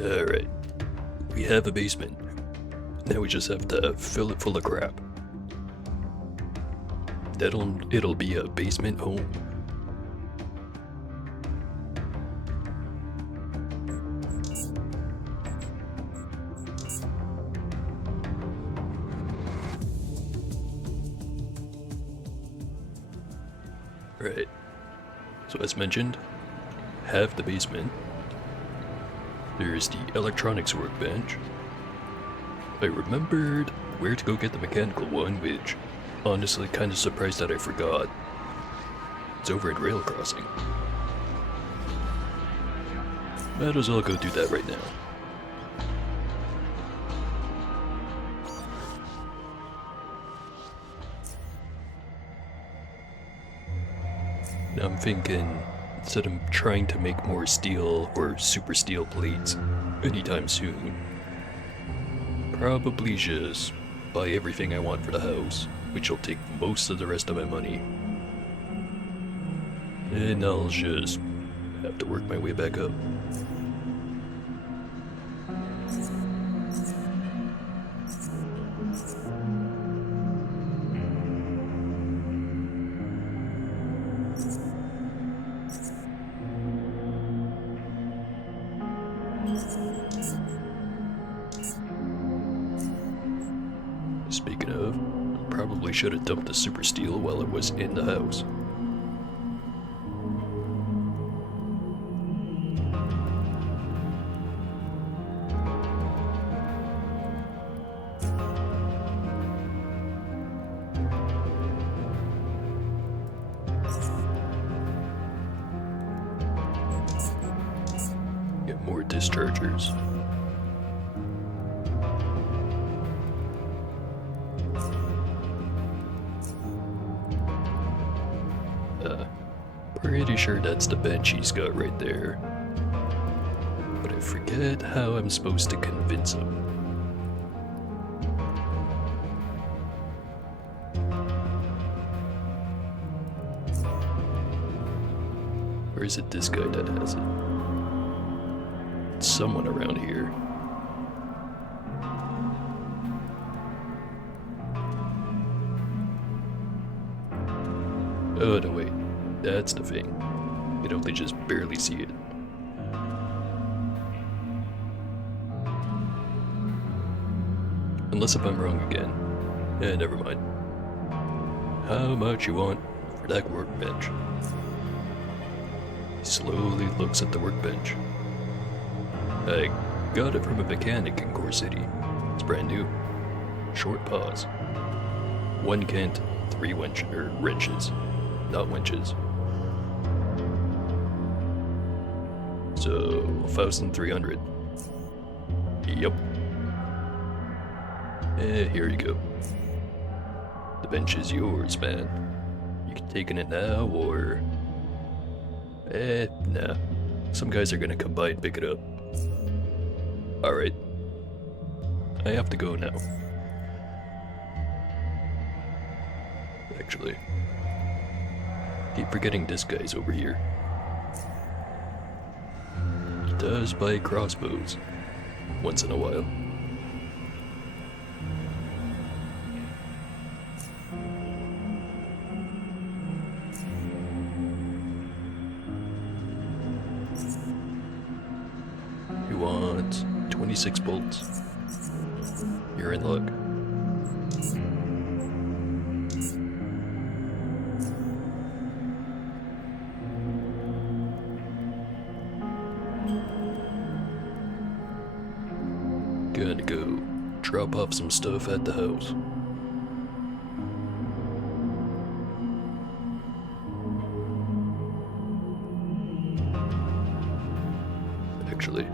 Alright, we have a basement. Now we just have to fill it full of crap. It'll be a basement home. Right. So as mentioned, have the basement. There's the electronics workbench. I remembered where to go get the mechanical one, which honestly kinda surprised that I forgot. It's over at Rail Crossing. Might as well go do that right now. Now I'm thinking, instead of trying to make more steel or super steel plates anytime soon, probably just buy everything I want for the house, which will take most of the rest of my money. And I'll just have to work my way back up. Speaking of, probably should have dumped the super steel while it was in the house. Get more dischargers. Pretty sure that's the bench he's got right there. But I forget how I'm supposed to convince him. Or is it this guy that has it? It's someone around here. Oh no, wait. That's the thing. You'd only just barely see it. Unless if I'm wrong again. Yeah, never mind. How much you want for that workbench? He slowly looks at the workbench. I got it from a mechanic in Core City. It's brand new. Short pause. 1 cant, 3 wrenches. Not winches. So, 1,300. Yup. Here you go. The bench is yours, man. You can take it now, or... nah. Some guys are gonna come by and pick it up. Alright. I have to go now. Actually. Keep forgetting this guy's over here. He does buy crossbows. Once in a while. You want 26 bolts. You're in luck. Gotta go drop off some stuff at the house. Actually,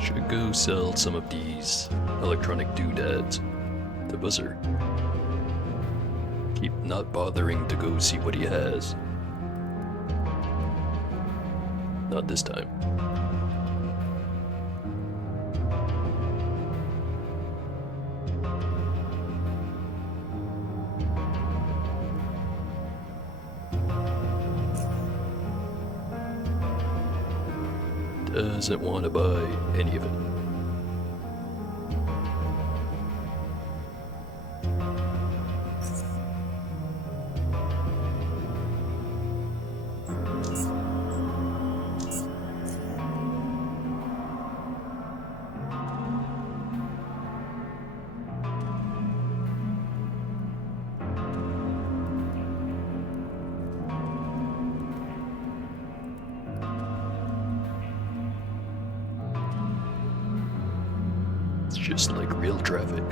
should go sell some of these electronic doodads. The buzzer. Keep not bothering to go see what he has. Not this time. Doesn't want to buy any of it. It's just like real traffic.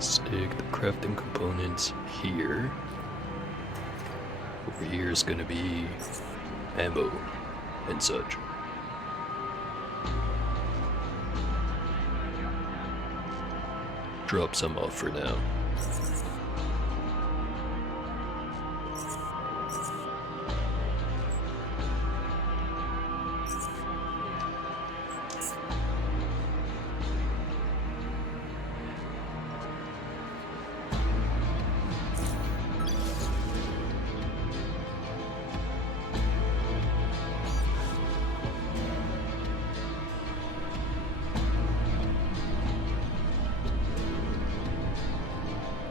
Stick the crafting components here. Over here is gonna be ammo and such. Drop some off for now.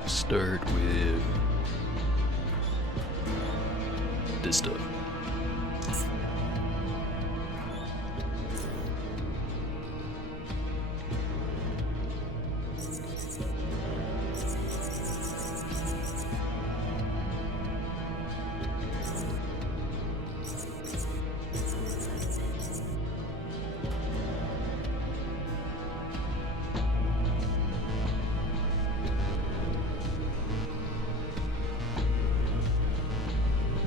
Start with this stuff.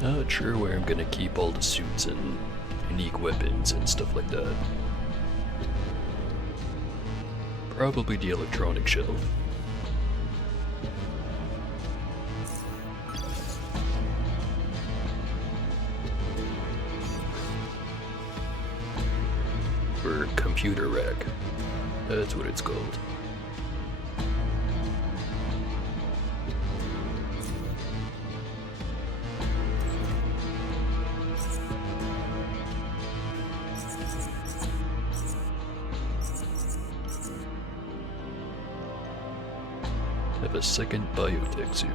Not sure where I'm gonna keep all the suits and unique weapons and stuff like that. Probably the electronic shelf. Or computer rack. That's what it's called. Have a second biotech suit.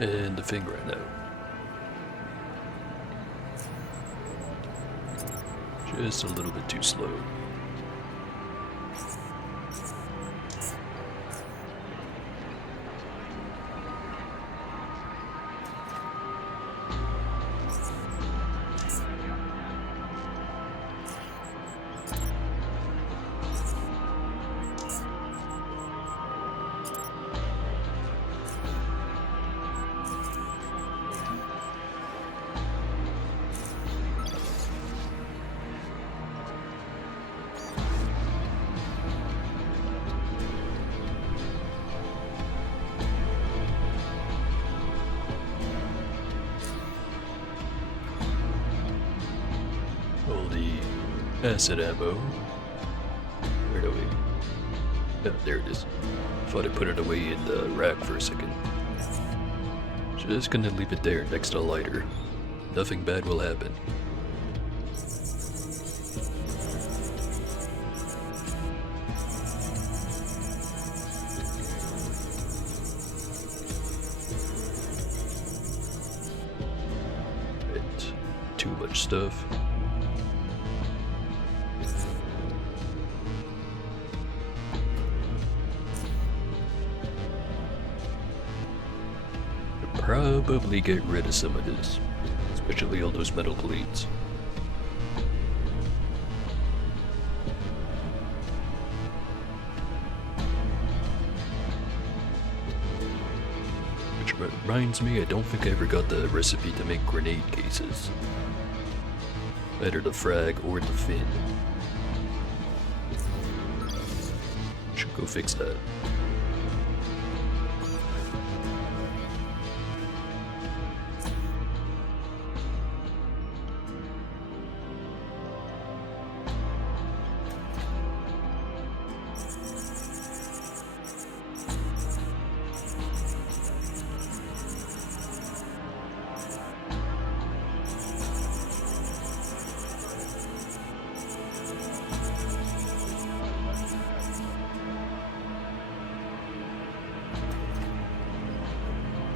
And the thing ran out. Just a little bit too slow. All the acid ammo. Where do we? Oh, there it is. Thought I put it away in the rack for a second. Just gonna leave it there next to a lighter. Nothing bad will happen. too much stuff. I'd probably get rid of some of this, especially all those metal plates. Which reminds me, I don't think I ever got the recipe to make grenade cases. Either the frag or the fin. Should go fix that.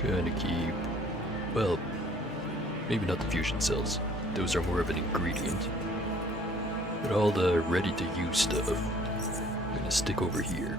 Trying to keep, well, maybe not the fusion cells. Those are more of an ingredient. But all the ready-to-use stuff, I'm gonna stick over here.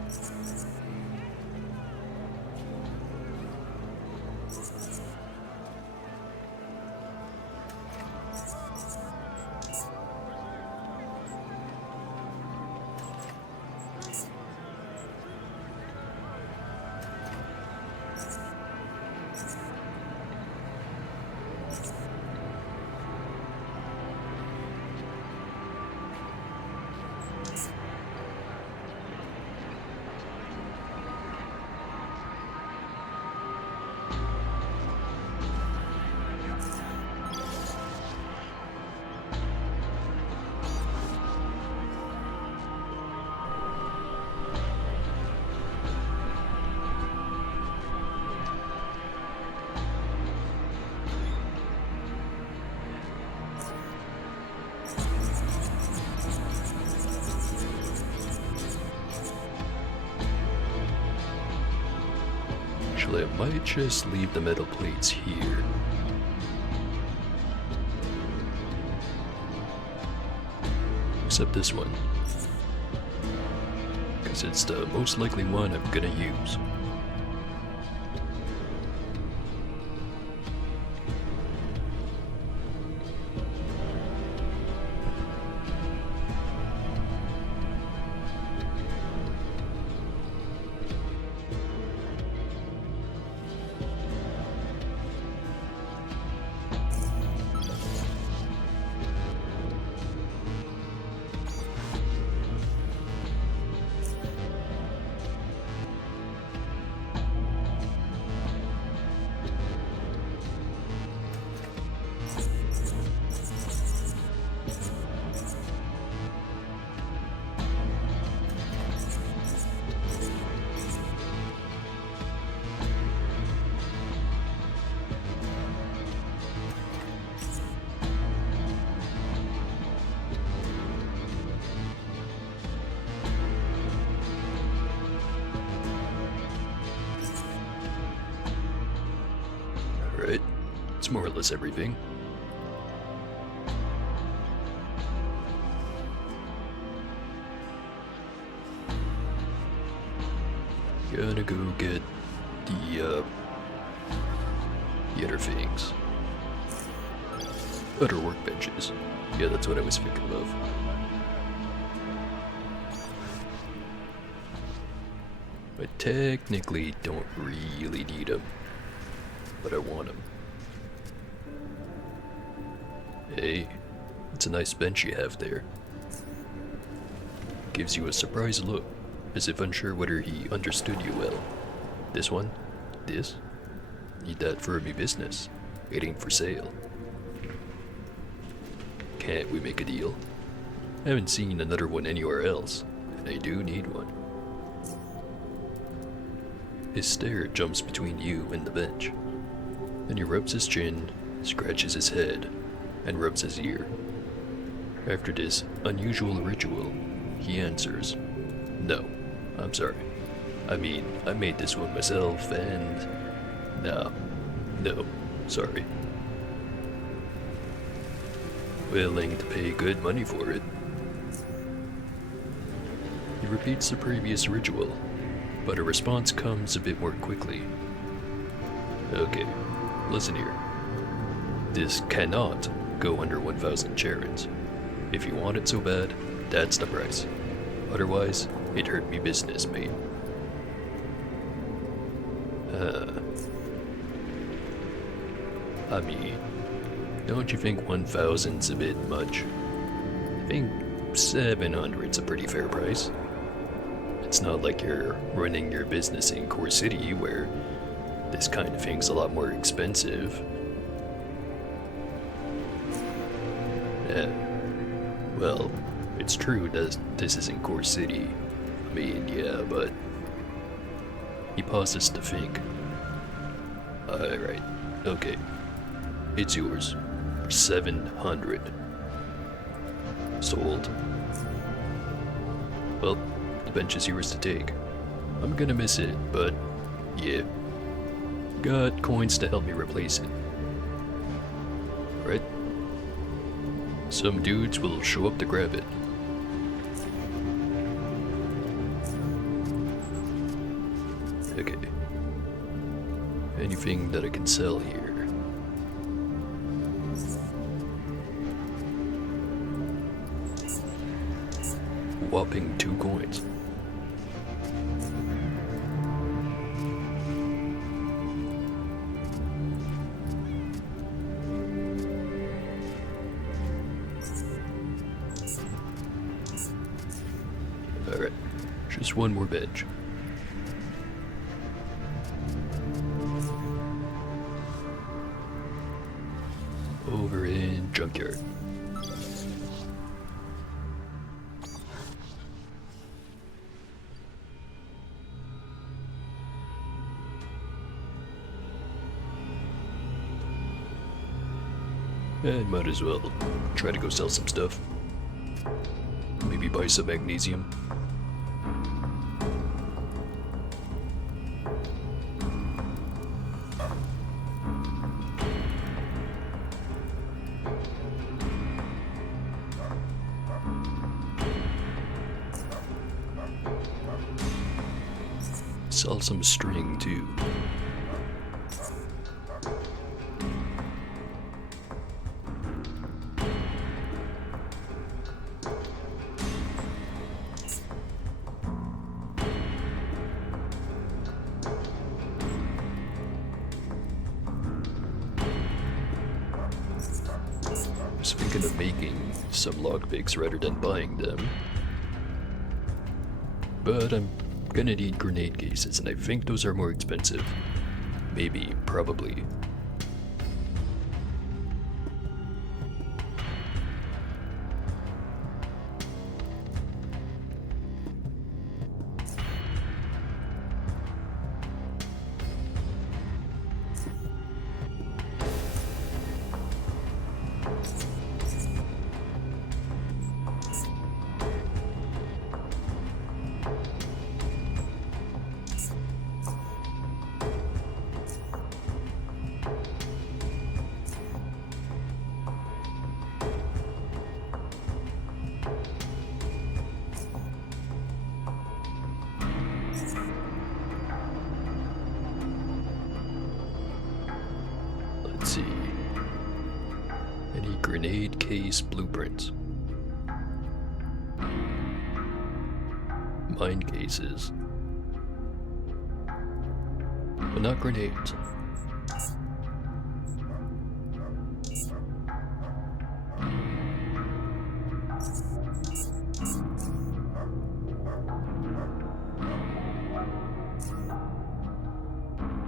Actually, I might just leave the metal plates here. Except this one. Because it's the most likely one I'm gonna use. Alright, it's more or less everything. Gonna go get the other things. Other workbenches. Yeah, that's what I was thinking of. I technically don't really need them, but I want them. Hey, it's a nice bench you have there. Gives you a surprised look, as if unsure whether he understood you well. This one? This? Need that for me business. It ain't for sale. Can't we make a deal? I haven't seen another one anywhere else, and I do need one. His stare jumps between you and the bench. Then he rubs his chin, scratches his head, and rubs his ear. After this unusual ritual, he answers, "No, I'm sorry. I mean, I made this one myself and... No, sorry." willing to pay good money for it. He repeats the previous ritual, but a response comes a bit more quickly. Okay, listen here. This cannot go under 1,000 charons. If you want it so bad, that's the price. Otherwise, it hurt me business, mate. I mean, don't you think 1,000's a bit much? I think 700's a pretty fair price. It's not like you're running your business in Core City where this kind of thing's a lot more expensive. Yeah, well, it's true that this isn't Core City. I mean, yeah, but... He pauses to think. Alright, okay. It's yours. For 700. Sold. Well, the bench is yours to take. I'm gonna miss it, but yeah. Got coins to help me replace it. Right? Some dudes will show up to grab it. Okay. Anything that I can sell here? Whopping 2 coins. Alright, just one more bench. Over in Junkyard. And might as well try to go sell some stuff. Maybe buy some magnesium. Sell some string too. I was thinking of making some lockpicks rather than buying them. But I'm gonna need grenade cases, and I think those are more expensive. Maybe, probably. Let's see. Any grenade case blueprints? Mine cases. But not grenades.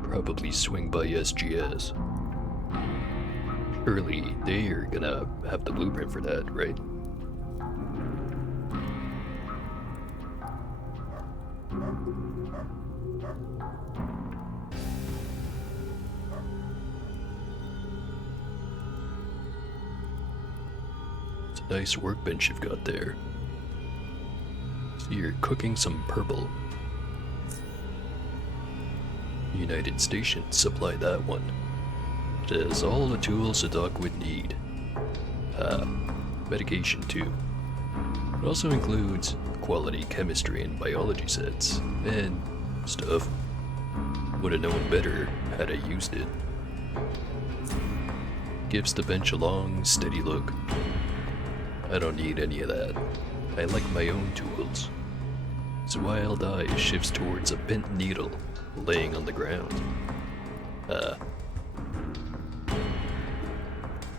Probably swing by SGS. Surely they're gonna have the blueprint for that, right? It's a nice workbench you've got there. See, you're cooking some purple. United Stations supply that one. It has all the tools a dog would need. medication too. It also includes quality chemistry and biology sets, and stuff. Would have known better had I used it. Gives the bench a long, steady look. I don't need any of that. I like my own tools. His wild eye shifts towards a bent needle laying on the ground.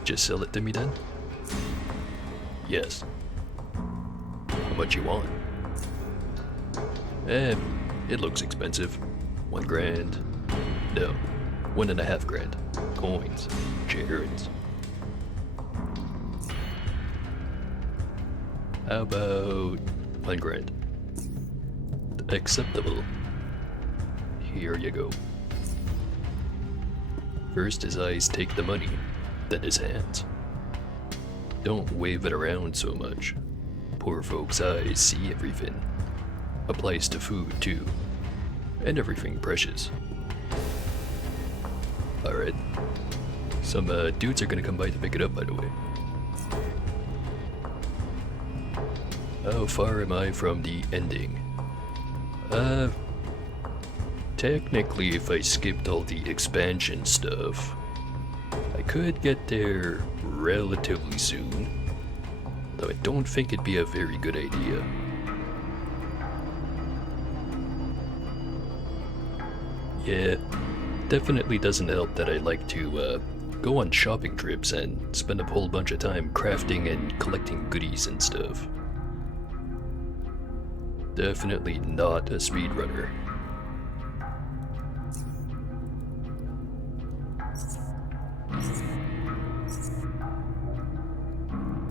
Just sell it to me then? Yes. How much you want? It looks expensive. 1 grand. No, 1.5 grand. Coins. Charons. How about 1 grand? Acceptable. Here you go. First his eyes take the money, then his hands. Don't wave it around so much. Poor folks' eyes see everything. Applies to food too. And everything precious. Alright. Some dudes are gonna come by to pick it up, by the way. How far am I from the ending? Technically if I skipped all the expansion stuff, I could get there relatively soon. Though I don't think it'd be a very good idea. Yeah, definitely doesn't help that I like to go on shopping trips and spend a whole bunch of time crafting and collecting goodies and stuff. Definitely not a speedrunner.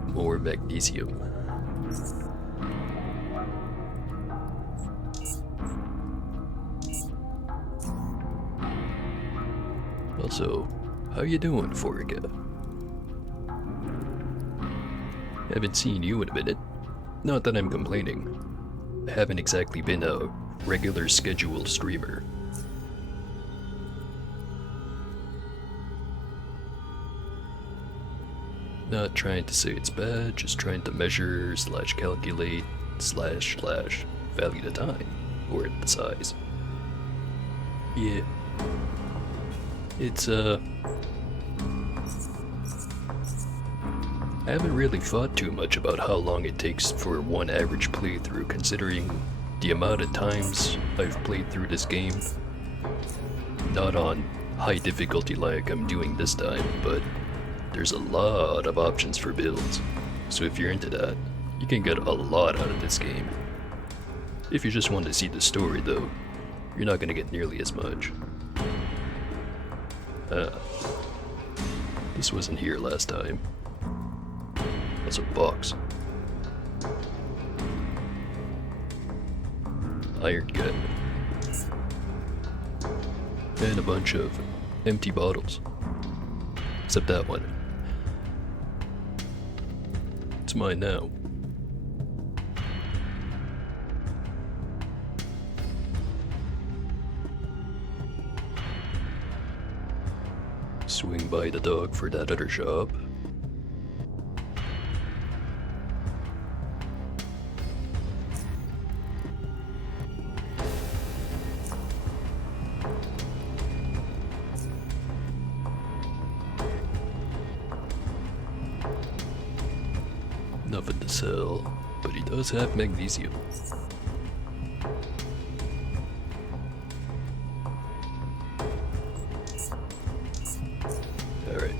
More magnesium. Also, how you doing, Forica? Haven't seen you in a minute. Not that I'm complaining. I haven't exactly been a regular scheduled streamer. Not trying to say it's bad, just trying to measure / calculate / value the time, or the size. Yeah. It's I haven't really thought too much about how long it takes for one average playthrough, considering the amount of times I've played through this game. Not on high difficulty like I'm doing this time, but there's a lot of options for builds, so if you're into that, you can get a lot out of this game. If you just want to see the story though, you're not gonna get nearly as much. This wasn't here last time. That's a box. Iron gun. And a bunch of empty bottles. Except that one. It's mine now. Swing by the dog for that other shop. Nothing to sell, but he does have magnesium. Alright,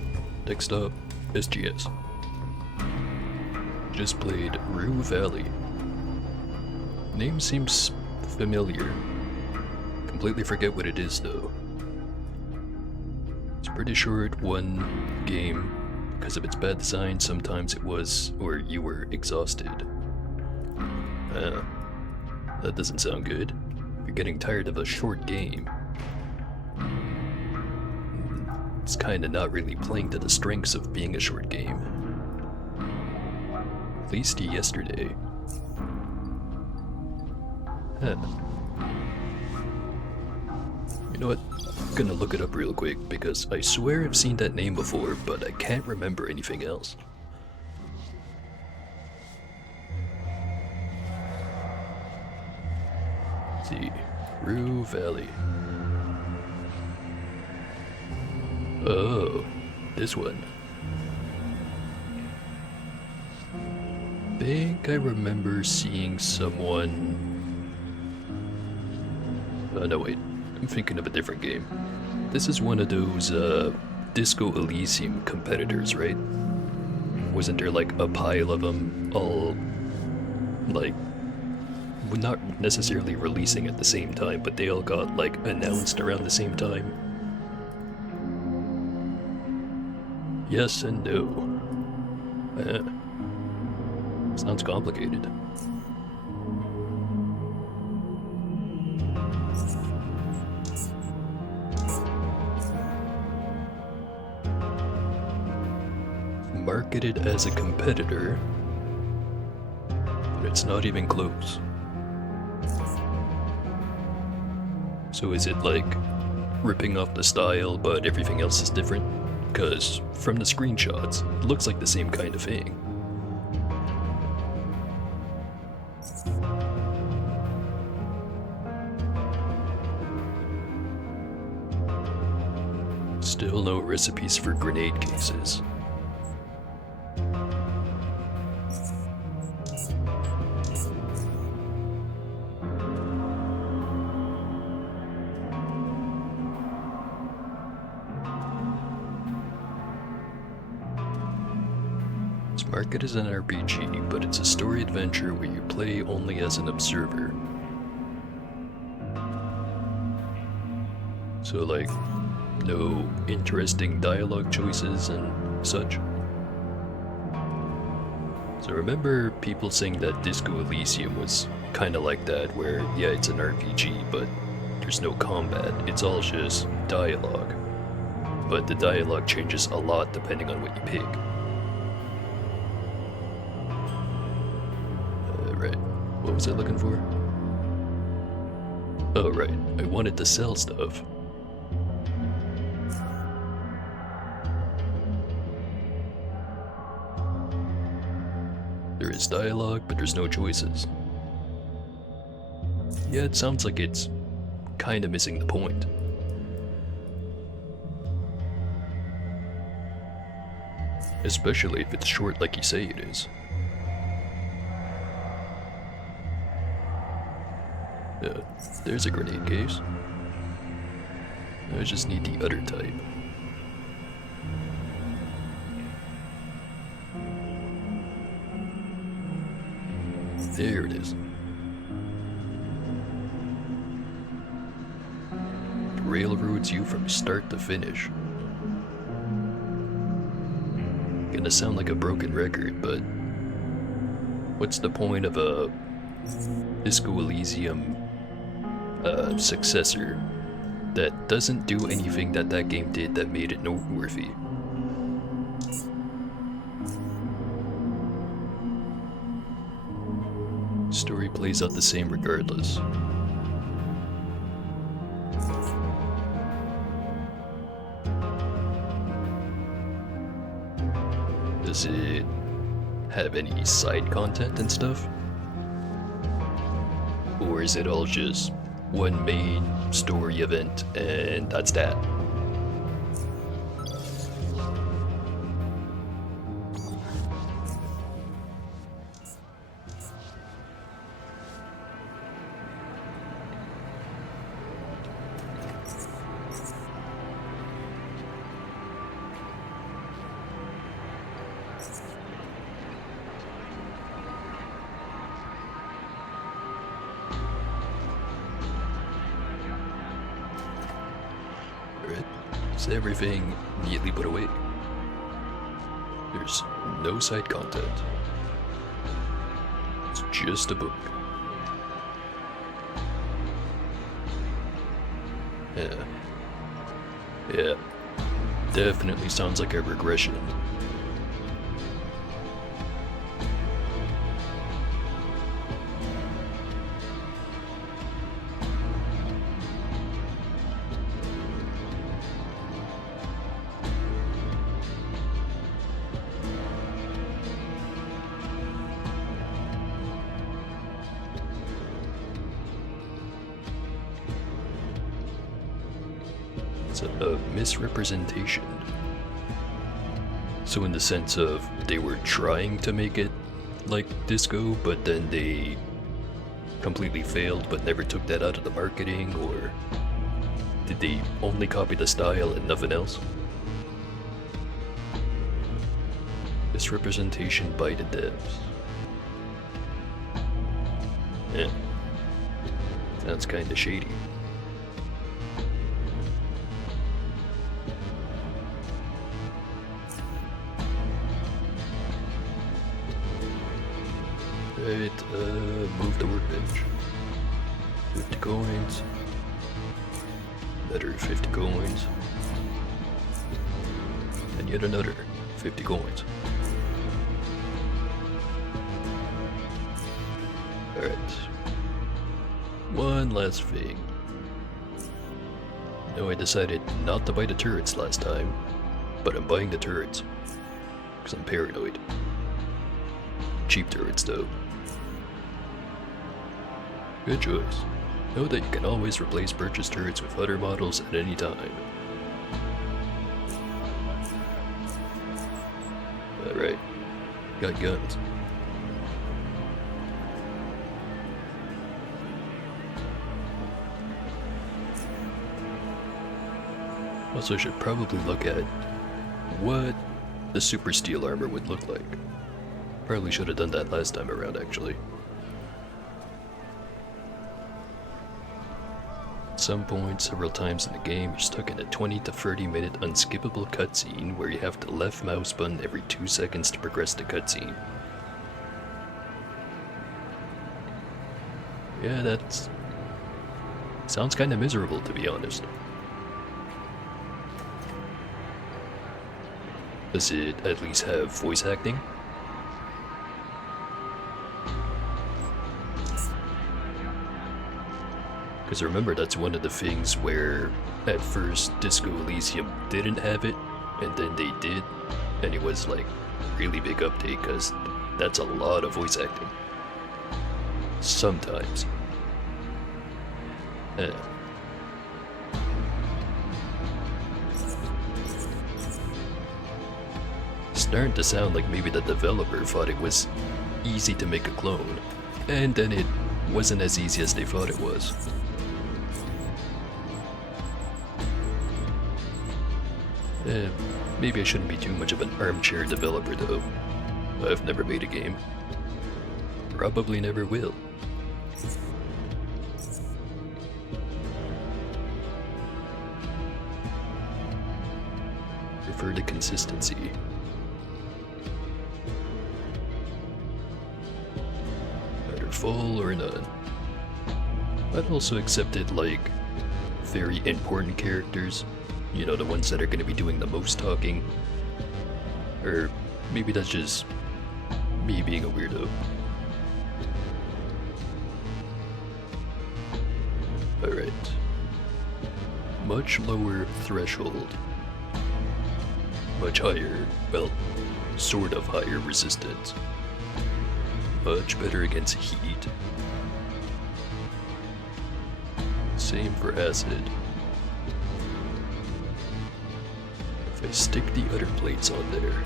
next up, SGS. Just played Rue Valley. Name seems familiar. Completely forget what it is though. It's pretty sure it won game. Because of its bad design, sometimes it was, or you were exhausted. That doesn't sound good. If you're getting tired of a short game, it's kinda not really playing to the strengths of being a short game. At least yesterday. You know what? I'm gonna look it up real quick because I swear I've seen that name before, but I can't remember anything else. see. Rue Valley. Oh, this one. Think I remember seeing someone... no wait, I'm thinking of a different game. This is one of those, Disco Elysium competitors, right? Wasn't there like a pile of them all, like, not necessarily releasing at the same time, but they all got like announced around the same time? Yes and no. Sounds complicated. Marketed as a competitor, but it's not even close. So is it like ripping off the style but everything else is different? Because from the screenshots, it looks like the same kind of thing. Still no recipes for grenade cases. It's marketed as an RPG, but it's a story adventure where you play only as an observer. So like, no interesting dialogue choices and such. So remember people saying that Disco Elysium was kinda like that, where yeah, it's an RPG, but there's no combat, it's all just dialogue. But the dialogue changes a lot depending on what you pick. Right, what was I looking for? Oh right, I wanted to sell stuff. There is dialogue, but there's no choices. Yeah, it sounds like it's kinda missing the point. Especially if it's short like you say it is. There's a grenade case. I just need the other type. There it is. It railroads you from start to finish. Gonna sound like a broken record, but what's the point of a Disco Elysium successor that doesn't do anything that that game did that made it noteworthy? Story plays out the same regardless. Does it have any side content and stuff? Or is it all just one main story event and that's that? Is everything neatly put away? There's no side content. It's just a book. Yeah. Definitely sounds like a regression. It's a misrepresentation. So in the sense of they were trying to make it like disco, but then they completely failed but never took that out of the marketing, or did they only copy the style and nothing else? Misrepresentation by the devs. Yeah. Sounds kinda shady. Right, move the workbench. 50 coins. Another 50 coins. And yet another 50 coins. Alright. One last thing. No, I decided not to buy the turrets last time, but I'm buying the turrets. Because I'm paranoid. Cheap turrets though. Good choice. Know that you can always replace purchased turrets with other models at any time. Alright. Got guns. Also, should probably look at what the super steel armor would look like. Probably should have done that last time around, actually. At some point, several times in the game, you're stuck in a 20 to 30 minute unskippable cutscene where you have to left mouse button every 2 seconds to progress the cutscene. Yeah, that sounds kinda miserable, to be honest. Does it at least have voice acting? Because remember, that's one of the things where at first Disco Elysium didn't have it, and then they did, and it was like really big update because that's a lot of voice acting. Sometimes. Starting to sound like maybe the developer thought it was easy to make a clone, and then it wasn't as easy as they thought it was. Maybe I shouldn't be too much of an armchair developer though. I've never made a game. Probably never will. Prefer the consistency. Either full or none. I'd also accepted like very important characters. You know, the ones that are going to be doing the most talking. Or maybe that's just me being a weirdo. Alright. Much lower threshold. Much higher, well, sort of higher resistance. Much better against heat. Same for acid. If I stick the other plates on there.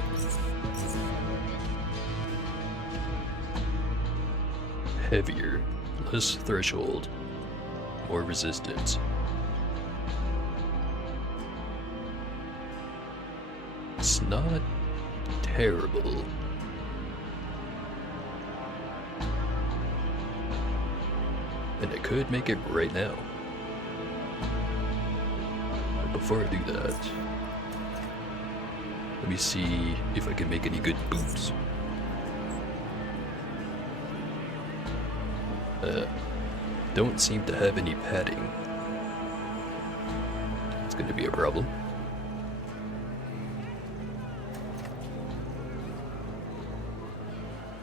Heavier, less threshold, more resistance. It's not terrible. And I could make it right now. But before I do that, let me see if I can make any good boots. Don't seem to have any padding. It's going to be a problem.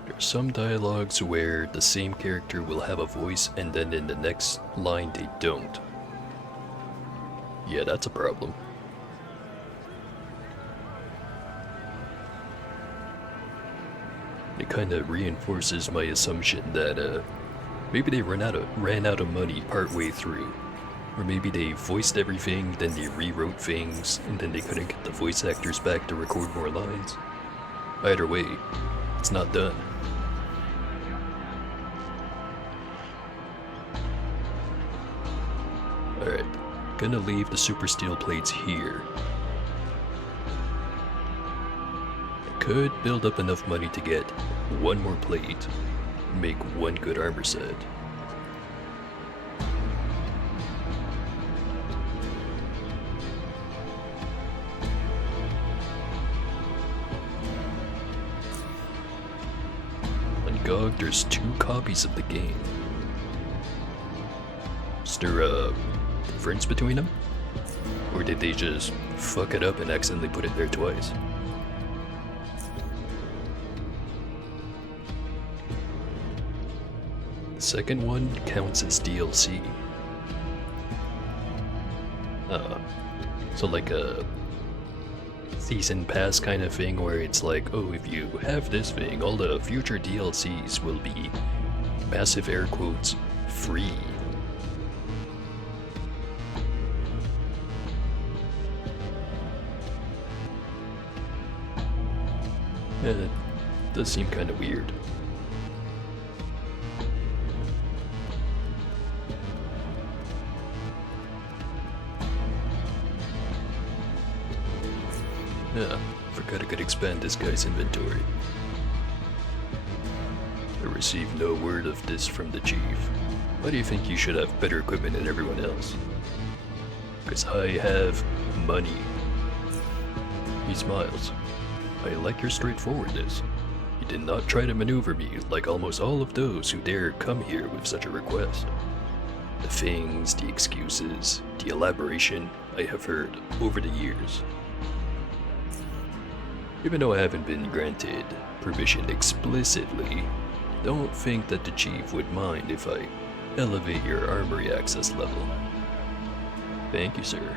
There are some dialogues where the same character will have a voice and then in the next line they don't. Yeah, that's a problem. It kind of reinforces my assumption that maybe they ran out of money partway through. Or maybe they voiced everything, then they rewrote things, and then they couldn't get the voice actors back to record more lines. Either way, it's not done. Alright, gonna leave the super steel plates here. Could build up enough money to get one more plate, make one good armor set. On GOG, there's 2 copies of the game. Is there a difference between them? Or did they just fuck it up and accidentally put it there twice? Second one counts as DLC. So like a season pass kind of thing where it's like, oh, if you have this thing, all the future DLCs will be, massive air quotes, free. Yeah, it does seem kind of weird. Yeah, forgot I could expand this guy's inventory. I received no word of this from the chief. Why do you think you should have better equipment than everyone else? Because I have money. He smiles. I like your straightforwardness. You did not try to maneuver me like almost all of those who dare come here with such a request. The things, the excuses, the elaboration I have heard over the years. Even though I haven't been granted permission explicitly, don't think that the chief would mind if I elevate your armory access level. Thank you, sir.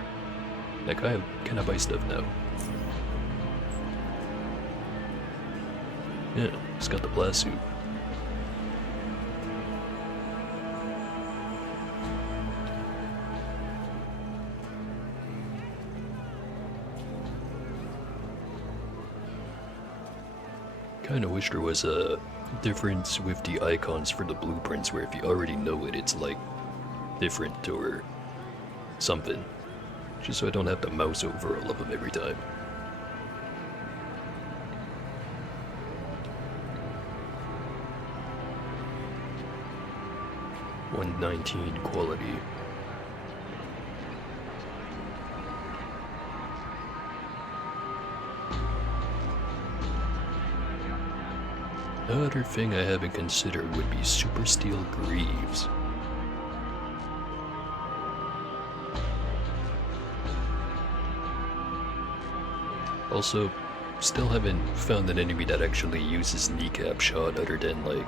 Like, can I buy stuff now? Yeah, it's got the blast suit. Kinda wish there was a difference with the icons for the blueprints where if you already know it, it's like different or something. Just so I don't have to mouse over all of them every time. $119 quality. Another thing I haven't considered would be super steel greaves. Also, still haven't found an enemy that actually uses kneecap shot other than like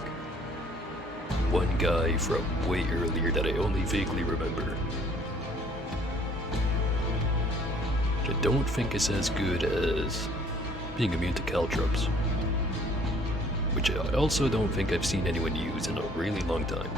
one guy from way earlier that I only vaguely remember. Which I don't think is as good as being immune to caltrops. Which I also don't think I've seen anyone use in a really long time.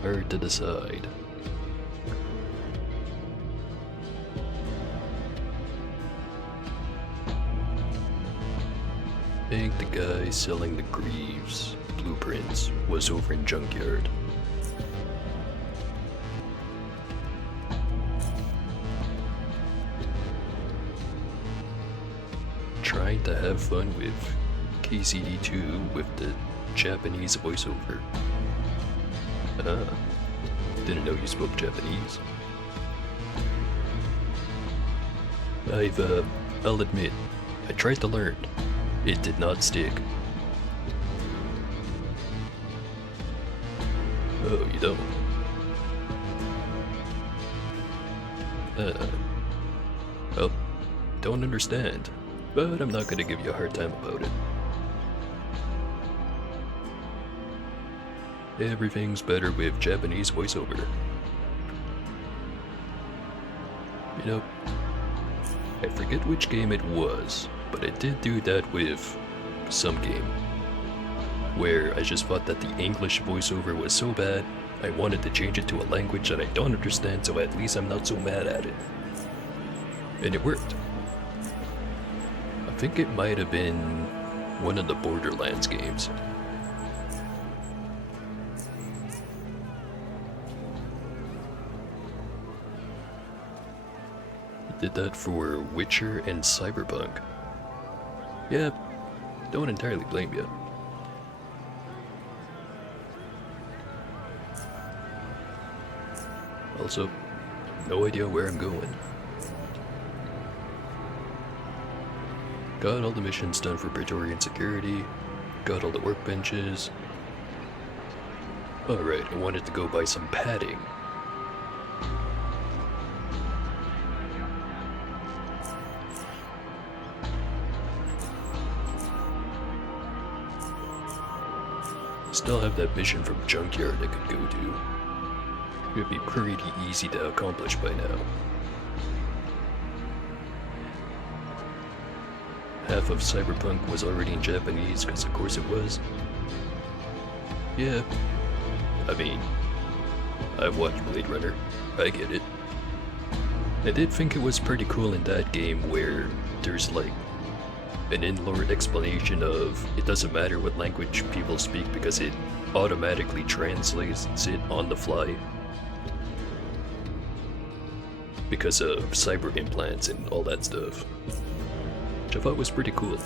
Hard to decide. I think the guy selling the greaves blueprints was over in Junkyard. Trying to have fun with KCD2 with the Japanese voiceover. Didn't know you spoke Japanese. I'll admit, I tried to learn. It did not stick. Oh, you don't? Well, don't understand, but I'm not gonna give you a hard time about it. Everything's better with Japanese voiceover. You know, I forget which game it was, but I did do that with some game, where I just thought that the English voiceover was so bad, I wanted to change it to a language that I don't understand, so at least I'm not so mad at it. And it worked. I think it might have been one of the Borderlands games. Did that for Witcher and Cyberpunk. Yeah, don't entirely blame you. Also, no idea where I'm going. Got all the missions done for Praetorian Security, got all the workbenches. Alright, I wanted to go buy some padding. Still have that mission from Junkyard I could go to. It'd be pretty easy to accomplish by now. Half of Cyberpunk was already in Japanese, because of course it was. Yeah, I mean, I've watched Blade Runner, I get it. I did think it was pretty cool in that game where there's like an in-lore explanation of it doesn't matter what language people speak because it automatically translates it on the fly. Because of cyber implants and all that stuff. Which I thought was pretty cool.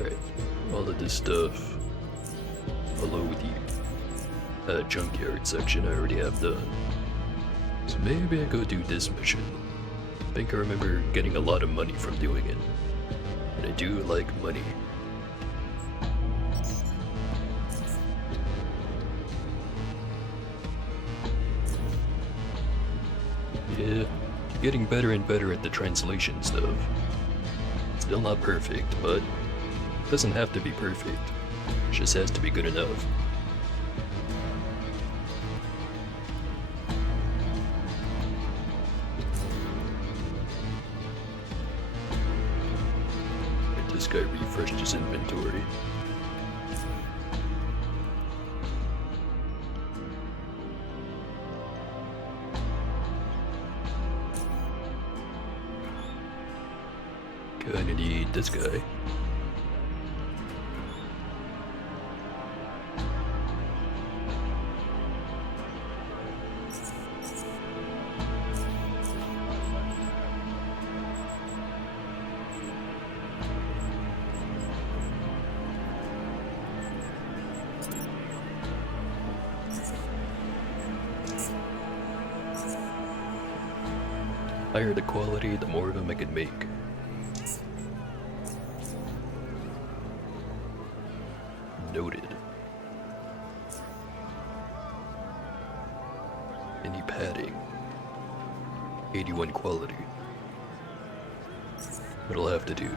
Alright, all of this stuff below the junkyard section I already have done. So maybe I go do this mission. I think I remember getting a lot of money from doing it. And I do like money. Yeah, getting better and better at the translation stuff. Still not perfect, but it doesn't have to be perfect. It just has to be good enough. This guy refreshed his inventory. Kinda need this guy. Higher the quality, the more of them I could make. Noted. Any padding. 81 quality. It'll have to do.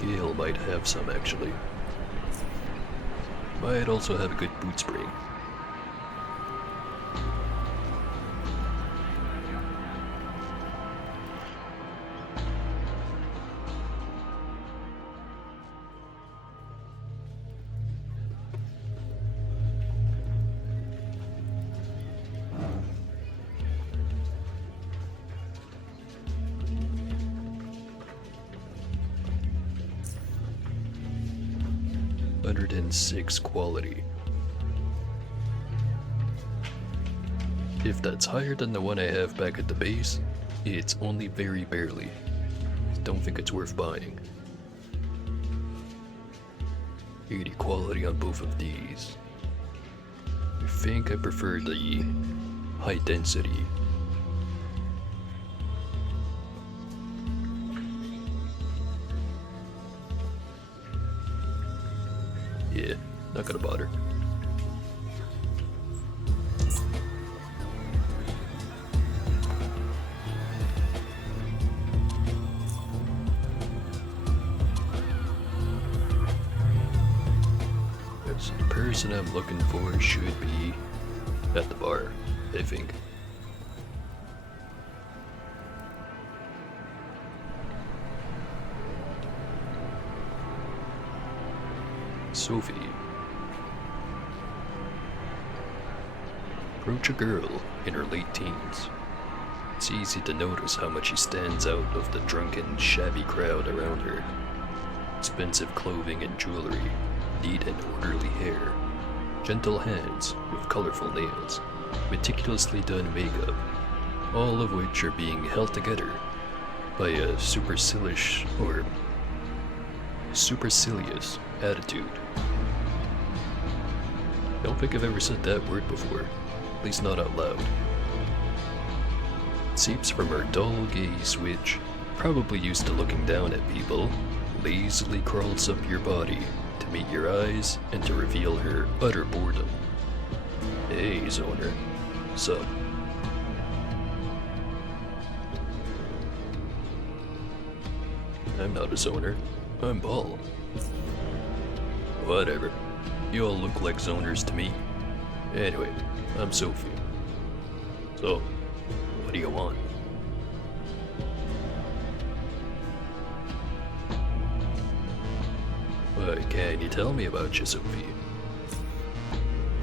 Gale might have some actually. Might also have a good boot spring. .106 quality. If that's higher than the one I have back at the base, it's only very barely. Don't think it's worth buying. 80 quality on both of these. I think I prefer the high density. Yeah, not gonna bother. person I'm looking for should be at the bar, I think. Sophie. Approach a girl in her late teens. It's easy to notice how much she stands out of the drunken, shabby crowd around her. Expensive clothing and jewelry, neat and orderly hair, gentle hands with colorful nails, meticulously done makeup, all of which are being held together by a supercilious attitude. I don't think I've ever said that word before, at least not out loud. It seeps from her dull gaze which, probably used to looking down at people, lazily crawls up your body to meet your eyes and to reveal her utter boredom. Hey, Zoner. Sup? I'm not a Zoner. I'm Paul. Whatever. You all look like Zoners to me. Anyway, I'm Sophie. So, what do you want? What can you tell me about you, Sophie?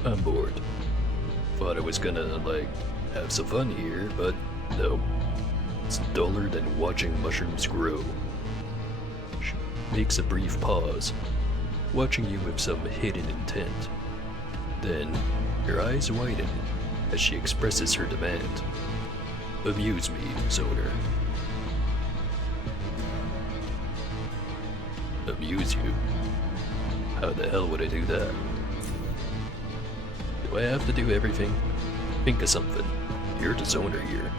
I'm bored. Thought I was gonna, have some fun here, but no. It's duller than watching mushrooms grow. She makes a brief pause, watching you with some hidden intent. Then, her eyes widen as she expresses her demand. Amuse me, Zoner. Amuse you? How the hell would I do that? Do I have to do everything? Think of something. You're the Zoner here.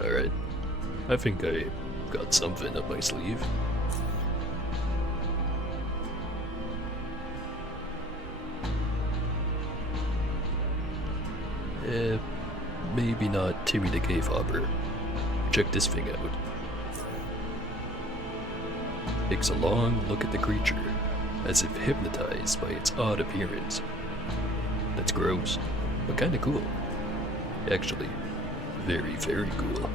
Alright. I think I got something up my sleeve. Maybe not Timmy the Cave Hopper. Check this thing out. Takes a long look at the creature, as if hypnotized by its odd appearance. That's gross, but kinda cool. Actually, very, very cool.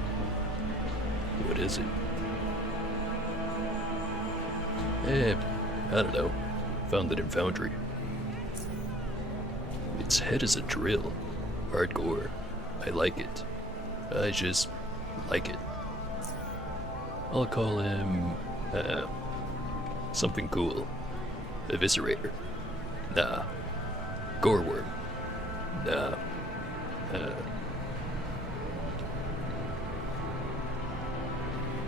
What is it? I don't know. Found it in Foundry. Its head is a drill. Hardcore. I like it. I just like it. I'll call him, something cool. Eviscerator. Nah. Goreworm. Nah.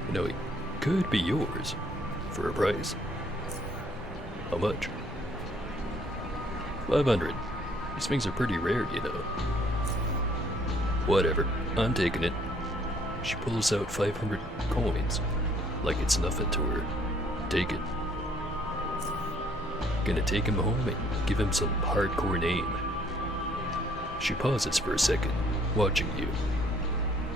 You know, it could be yours. For a price. How much? 500. These things are pretty rare, you know. Whatever, I'm taking it. She pulls out 500 coins, like it's nothing to her. Take it. Gonna take him home and give him some hardcore name. She pauses for a second, watching you.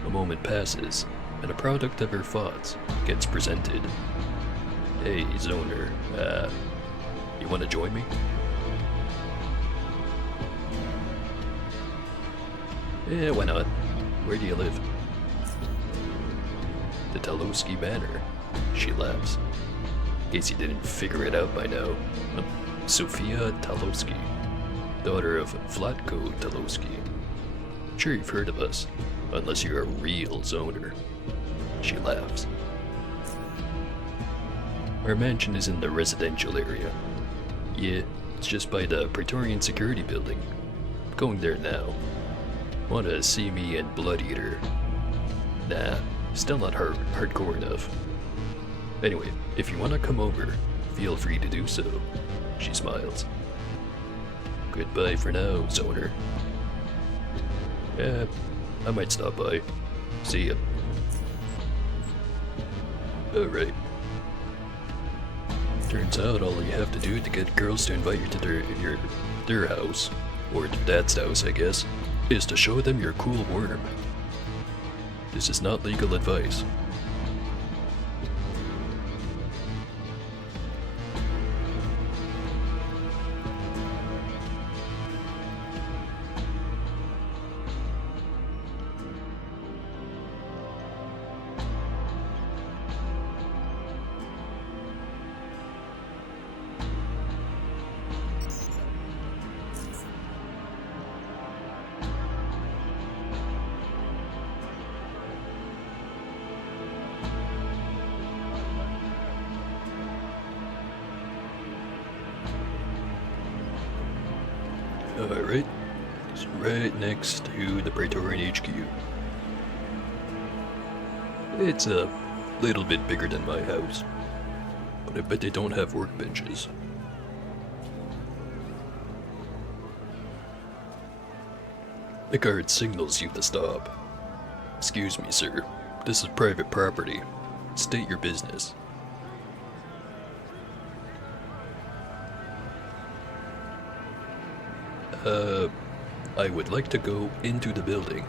A moment passes, and a product of her thoughts gets presented. Hey, Zoner, you wanna join me? Yeah, why not? Where do you live? The Talowski Manor. She laughs. In case you didn't figure it out by now. Sophia Talowski, daughter of Vlatko Talowski. I'm sure you've heard of us, unless you're a real Zoner. She laughs. Our mansion is in the residential area. Yeah, it's just by the Praetorian Security Building. I'm going there now. Wanna see me and Blood Eater? Nah, still not hardcore enough. Anyway, if you wanna come over, feel free to do so. She smiles. Goodbye for now, Zoner. Yeah, I might stop by. See ya. Alright. Turns out all you have to do to get girls to invite you to their house, or to Dad's house, I guess, is to show them your cool worm. This is not legal advice. Alright, it's right next to the Praetorian HQ. It's a little bit bigger than my house, but I bet they don't have workbenches. The guard signals you to stop. Excuse me, sir. This is private property. State your business. I would like to go into the building.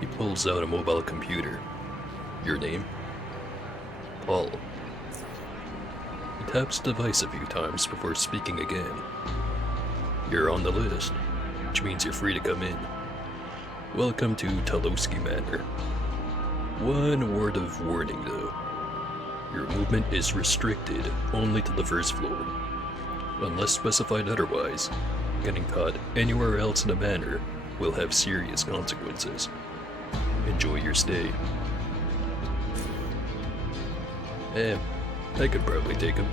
He pulls out a mobile computer. Your name? Paul. He taps the device a few times before speaking again. You're on the list, which means you're free to come in. Welcome to Talowski Manor. One word of warning though. Your movement is restricted only to the first floor. Unless specified otherwise, getting caught anywhere else in the manor will have serious consequences. Enjoy your stay. I could probably take him.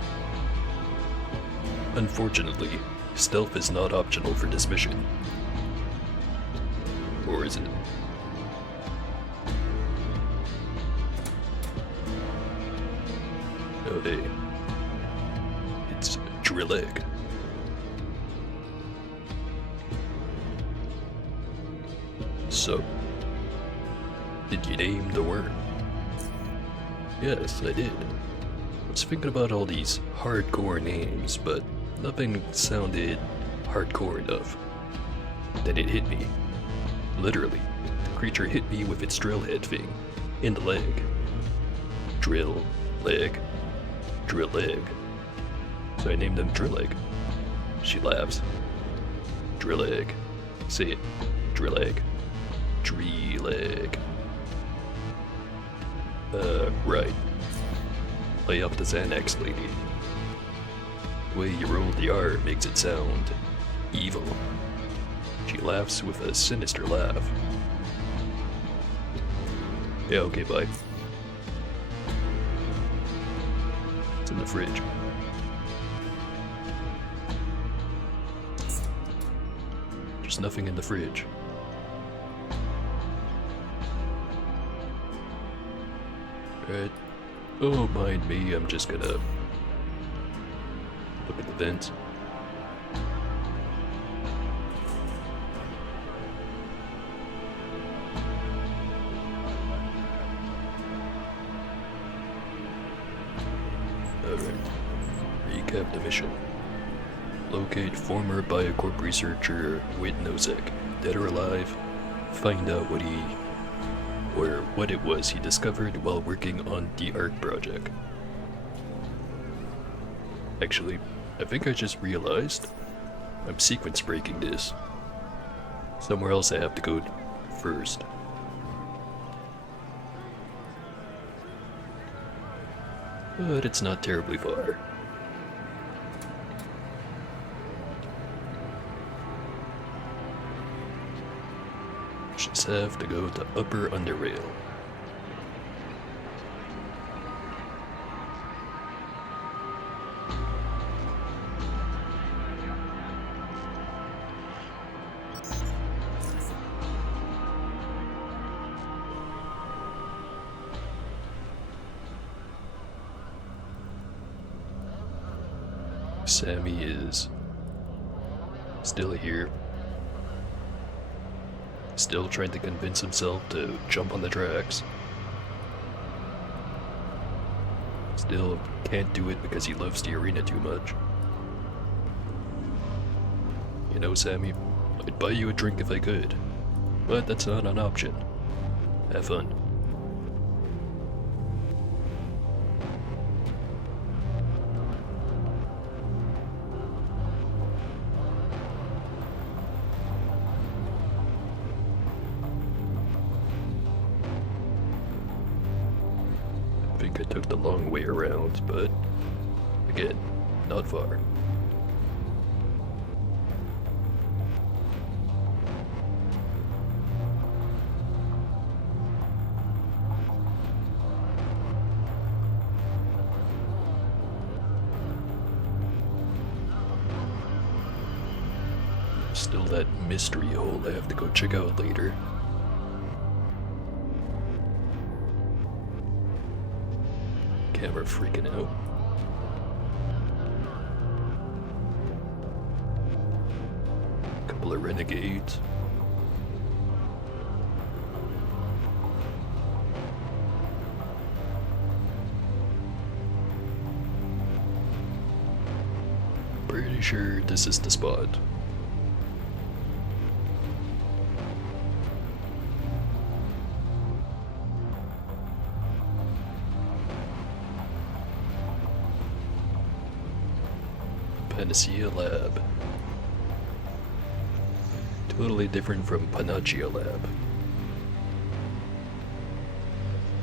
Unfortunately, stealth is not optional for this mission. Or is it? Oh hey. It's Drill Egg. So, did you name the worm? Yes, I did. I was thinking about all these hardcore names, but nothing sounded hardcore enough. Then it hit me. Literally, the creature hit me with its drill head thing in the leg. Drill, leg, drill leg. So I named him Drill Egg. She laughs. Drill Egg. Say it. Drill Egg. Drill Egg. Right. Lay up the Xanax lady. The way you roll the R makes it sound evil. She laughs with a sinister laugh. Yeah, okay, bye. It's in the fridge. There's nothing in the fridge. Right. Oh, mind me, I'm just gonna look at the vents. Alright. Recap the mission. Locate former Biocorp researcher Whit Nosek, dead or alive. Find out what it was he discovered while working on the ARC project. Actually, I think I just realized I'm sequence breaking this. Somewhere else I have to go first. But it's not terribly far. Just have to go to Upper Underrail. Sammy is still here. Still trying to convince himself to jump on the tracks. Still can't do it because he loves the arena too much. You know, Sammy, I'd buy you a drink if I could, but that's not an option. Have fun. I think I took the long way around, but again, not far. Still that mystery hole I have to go check out later. Camera freaking out. Couple of renegades. Pretty sure this is the spot. Panacea Lab. Totally different from Panacea Lab.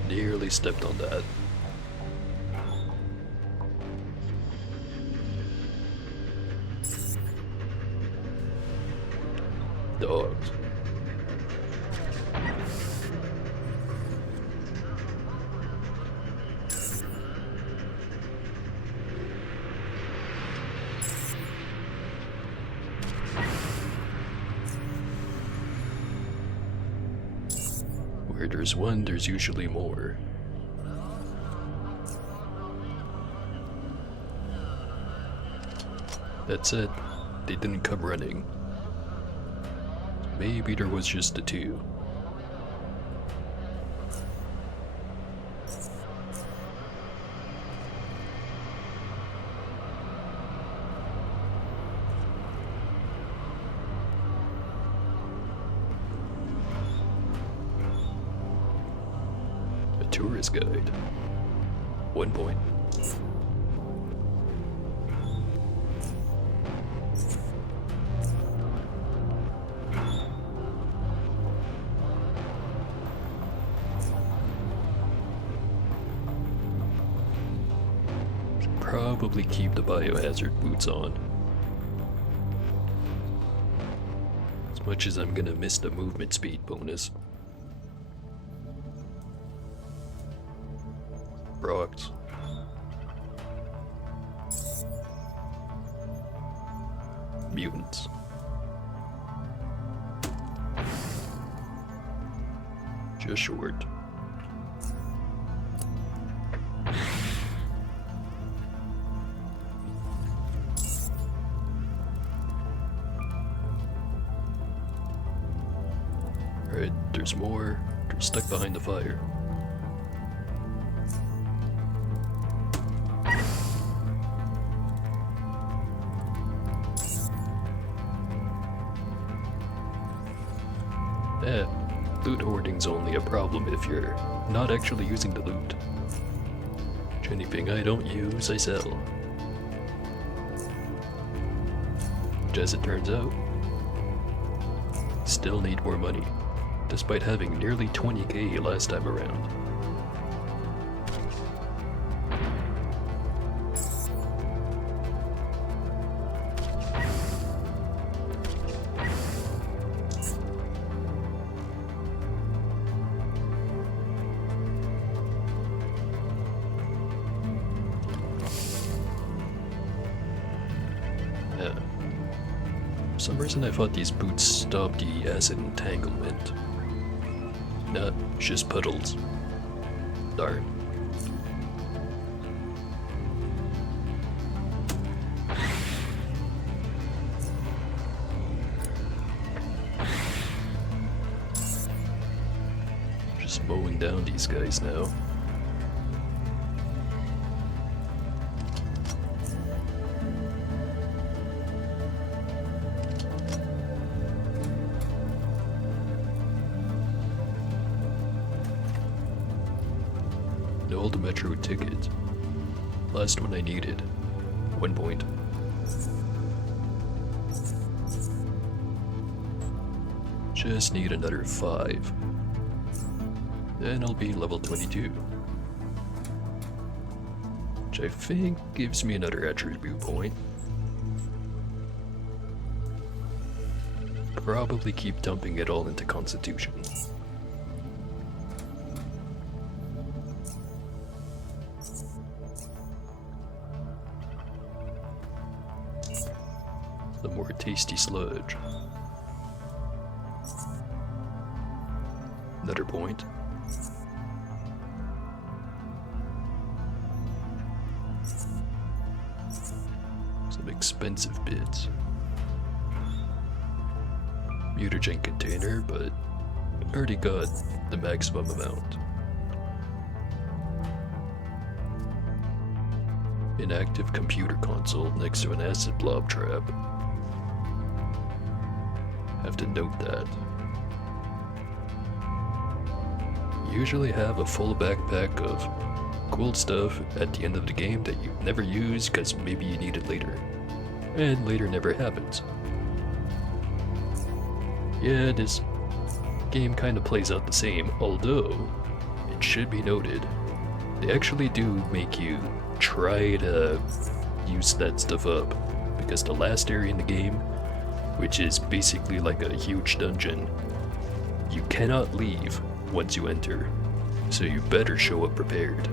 Nearly stepped on that. Dogs. Where there's one, there's usually more. That said, they didn't come running. Maybe there was just the two. A tourist guide. 1 point. Probably keep the biohazard boots on. As much as I'm gonna miss the movement speed bonus. Rocks. Mutants. Just short. Alright, there's more. They're stuck behind the fire. Loot hoarding's only a problem if you're not actually using the loot. Which anything I don't use, I sell. Which, as it turns out, still need more money, despite having nearly 20k last time around. For some reason I thought these boots stopped the acid entanglement. Not just puddles. Darn. Just mowing down these guys now. An old metro ticket. Last one I needed. 1 point. Just need another 5. Then I'll be level 22. Which I think gives me another attribute point. Probably keep dumping it all into Constitution. The more Tasty sludge. Another point. Some expensive bits. Mutagen container, but I already got the maximum amount. Inactive computer console next to an acid blob trap. Have to note that. Usually have a full backpack of cool stuff at the end of the game that you never use because maybe you need it later. And later never happens. Yeah, this game kind of plays out the same, although it should be noted, they actually do make you try to use that stuff up, because the last area in the game, which is basically like a huge dungeon, you cannot leave once you enter, so you better show up prepared.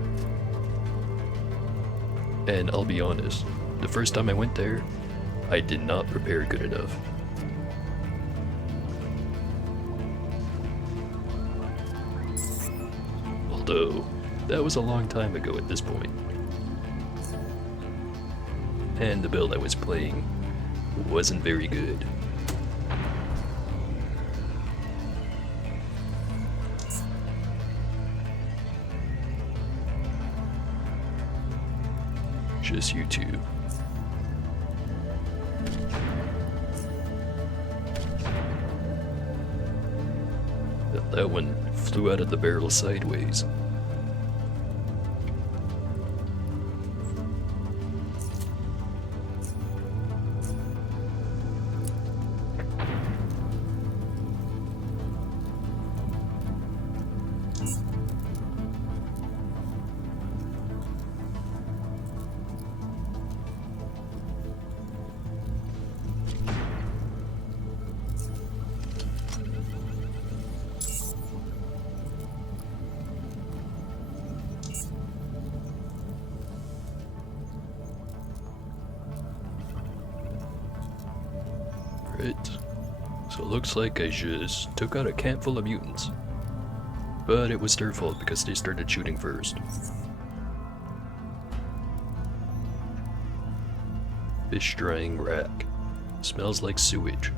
And I'll be honest, the first time I went there, I did not prepare good enough. Although, that was a long time ago at this point. And the build I was playing wasn't very good. Just you two. That one flew out of the barrel sideways. Right, so it looks like I just took out a camp full of mutants. But it was their fault because they started shooting first. Fish drying rack. Smells like sewage.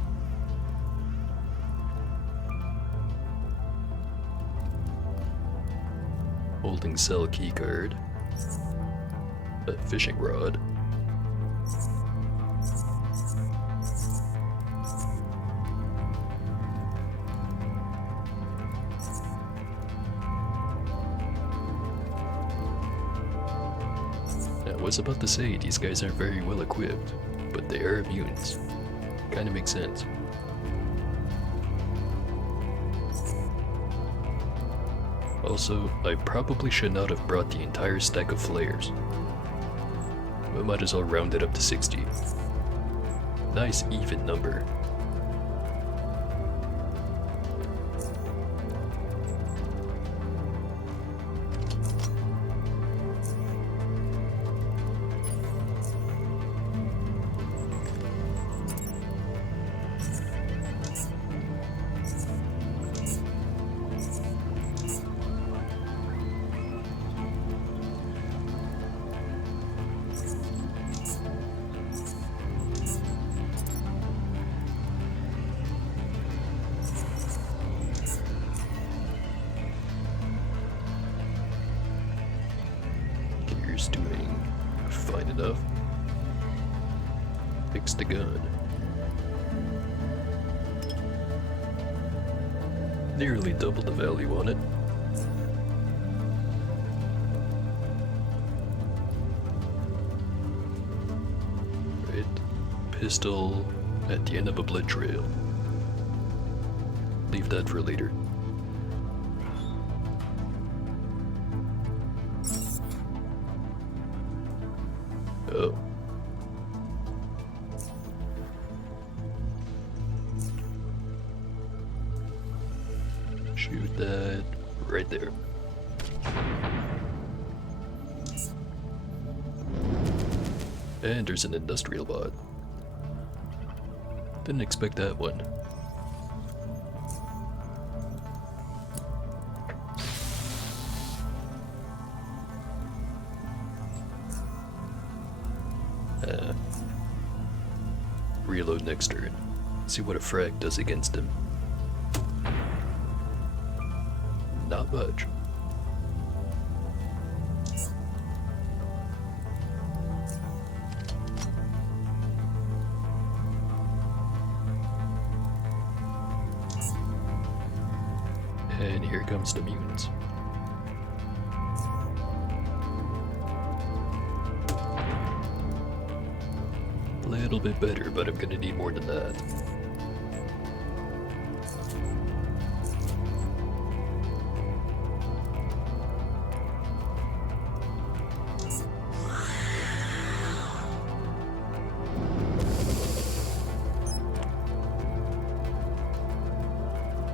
Holding cell keycard. A fishing rod. I was about to say these guys aren't very well equipped, but they are mutants. Kinda makes sense. Also, I probably should not have brought the entire stack of flares. I might as well round it up to 60. Nice even number. Doing fine enough. Fix the gun. Nearly double the value on it. Right. Pistol at the end of a blood trail. Leave that for later. Oh. Shoot that right there. And there's an industrial bot. Didn't expect that one. Reload next turn. See what a frag does against him. Not much. And here comes the mutants. A little bit better, but I'm gonna need more than that.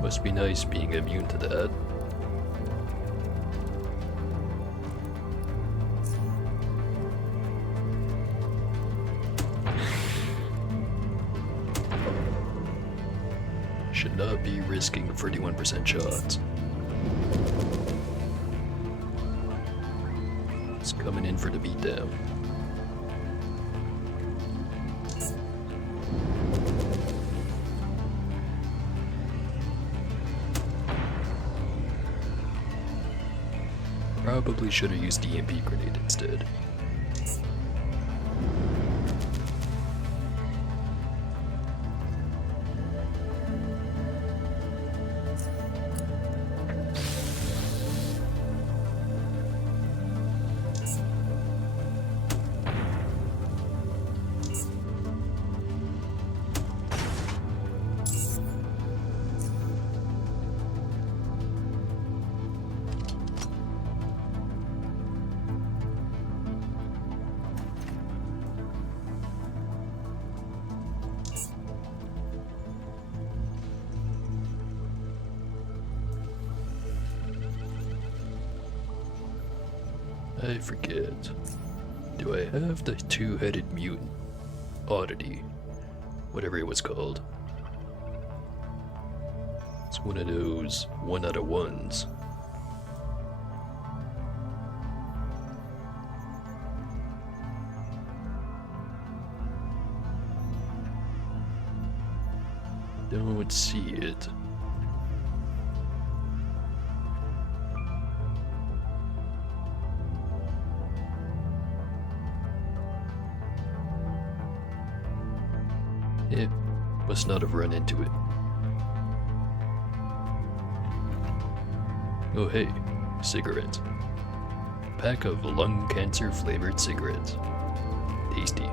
Must be nice being immune to that. Should not be risking 41% shots. It's coming in for the beatdown. Probably should have used the EMP grenade instead. I forget. Do I have the two-headed mutant? Oddity. Whatever it was called. It's one of those 1 out of 1s. Don't see it. Must not have run into it. Oh hey, cigarettes. Pack of lung cancer flavored cigarettes. Tasty.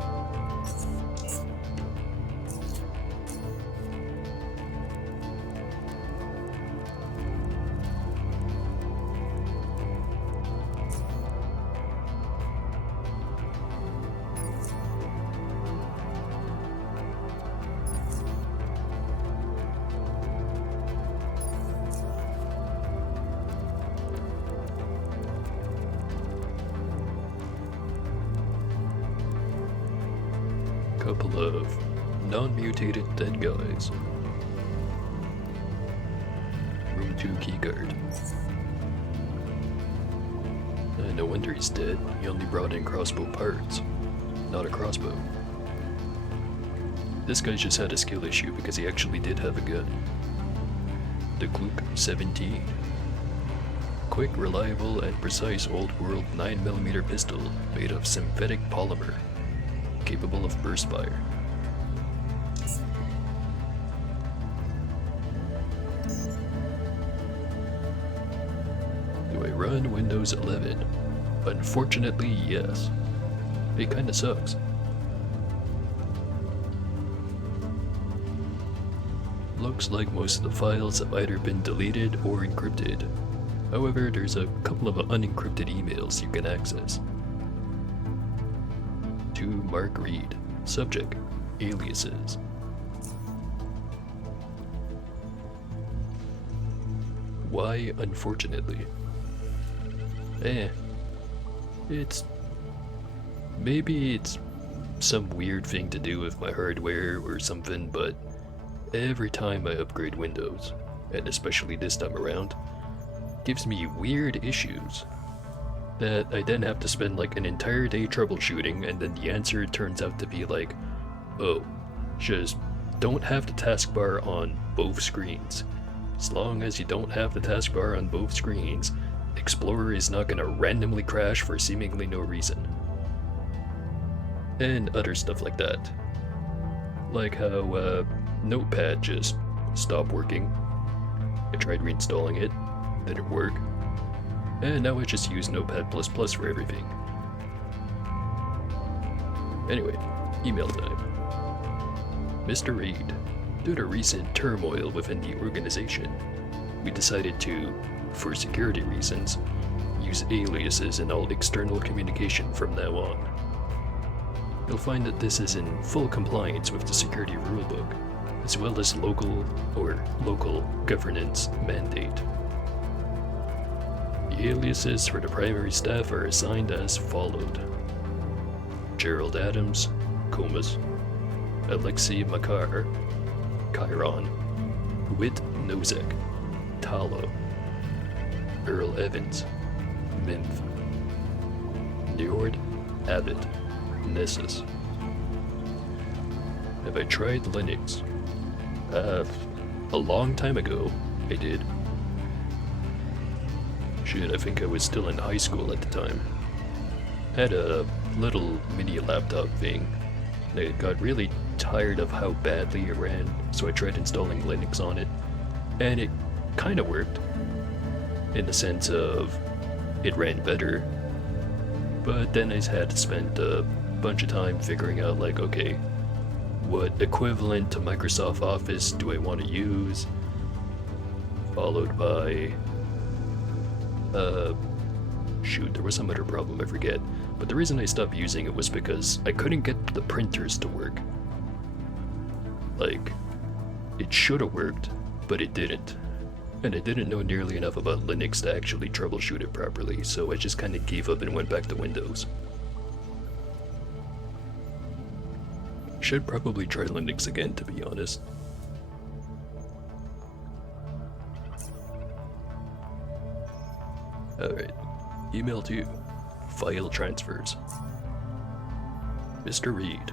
Couple of non-mutated dead guys. Room 2 keycard. No wonder he's dead. He only brought in crossbow parts, not a crossbow. This guy just had a skill issue because he actually did have a gun. The Kluk 17. Quick, reliable, and precise old-world 9mm pistol made of synthetic polymer. Capable of burst fire. Do I run Windows 11? Unfortunately, yes. It kinda sucks. Looks like most of the files have either been deleted or encrypted. However, there's a couple of unencrypted emails you can access. To Mark Reed. Subject: aliases. Why unfortunately? Maybe it's some weird thing to do with my hardware or something, but every time I upgrade Windows, and especially this time around, gives me weird issues that I then have to spend like an entire day troubleshooting, and then the answer turns out to be like, oh, just don't have the taskbar on both screens. As long as you don't have the taskbar on both screens, Explorer is not gonna randomly crash for seemingly no reason. And other stuff like that. Like how Notepad just stopped working. I tried reinstalling it, didn't work. And now I just use Notepad++ for everything. Anyway, email time. Mr. Reed, due to recent turmoil within the organization, we decided to, for security reasons, use aliases in all external communication from now on. You'll find that this is in full compliance with the security rulebook, as well as local governance mandate. The aliases for the primary staff are assigned as followed: Gerald Adams, Comas, Alexei Makar, Chiron, Whit Nozek, Talo, Earl Evans, Minth, Njord, Abbott, Nessus. Have I tried Linux? A long time ago, I did. Shit, I think I was still in high school at the time. Had a little mini laptop thing. I got really tired of how badly it ran, so I tried installing Linux on it, and it kinda worked. In the sense of, it ran better. But then I had to spend a bunch of time figuring out like, okay, what equivalent to Microsoft Office do I want to use? Followed by, shoot, there was some other problem, I forget. But the reason I stopped using it was because I couldn't get the printers to work. Like, it should have worked, but it didn't. And I didn't know nearly enough about Linux to actually troubleshoot it properly, so I just kinda gave up and went back to Windows. Should probably try Linux again, to be honest. Alright, email 2, file transfers. Mr. Reed.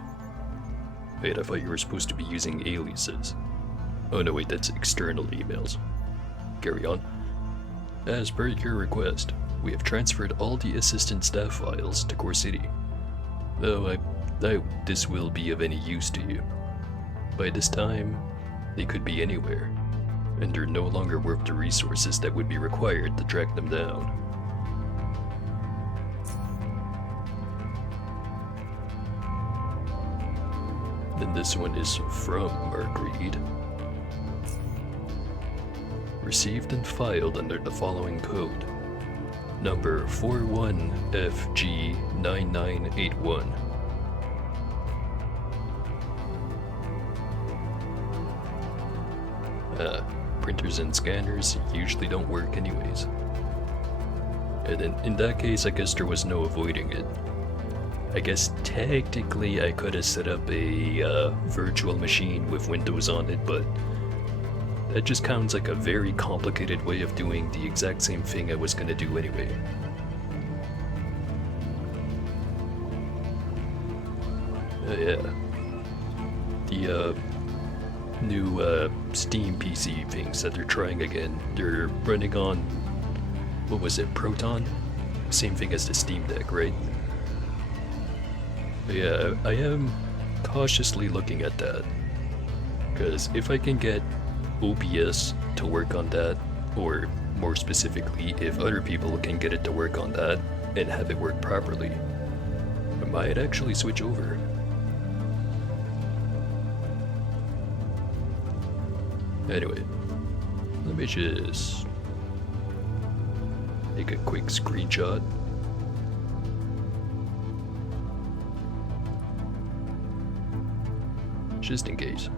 Wait, I thought you were supposed to be using aliases. Oh no, wait, that's external emails. Carry on. As per your request, we have transferred all the assistant staff files to Core City. Though I doubt this will be of any use to you. By this time, they could be anywhere, and are no longer worth the resources that would be required to track them down. Then this one is from Mark Reed. Received and filed under the following code. Number 41FG9981. Printers and scanners usually don't work anyways. And in that case, I guess there was no avoiding it. I guess technically I could have set up a virtual machine with Windows on it, but that just sounds like a very complicated way of doing the exact same thing I was gonna do anyway. Yeah. The new Steam PC things that they're trying again, they're running on, what was it, Proton? Same thing as the Steam Deck, right? But yeah, I am cautiously looking at that. Because if I can get OBS to work on that, or more specifically, if other people can get it to work on that and have it work properly, I might actually switch over. Anyway, let me just take a quick screenshot. Just in case.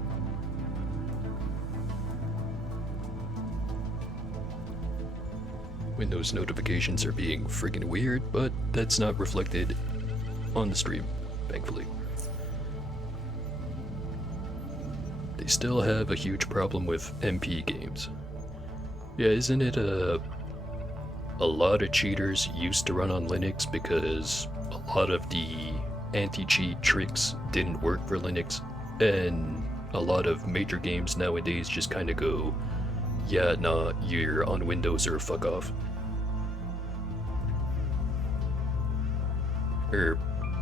Windows notifications are being friggin' weird, but that's not reflected on the stream, thankfully. They still have a huge problem with MP games. Yeah, isn't it a lot of cheaters used to run on Linux because a lot of the anti-cheat tricks didn't work for Linux, and a lot of major games nowadays just kind of go, yeah, nah, you're on Windows or fuck off. Or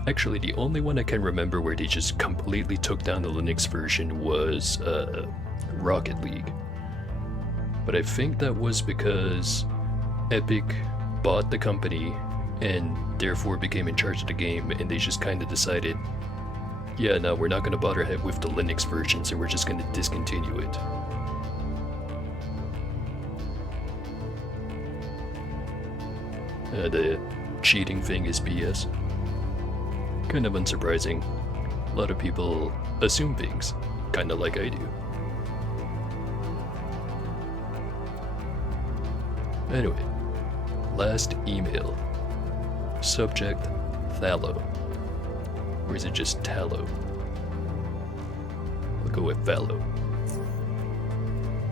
actually, the only one I can remember where they just completely took down the Linux version was Rocket League. But I think that was because Epic bought the company and therefore became in charge of the game, and they just kind of decided, yeah, no, we're not going to bother with the Linux version, so we're just going to discontinue it. The cheating thing is BS. Kind of unsurprising. A lot of people assume things, kind of like I do. Anyway, last email. Subject, Thallow. Or is it just Tallow? I'll go with Thallow.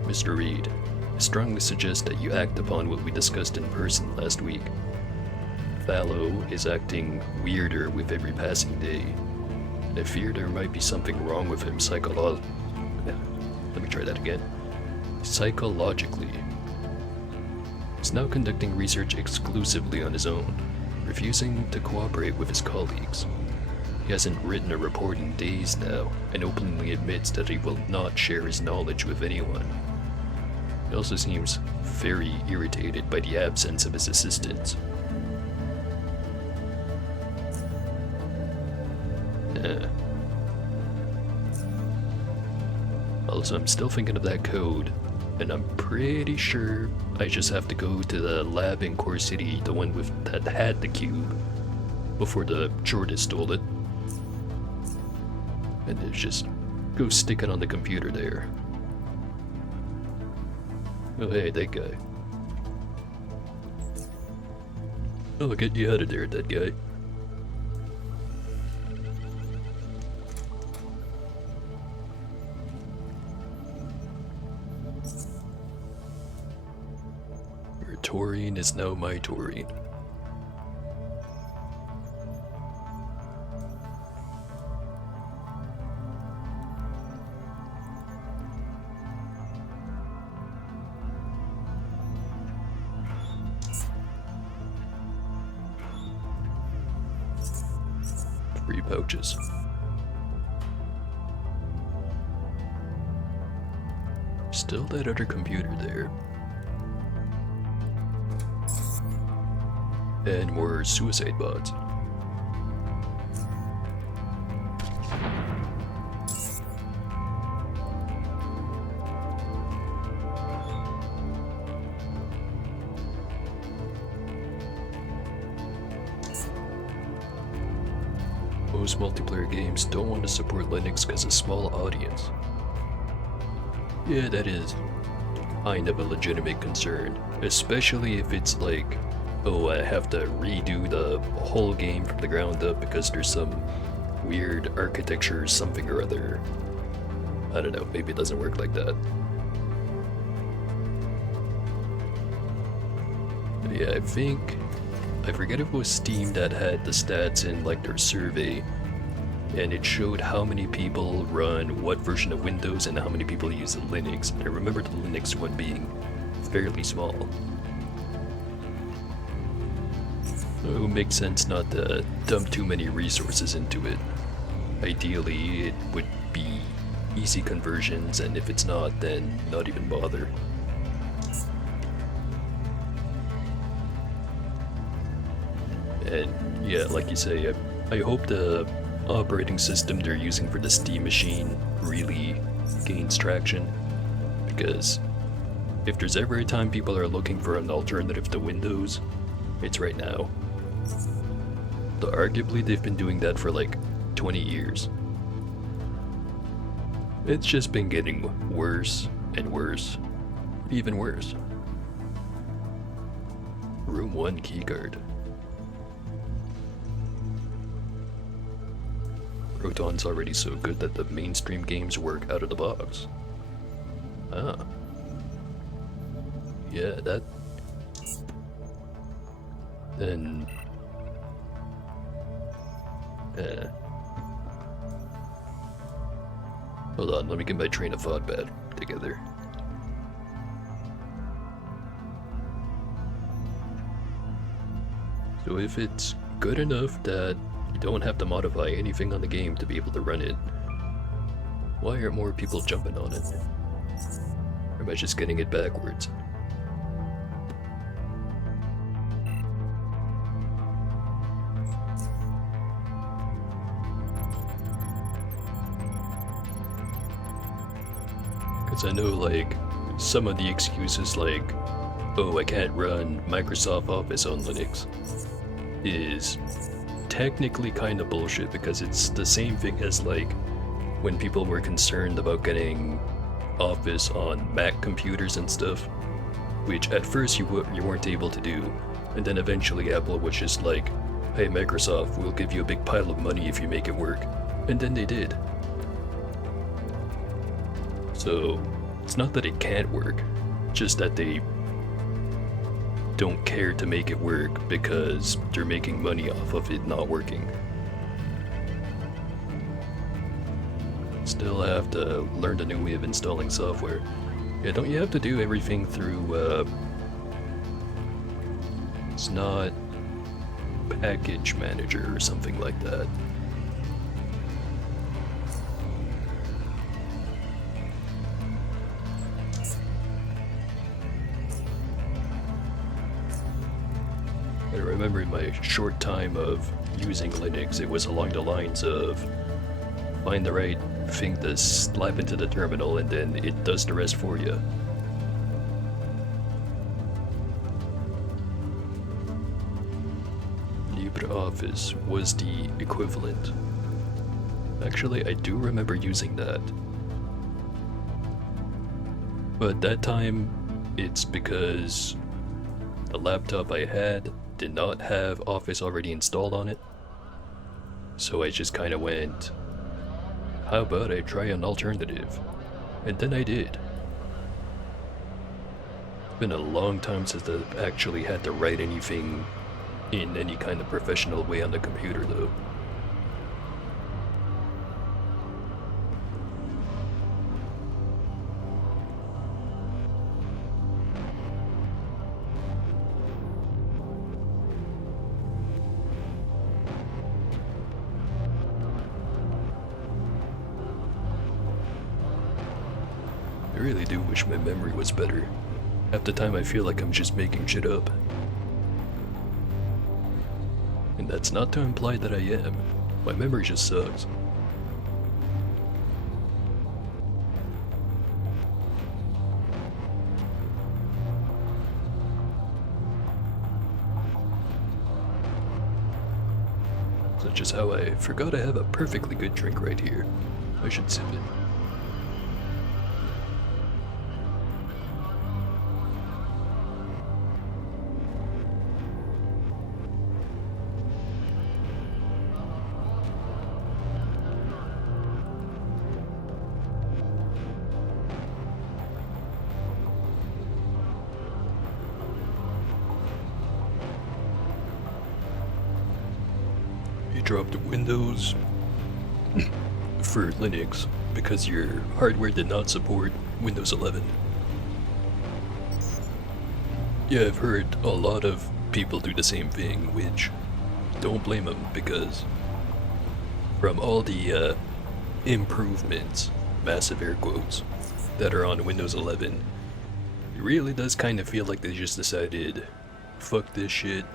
Mr. Reed, I strongly suggest that you act upon what we discussed in person last week. Thallow is acting weirder with every passing day, and I fear there might be something wrong with him psychologically. He's now conducting research exclusively on his own, refusing to cooperate with his colleagues. He hasn't written a report in days now, and openly admits that he will not share his knowledge with anyone. He also seems very irritated by the absence of his assistants. Also, I'm still thinking of that code, and I'm pretty sure I just have to go to the lab in Core City, the one that had the cube, before the Jordan stole it. And then just go stick it on the computer there. Oh hey, that guy. I'll get you out of there, that guy. Your taurine is now my taurine. Three pouches. Still that other computer there. And more suicide bots. Most multiplayer games don't want to support Linux because of small audience. Yeah, that is kind of a legitimate concern, especially if it's like, oh, I have to redo the whole game from the ground up because there's some weird architecture or something or other. I don't know, maybe it doesn't work like that. But yeah, I forget if it was Steam that had the stats in like their survey, and it showed how many people run what version of Windows and how many people use Linux. And I remember the Linux one being fairly small. So it would make sense not to dump too many resources into it. Ideally, it would be easy conversions, and if it's not, then not even bother. And yeah, like you say, I hope the operating system they're using for the Steam machine really gains traction, because if there's ever a time people are looking for an alternative to Windows, it's right now. Though arguably they've been doing that for like 20 years. It's just been getting worse and worse, even worse. Room 1 keycard. Proton's already so good that the mainstream games work out of the box. Ah. Yeah, that... Then... Hold on, let me get my train of thought back together. So if it's good enough that you don't have to modify anything on the game to be able to run it, why aren't more people jumping on it? Or am I just getting it backwards? Because I know, like, some of the excuses like, oh, I can't run Microsoft Office on Linux, is technically kind of bullshit, because it's the same thing as, like, when people were concerned about getting Office on Mac computers and stuff, which at first you weren't able to do, and then eventually Apple was just like, hey Microsoft, we'll give you a big pile of money if you make it work, and then they did. So it's not that it can't work, just that they don't care to make it work because they're making money off of it not working. Still have to learn the new way of installing software. Yeah, don't you have to do everything through, it's not Package Manager or something like that. I remember in my short time of using Linux, it was along the lines of find the right thing to slap into the terminal and then it does the rest for you. LibreOffice was the equivalent. Actually, I do remember using that. But that time, it's because the laptop I had did not have Office already installed on it. So I just kind of went, how about I try an alternative? And then I did. It's been a long time since I've actually had to write anything in any kind of professional way on the computer though. I really do wish my memory was better. Half the time I feel like I'm just making shit up. And that's not to imply that I am. My memory just sucks. Such as how I forgot I have a perfectly good drink right here. I should sip it. You dropped Windows for Linux because your hardware did not support Windows 11. Yeah, I've heard a lot of people do the same thing, which don't blame them, because from all the improvements, massive air quotes, that are on Windows 11, it really does kind of feel like they just decided, fuck this shit.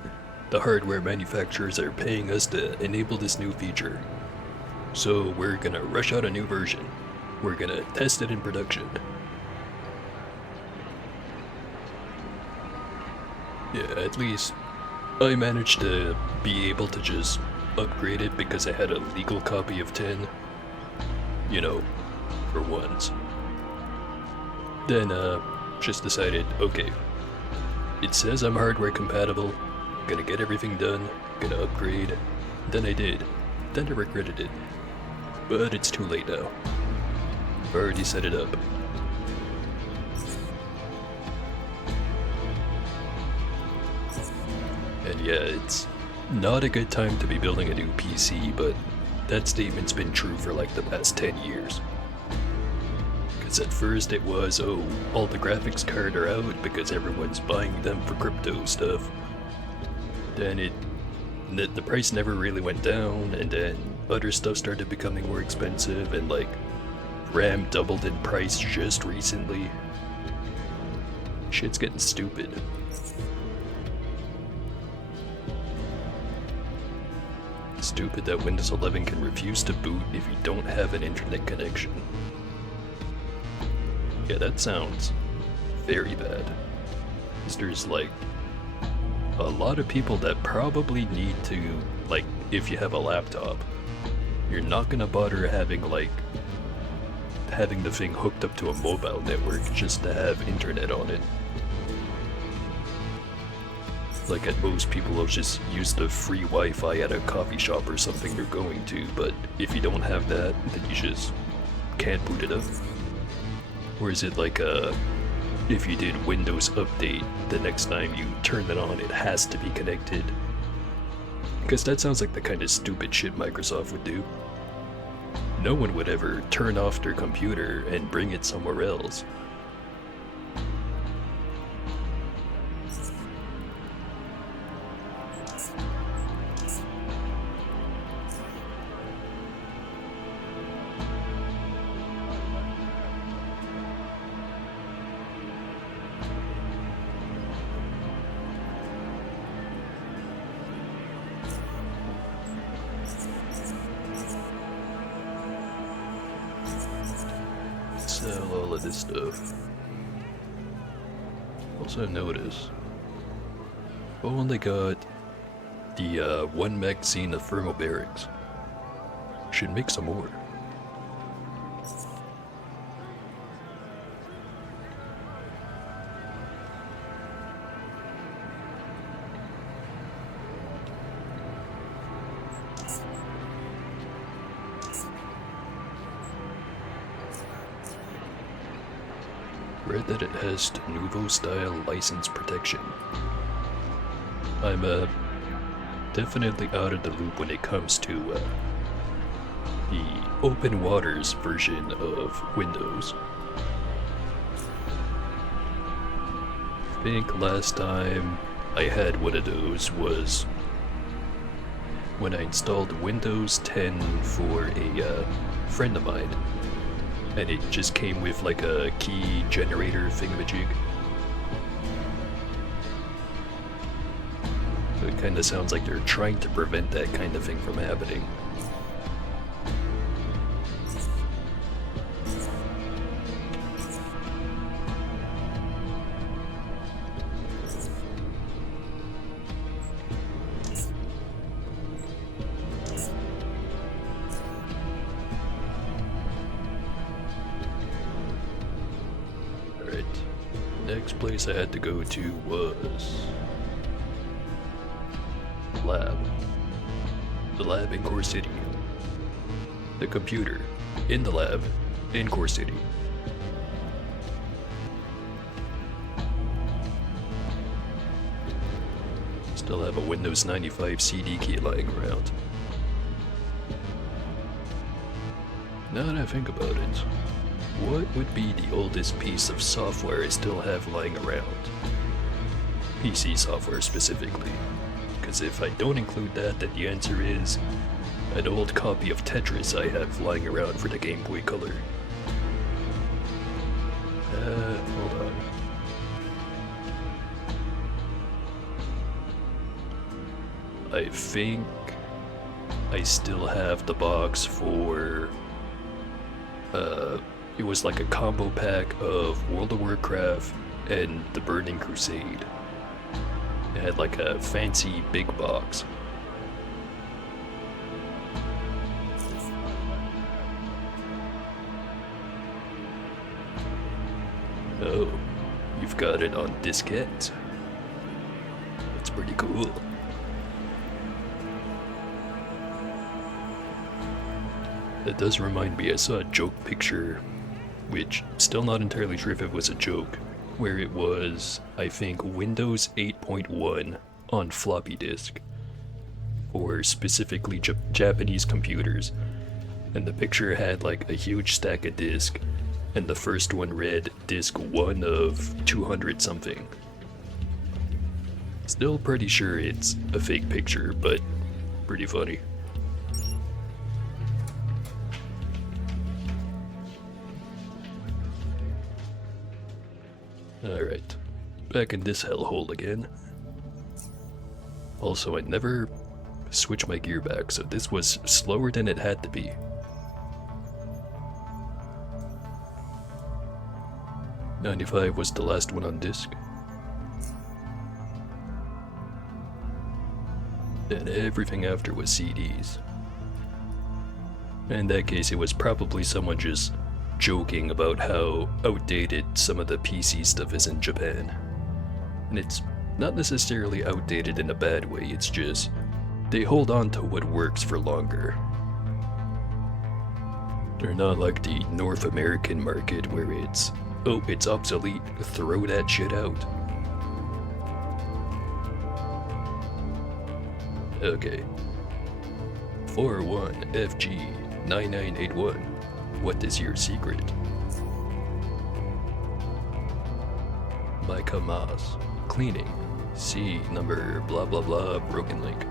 The hardware manufacturers are paying us to enable this new feature. So we're gonna rush out a new version. We're gonna test it in production. Yeah, at least I managed to be able to just upgrade it because I had a legal copy of 10. You know, for once. Then, just decided, okay, it says I'm hardware compatible, gonna get everything done, gonna upgrade. Then I did. Then I regretted it. But it's too late now. I've already set it up. And yeah, it's not a good time to be building a new PC, but that statement's been true for like the past 10 years. Because at first it was, oh, all the graphics cards are out because everyone's buying them for crypto stuff. Then the price never really went down, and then other stuff started becoming more expensive, and like RAM doubled in price just recently. Shit's getting stupid. Stupid that Windows 11 can refuse to boot if you don't have an internet connection. Yeah, that sounds very bad. 'Cause there's like a lot of people that probably need to, like, if you have a laptop, you're not gonna bother having the thing hooked up to a mobile network just to have internet on it. Like at most, people will just use the free Wi-Fi at a coffee shop or something they're going to, but if you don't have that, then you just can't boot it up. Or is it like if you did Windows Update, the next time you turn it on, it has to be connected? Because that sounds like the kind of stupid shit Microsoft would do. No one would ever turn off their computer and bring it somewhere else. Sell all of this stuff. Also notice, I only got the one magazine of thermal barracks. Should make some more. Read that it has de nouveau style license protection. I'm definitely out of the loop when it comes to the open waters version of Windows. I think last time I had one of those was when I installed Windows 10 for a friend of mine. And it just came with like a key generator thingamajig. So it kinda sounds like they're trying to prevent that kind of thing from happening. Next place I had to go to was lab. The lab in Core City. The computer in the lab in Core City. Still have a Windows 95 CD key lying around. Now that I think about it, what would be the oldest piece of software I still have lying around? PC software specifically. Because if I don't include that, then the answer is an old copy of Tetris I have lying around for the Game Boy Color. Hold on. I think I still have the box for it was like a combo pack of World of Warcraft and the Burning Crusade. It had like a fancy big box. Oh, you've got it on diskette. That's pretty cool. That does remind me, I saw a joke picture, which still not entirely sure if it was a joke, where it was, I think, Windows 8.1 on floppy disk, or specifically Japanese computers. And the picture had like a huge stack of disk, and the first one read disk 1 of 200 something. Still pretty sure it's a fake picture, but pretty funny. Alright, back in this hellhole again. Also, I never switched my gear back, so this was slower than it had to be. '95 was the last one on disc. And everything after was CDs. In that case, it was probably someone just joking about how outdated some of the PC stuff is in Japan. And it's not necessarily outdated in a bad way, it's just they hold on to what works for longer. They're not like the North American market where it's, oh, it's obsolete, throw that shit out. Okay. 41FG9981. What is your secret? Micah Moss. Cleaning. C number blah blah blah broken link.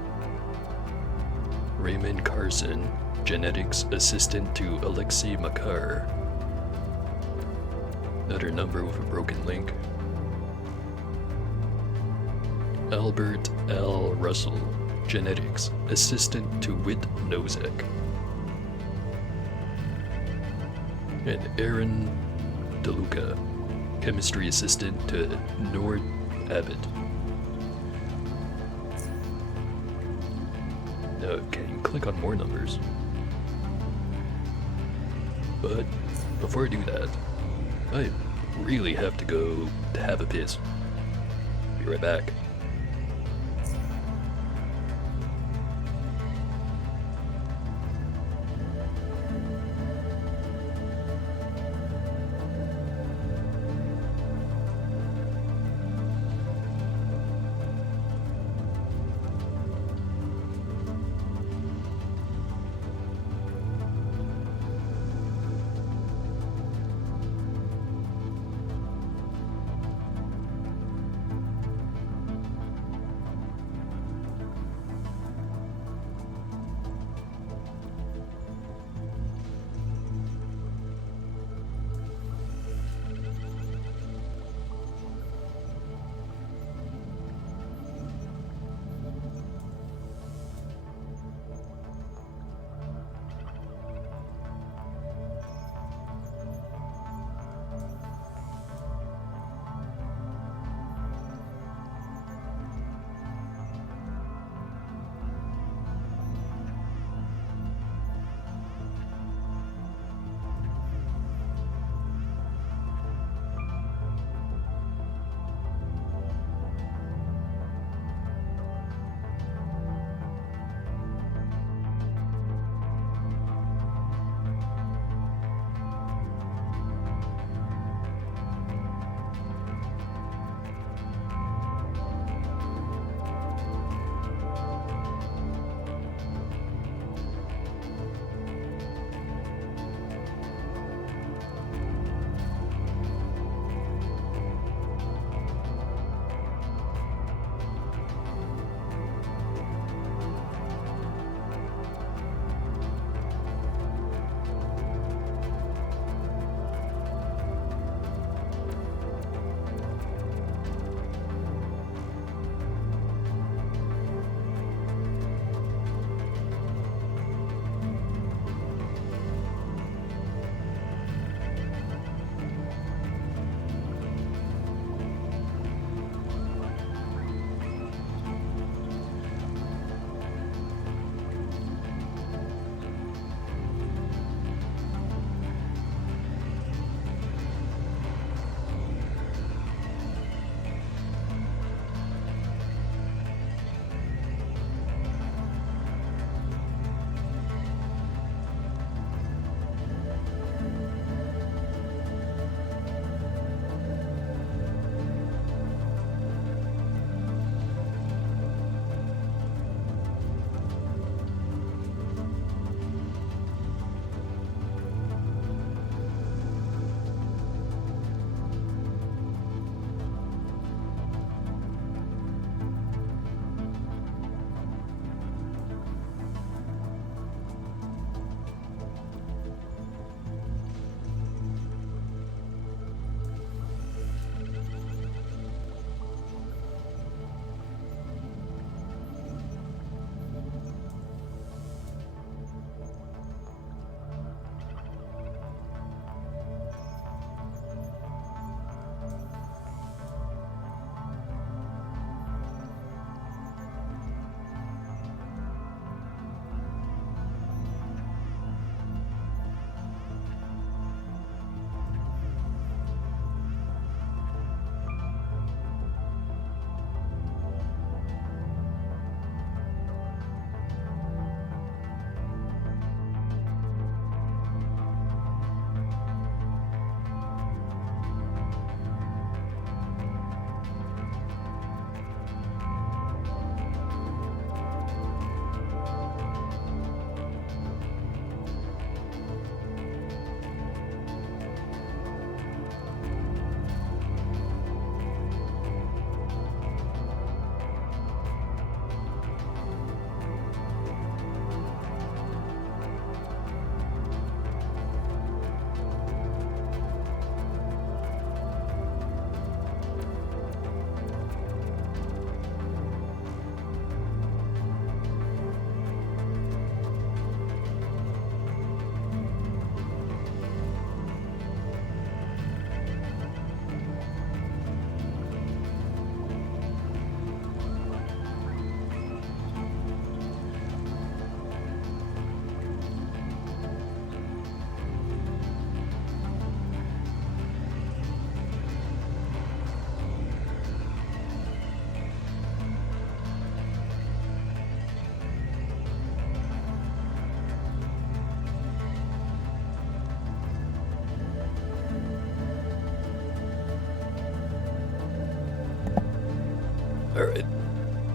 Raymond Carson. Genetics assistant to Alexei Makar. Another number with a broken link. Albert L. Russell. Genetics assistant to Whit Nozek. And Aaron DeLuca, chemistry assistant to Nord Abbott. Now, can you click on more numbers? But before I do that, I really have to go to have a piss. Be right back.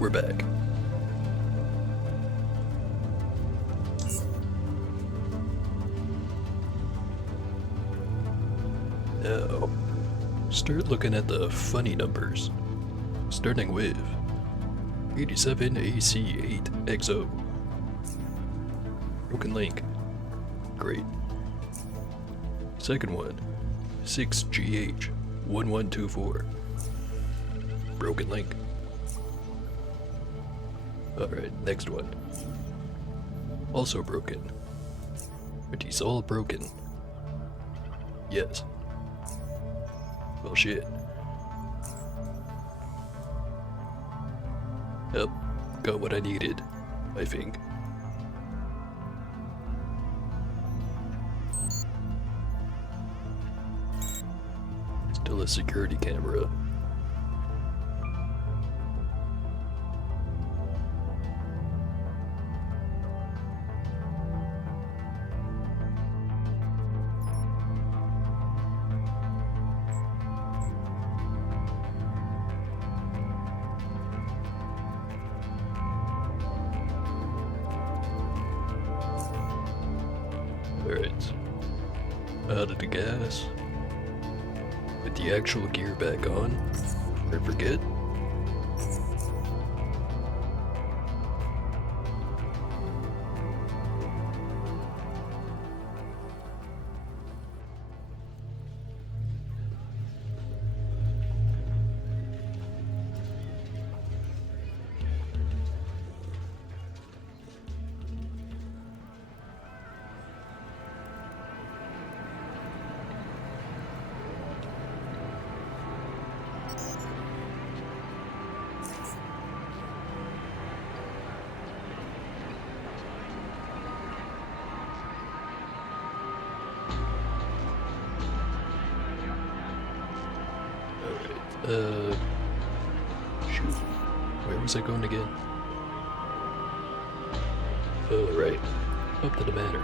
we're back. Now, start looking at the funny numbers. Starting with 87AC8XO. Broken link. Great. Second one, 6GH1124. Broken link. Alright, next one. Also broken. Are these all broken? Yes. Well, shit. Yep, got what I needed, I think. Still a security camera. Alright. Out of the gas. Put the actual gear back on. Or forget. Shoot. Where was I going again? Oh, right. Up to the manor.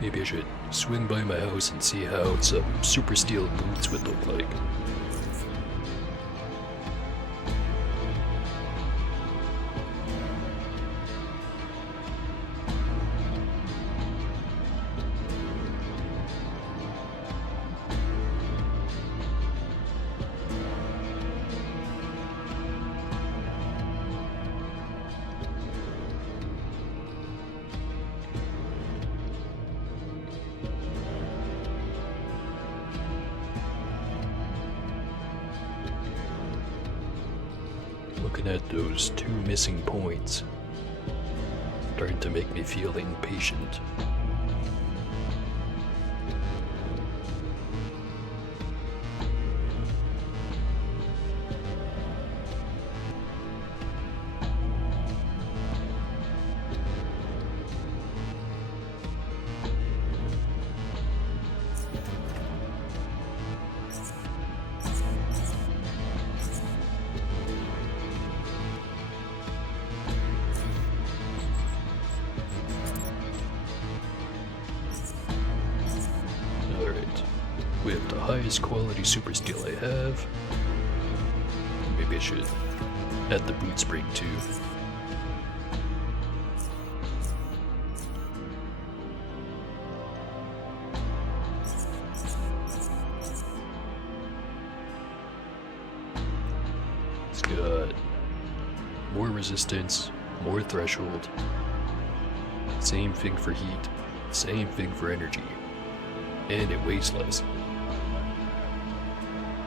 Maybe I should swing by my house and see how some super steel boots would look like. Looking at those two missing points, starting to make me feel impatient. With the highest quality super steel I have, maybe I should add the boot spring too. It's got more resistance, more threshold, same thing for heat, same thing for energy, and it weighs less.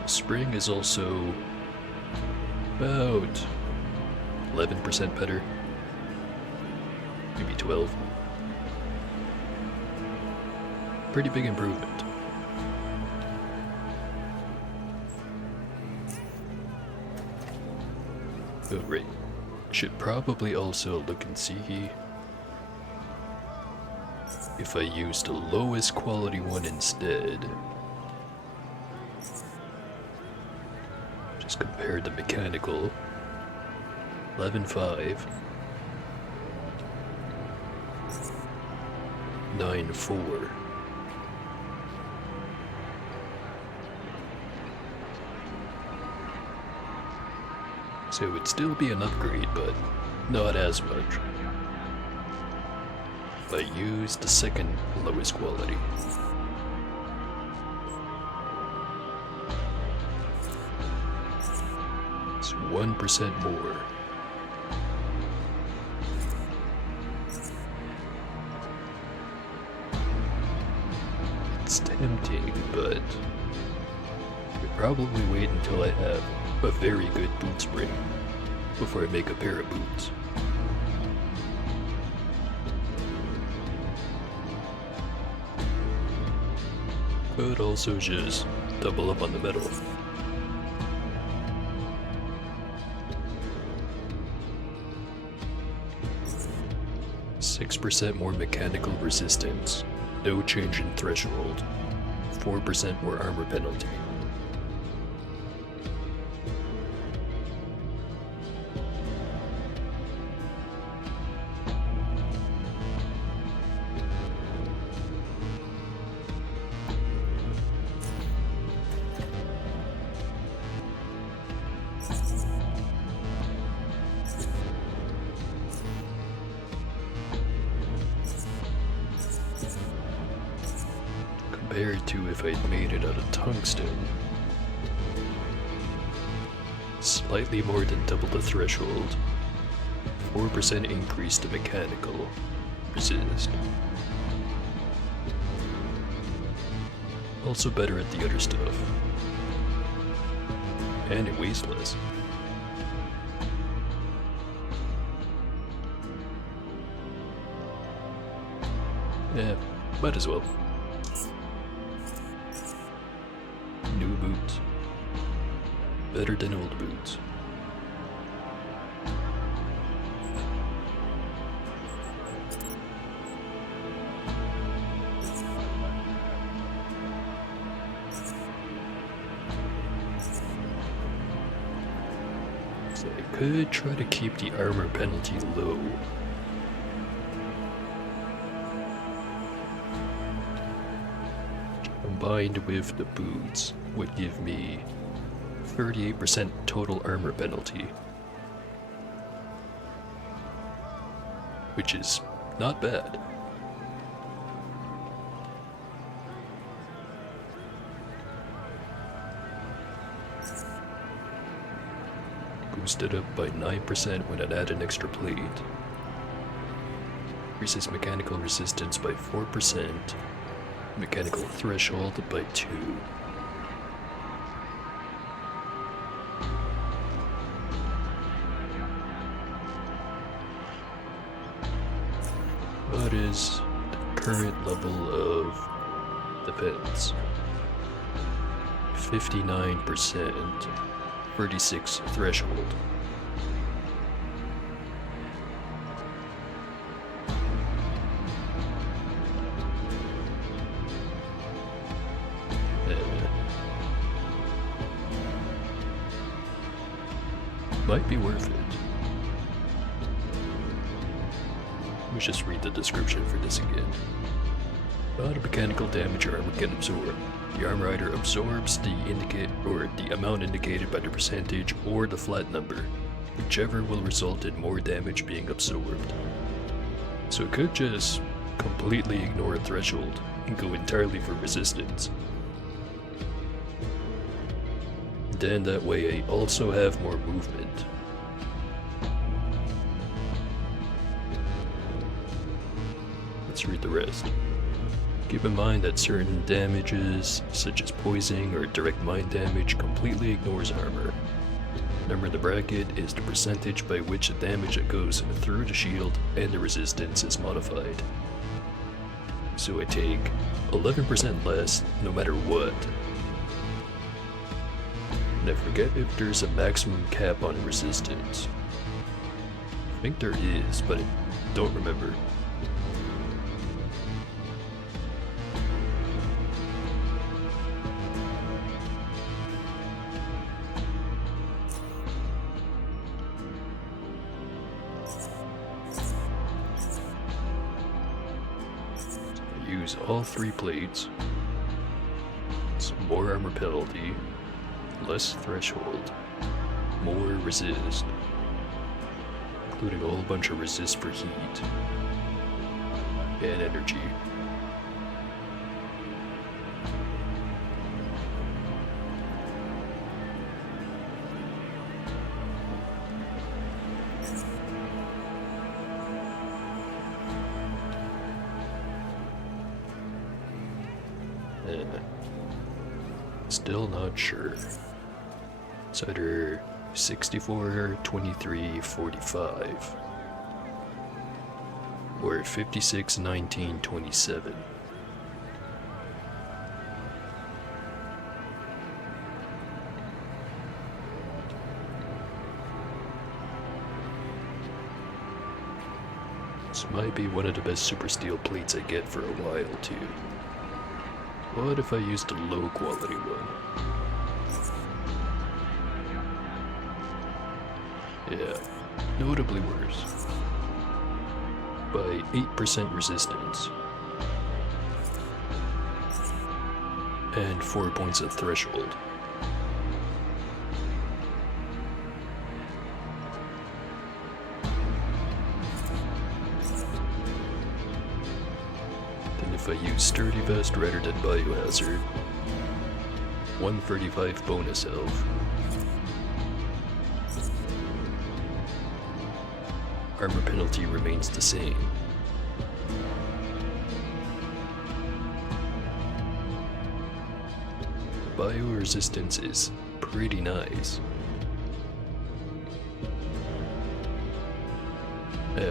Spring is also about 11% better, maybe 12. Pretty big improvement. Oh, right. Should probably also look and see if I use the lowest quality one instead. Just compare the mechanical. 11.5. 9.4. So it'd still be an upgrade, but not as much. I used the second lowest quality. It's 1% more. It's tempting, but I'll probably wait until I have a very good boot spring before I make a pair of boots. Could also just double up on the metal. %6 more mechanical resistance, no change in threshold, 4% more armor penalty. Compared to if I'd made it out of tungsten. Slightly more than double the threshold. 4% increase to mechanical resist. Also better at the other stuff. And it weighs less. Yeah, might as well. New boots. Better than old boots. So I could try to keep the armor penalty low. Combined with the boots would give me 38% total armor penalty, which is not bad. Boosted up by 9% when I add an extra plate. Increases mechanical resistance by 4%. Mechanical threshold by 2. What is the current level of defense? 59%, 36 threshold. Might be worth it. Let me just read the description for this again. Amount of mechanical damage armor can absorb. The armor either absorbs the amount indicated by the percentage or the flat number, whichever will result in more damage being absorbed. So it could just completely ignore a threshold and go entirely for resistance. Then that way I also have more movement. Let's read the rest. Keep in mind that certain damages, such as poisoning or direct mine damage, completely ignores armor. Number in the bracket is the percentage by which the damage that goes through the shield and the resistance is modified. So I take 11% less no matter what. And I forget if there's a maximum cap on resistance. I think there is, but I don't remember. Use all 3 plates. Some more armor penalty. Less threshold. more resist, including a whole bunch of resist for heat and energy. Still not sure. It's either 64, 23, 45 or 56, 19, 27. This might be one of the best super steel plates I get for a while too. What if I used a low quality one? Yeah, notably worse. By 8% resistance. And 4 points of threshold. Then if I use sturdy vest rather than biohazard, 135 bonus health. Armor penalty remains the same. Bio-resistance is pretty nice.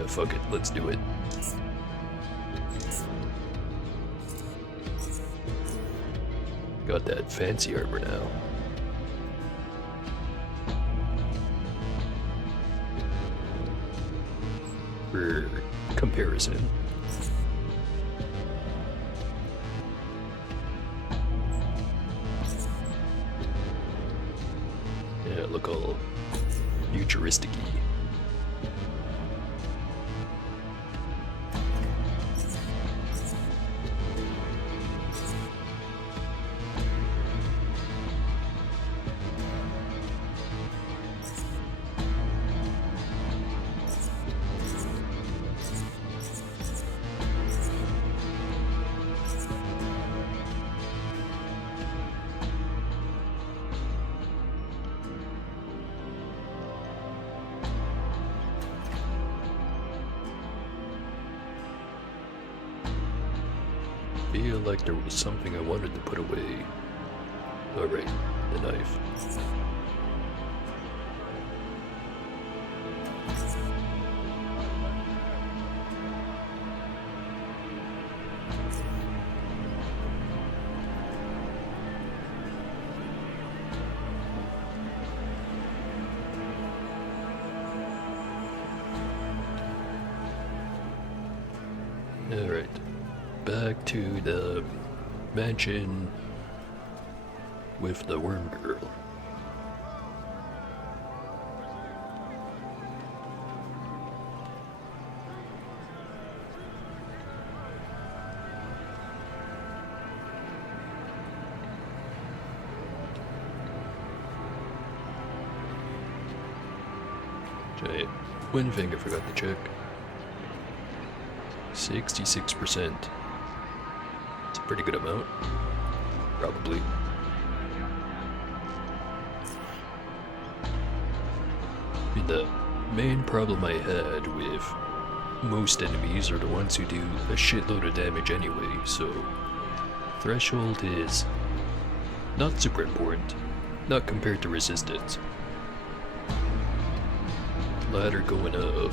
Fuck it, let's do it. Got that fancy armor now. For comparison, yeah, look all futuristic-y. Feel like there was something I wanted to put away. Alright, the knife. Alright. Back to the mansion with the worm girl. Giant one thing I forgot to check. 66%. It's a pretty good amount. Probably. I mean, the main problem I had with most enemies are the ones who do a shitload of damage anyway, so threshold is not super important, not compared to resistance. Ladder going up.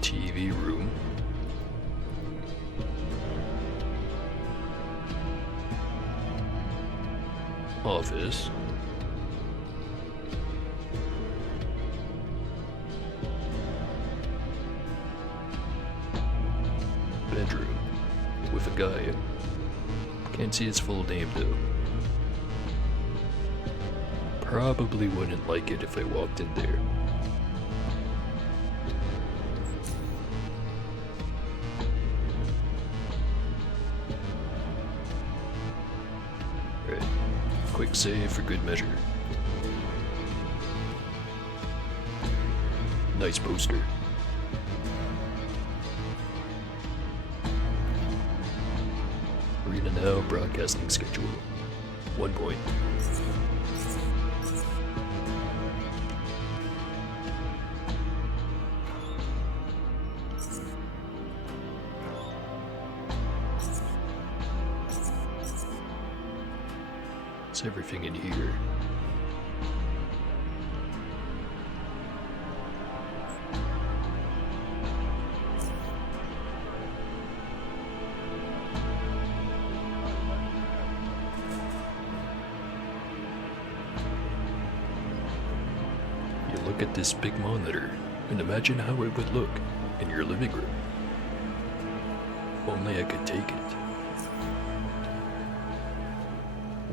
TV room. Office. Bedroom. with a guy. Can't see his full name though. Probably wouldn't like it if I walked in there. Alright, quick save for good measure. Nice poster. Arena Now broadcasting schedule. 1 point. It's everything in here. You look at this big monitor and imagine how it would look in your living room. Only I could take it.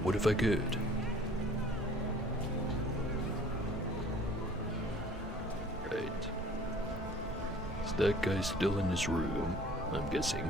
What if I could? Right. Is that guy still in his room? I'm guessing.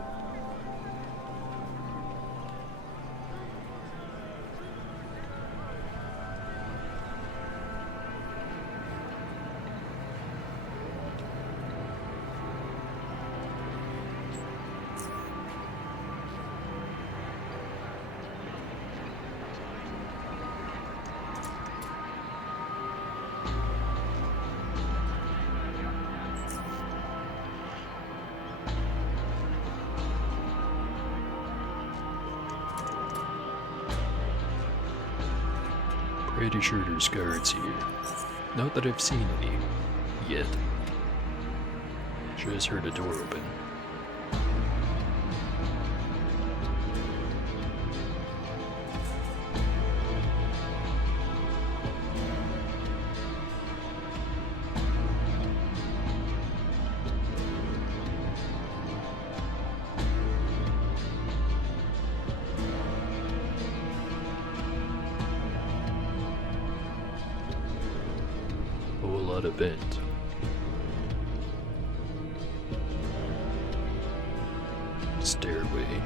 Pretty sure there's guards here. Not that I've seen any. Yet. Just heard a door open. Whole lot of vent. Stairway.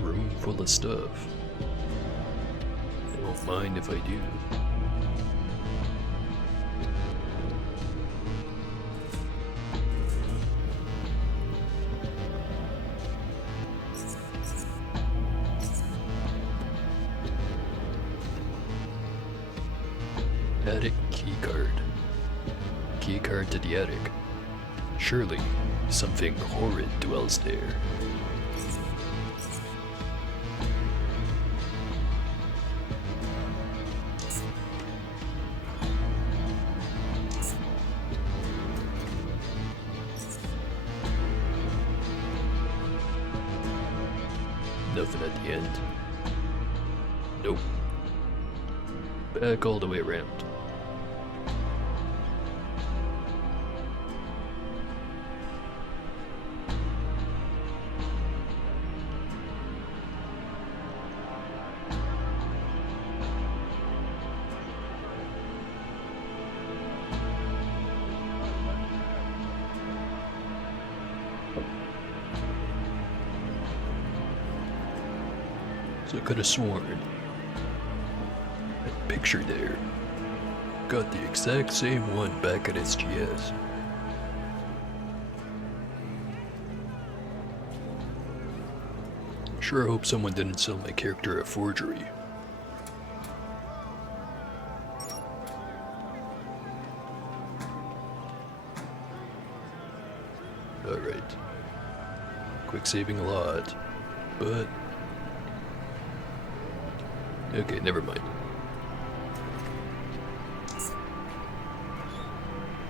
Room full of stuff. I won't mind if I do. Attic keycard. Keycard to the attic. Surely, something horrid dwells there. Nothing at the end. Nope. Back all the way around. So I could have sworn that picture there got the exact same one back at SGS. Sure hope someone didn't sell my character a forgery. Alright. Quick saving a lot, but... okay, never mind.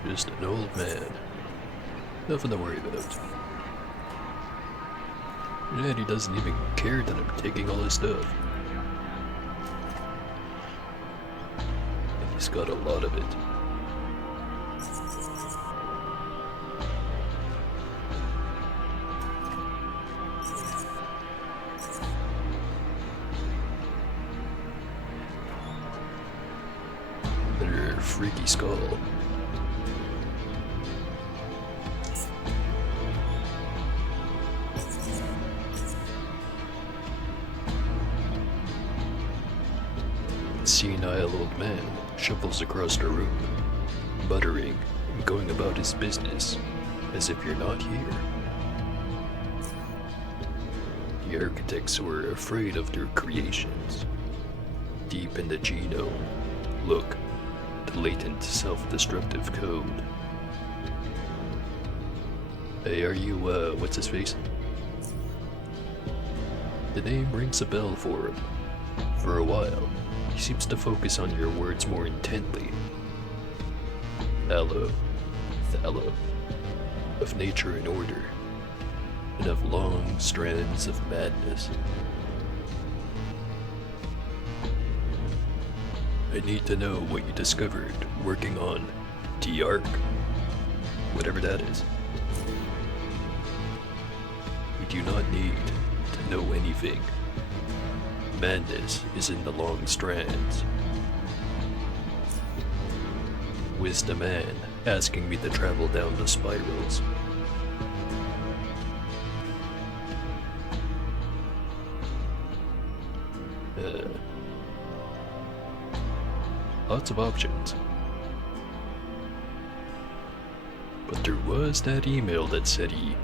Just an old man. Nothing to worry about. And he doesn't even care that I'm taking all his stuff. And he's got a lot of it. freaky skull. The senile old man shuffles across the room, muttering and going about his business as if you're not here. The architects were afraid of their creations. Deep in the genome, look, the latent self-destructive code. Hey, are you, what's his face? The name rings a bell for him. For a while, he seems to focus on your words more intently. Allo, Thallo, of nature and order, and of long strands of madness. I need to know what you discovered working on D-Arc, whatever that is. We do not need to know anything. Madness is in the long strands. Wisdom man asking me to travel down the spirals. Lots of options. But there was that email that said he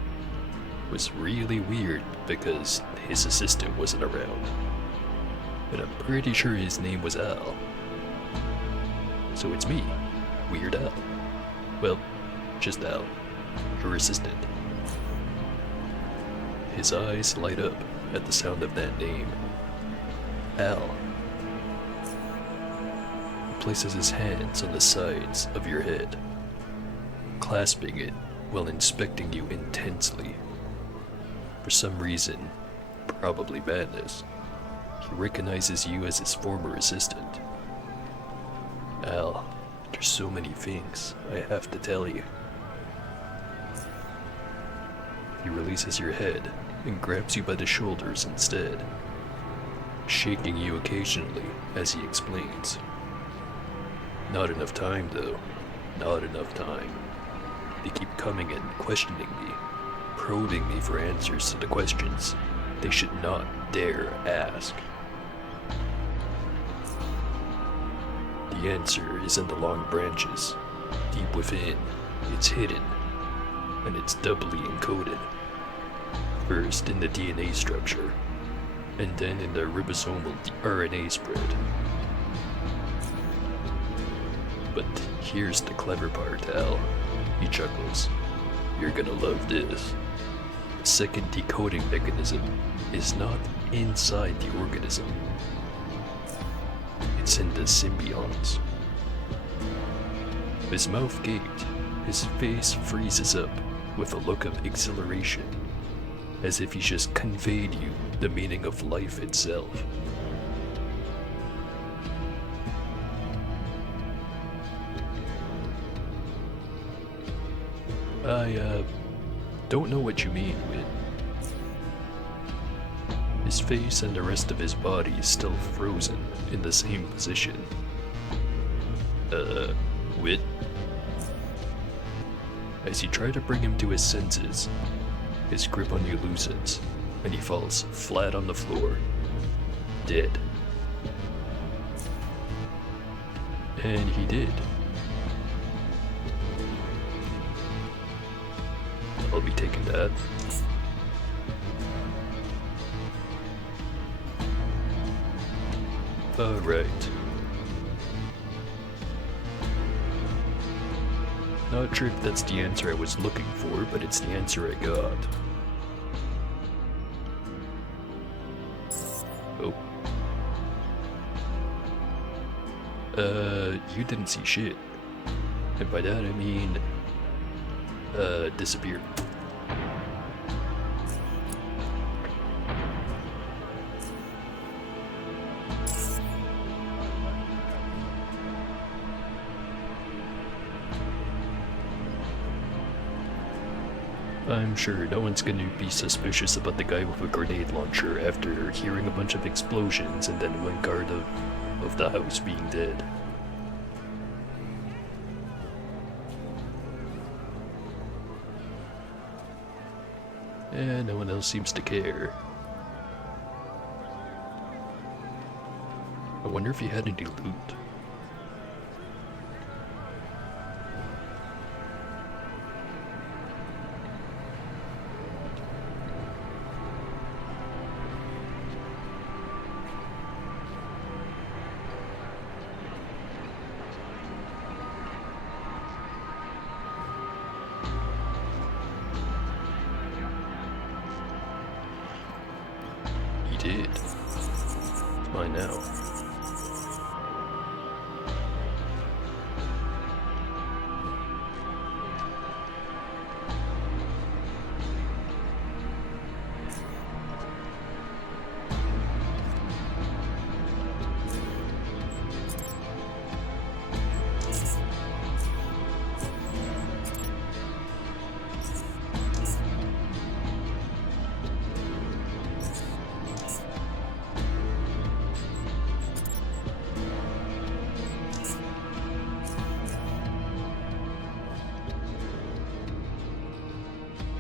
was really weird because his assistant wasn't around. And I'm pretty sure his name was Al. So it's me, Weird Al. Well, just Al, your assistant. His eyes light up at the sound of that name. Al. Places his hands on the sides of your head, clasping it while inspecting you intensely. For some reason, probably madness, he recognizes you as his former assistant. Al, there's so many things I have to tell you. He releases your head and grabs you by the shoulders instead, shaking you occasionally as he explains. Not enough time, though. Not enough time. They keep coming and questioning me, probing me for answers to the questions they should not dare ask. The answer is in the long branches. Deep within, it's hidden, and it's doubly encoded. First in the DNA structure, and then in the ribosomal RNA spread. But here's the clever part, Al. He chuckles. You're gonna love this. The second decoding mechanism is not inside the organism. It's in the symbionts. His mouth gaped, his face freezes up with a look of exhilaration, as if he just conveyed you the meaning of life itself. I, don't know what you mean, Wit. His face and the rest of his body is still frozen in the same position. Wit? As you try to bring him to his senses, his grip on you loosens, and he falls flat on the floor, dead. And he did. I'll be taking that. Alright. Not sure if that's the answer I was looking for, but it's the answer I got. Oh. You didn't see shit. And by that I mean, disappeared. I'm sure no one's gonna be suspicious about the guy with a grenade launcher after hearing a bunch of explosions and then one guard of the house being dead. And no one else seems to care. I wonder if he had any loot. He did. It's mine now.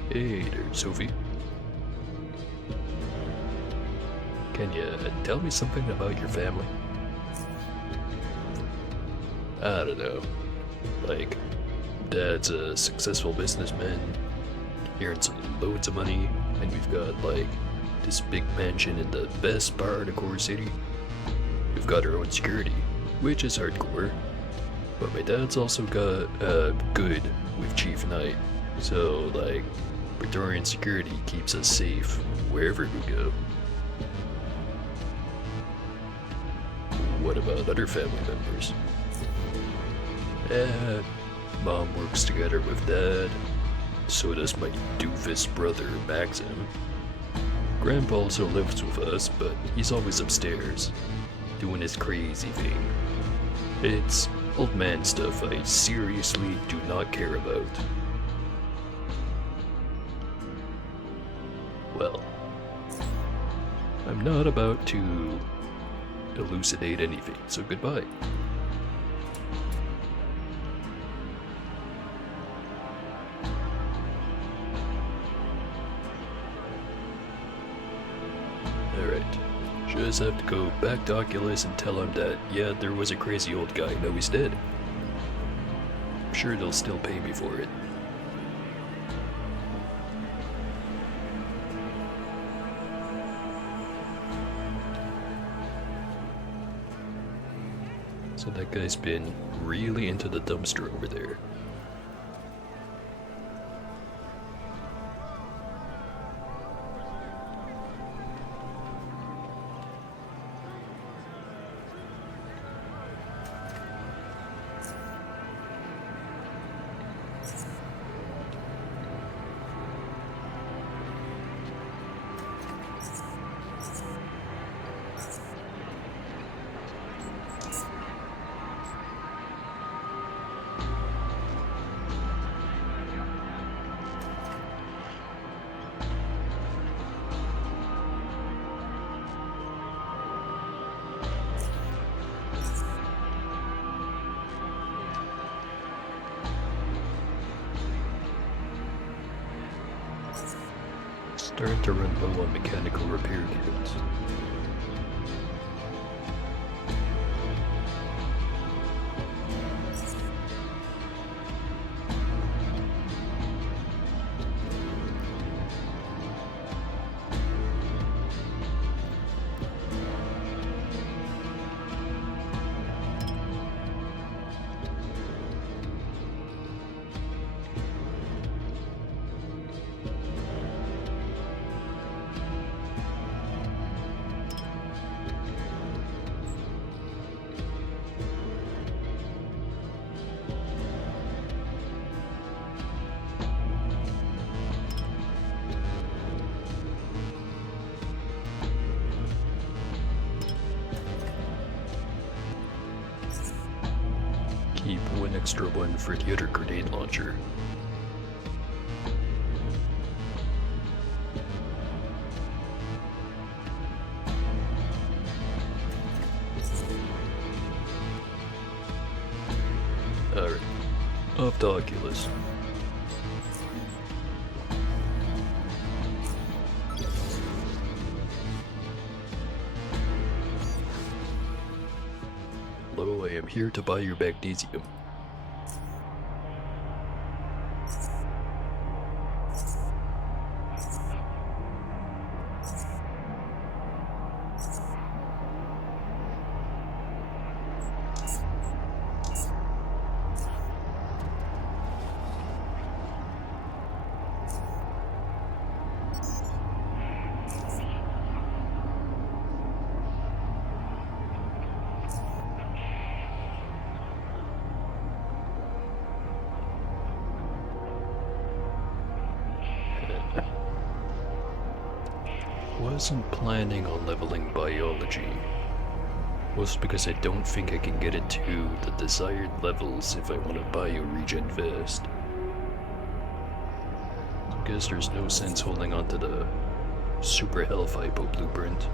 Hey there, Sophie. Can you tell me something about your family? I don't know. Like, Dad's a successful businessman, he earns loads of money, and we've got, like, this big mansion in the best part of Core City. We've got our own security, which is hardcore. But my dad's also got good with Chief Knight, so, like, Praetorian security keeps us safe wherever we go. What about other family members? Mom works together with Dad. So does my doofus brother Maxim. Grandpa also lives with us, but he's always upstairs, doing his crazy thing. It's old man stuff I seriously do not care about. Well, I'm not about to elucidate anything, so goodbye. Alright, just have to go back to Oculus and tell him that, yeah, there was a crazy old guy, now he's dead. I'm sure they'll still pay me for it. So that guy's been really into the dumpster over there. Starting to run low on mechanical repair kits. Keep one extra one for the other grenade launcher. Alright, off to Oculus. am here to buy your magnesium. Wasn't planning on leveling biology. Was because I don't think I can get it to the desired levels if I want to bio-regen fast. I guess there's no sense holding on to the Super Health Hypo blueprint.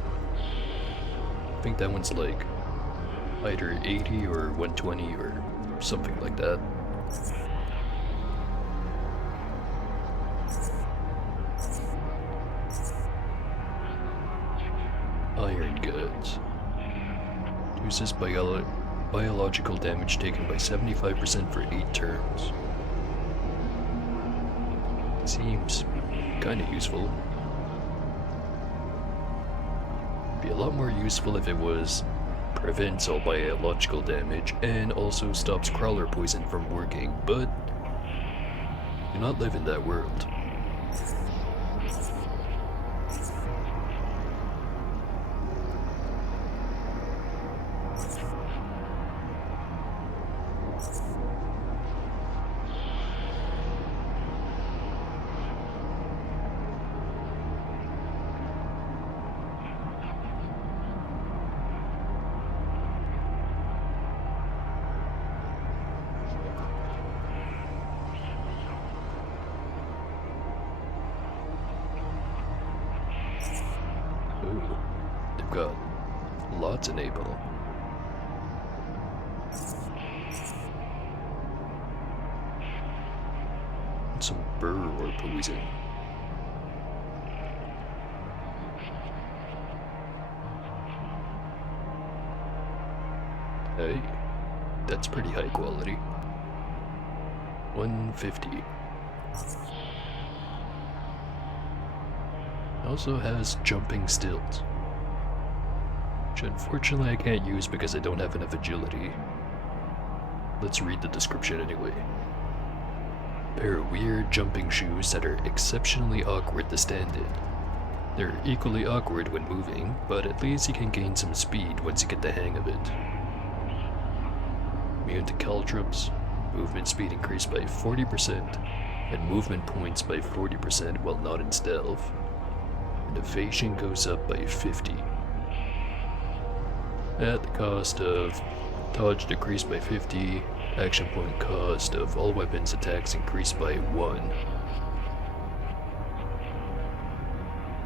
I think that one's like either 80 or 120 or something like that. Iron Guts. Reduces biological damage taken by 75% for 8 turns. Seems kinda useful. Be a lot more useful if it was prevents all biological damage and also stops crawler poison from working, but do not live in that world. Ooh, they've got lots of napalm. And some burr or poison. Hey, that's pretty high quality. 150. Also has jumping stilts, which unfortunately I can't use because I don't have enough agility. Let's read the description anyway. Pair of weird jumping shoes that are exceptionally awkward to stand in. They're equally awkward when moving, but at least you can gain some speed once you get the hang of it. Immune to caltrops, movement speed increased by 40%, and movement points by 40% while not in stealth. Evasion goes up by 50. At the cost of dodge decreased by 50, action point cost of all weapons attacks increased by 1.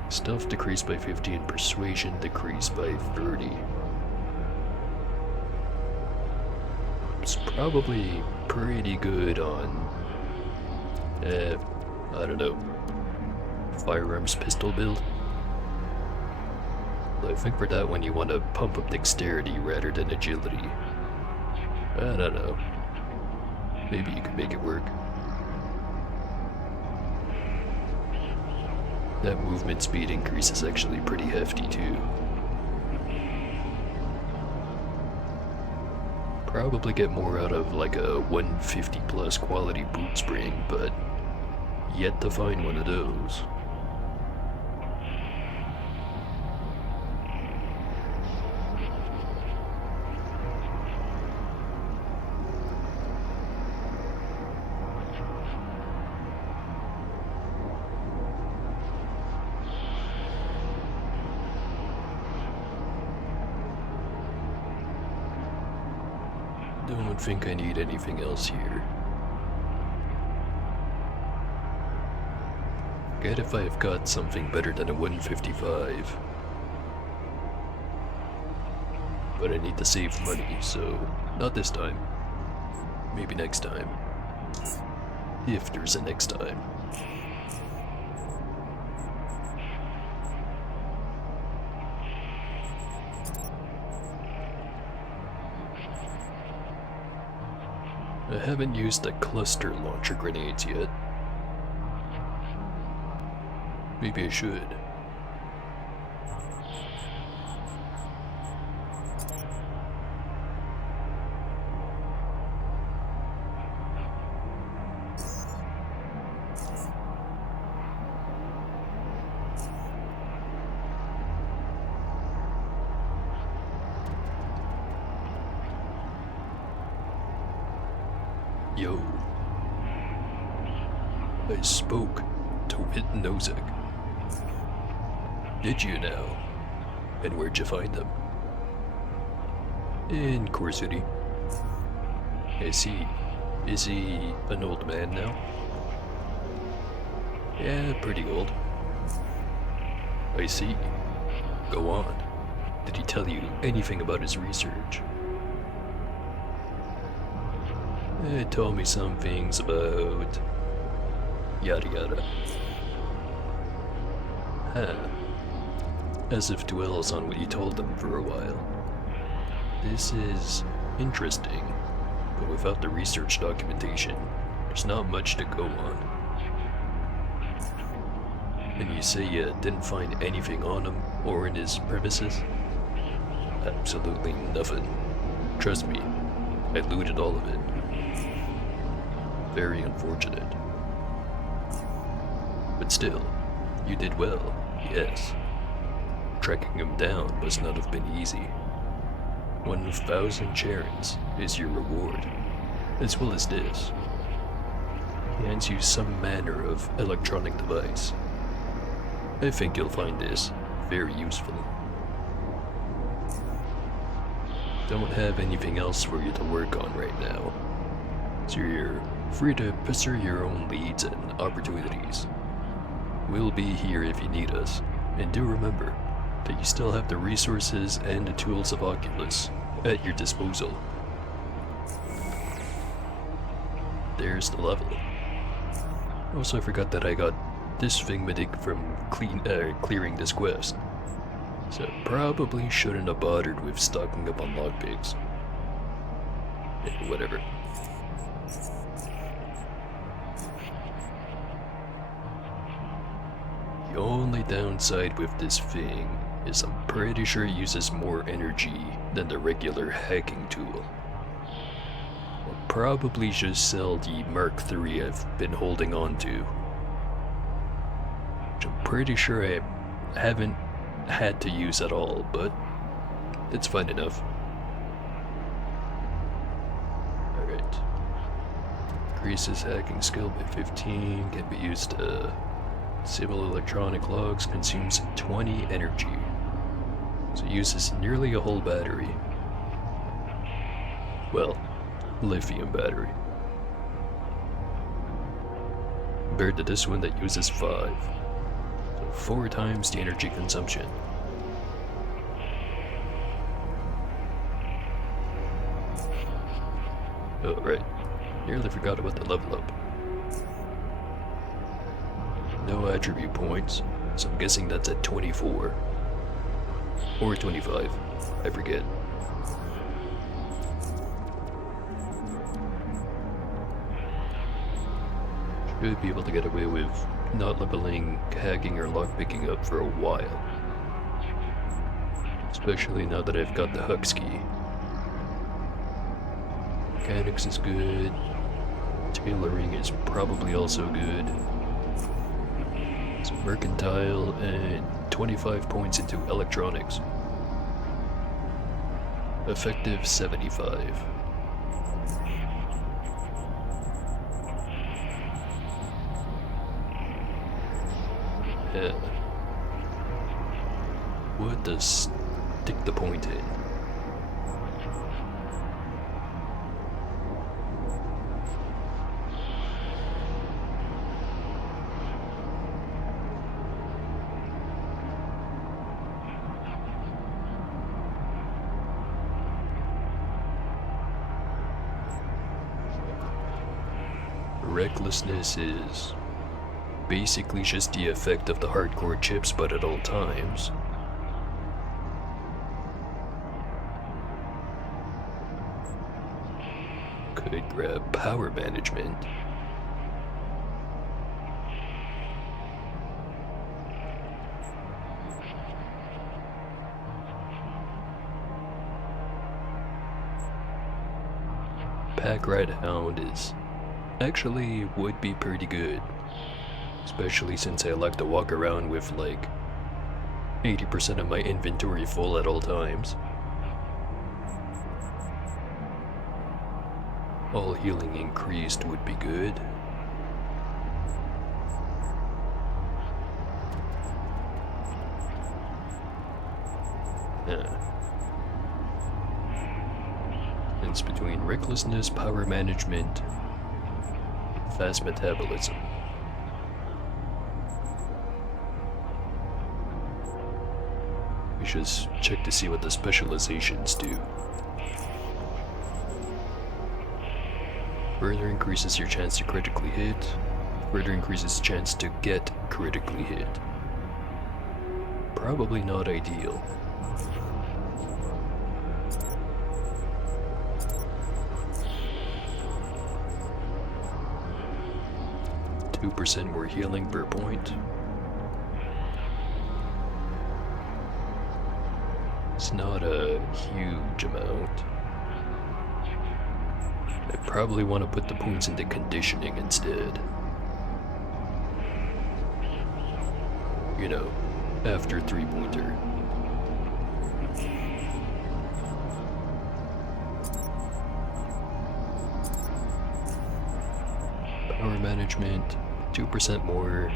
Stealth decreased by 50 and persuasion decreased by 30. It's probably pretty good on, I don't know, firearms pistol build. I think for that one you want to pump up dexterity rather than agility. I don't know. Maybe you could make it work. That movement speed increase is actually pretty hefty too. Probably get more out of like a 150 plus quality boot spring, but yet to find one of those. Don't think I need anything else here. Forget if I've got something better than a 155. But I need to save money, so not this time. Maybe next time. If there's a next time. I haven't used the cluster launcher grenades yet. Maybe I should. Yo. I spoke to Whit Nozick. Did you now? And where'd you find him? In Core City. I see. Is he an old man now? Yeah, pretty old. I see. Go on. Did he tell you anything about his research? He told me some things about... yada yada. Huh. As if dwells on what you told them for a while. This is interesting, but without the research documentation, there's not much to go on. And you say you didn't find anything on him or in his premises? Absolutely nothing. Trust me, I looted all of it. Very unfortunate. But still, you did well, yes. Tracking him down must not have been easy. 1,000 charons is your reward, as well as this. He hands you some manner of electronic device. I think you'll find this very useful. Don't have anything else for you to work on right now, so you're free to pursue your own leads and opportunities. We'll be here if you need us, and do remember that you still have the resources and the tools of Oculus at your disposal. There's the level. Also, I forgot that I got this thingamadig from clearing this quest, so probably shouldn't have bothered with stocking up on lockpicks. Whatever. The only downside with this thing is I'm pretty sure it uses more energy than the regular hacking tool. I'll probably just sell the Mark III I've been holding on to, which I'm pretty sure I haven't had to use at all, but it's fine enough. Alright. Increases hacking skill by 15, can be used to disable electronic logs, consumes 20 energy. So it uses nearly a whole battery. Well, lithium battery. Compared to this one that uses 5. So 4 times the energy consumption. Oh, right. Nearly forgot about the level up. No attribute points, so I'm guessing that's at 24. Or 25, I forget. Should be able to get away with not leveling, hacking, or lockpicking up for a while. Especially now that I've got the Hux key. Mechanics is good. Tailoring is probably also good. Some mercantile and 25 points into electronics. Effective 75. Yeah. What does stick the point in? Recklessness is basically just the effect of the hardcore chips, but at all times. could grab power management. Pack Rat Hound is actually would be pretty good, especially since I like to walk around with like 80% of my inventory full at all times. All healing increased would be good. It's between recklessness, power management, fast metabolism. We should check to see what the specializations do. Further increases your chance to critically hit. Further increases chance to get critically hit. Probably not ideal. %2 more healing per point. It's not a huge amount. I probably want to put the points into conditioning instead. You know, after 3-pointer. Power management, 2% more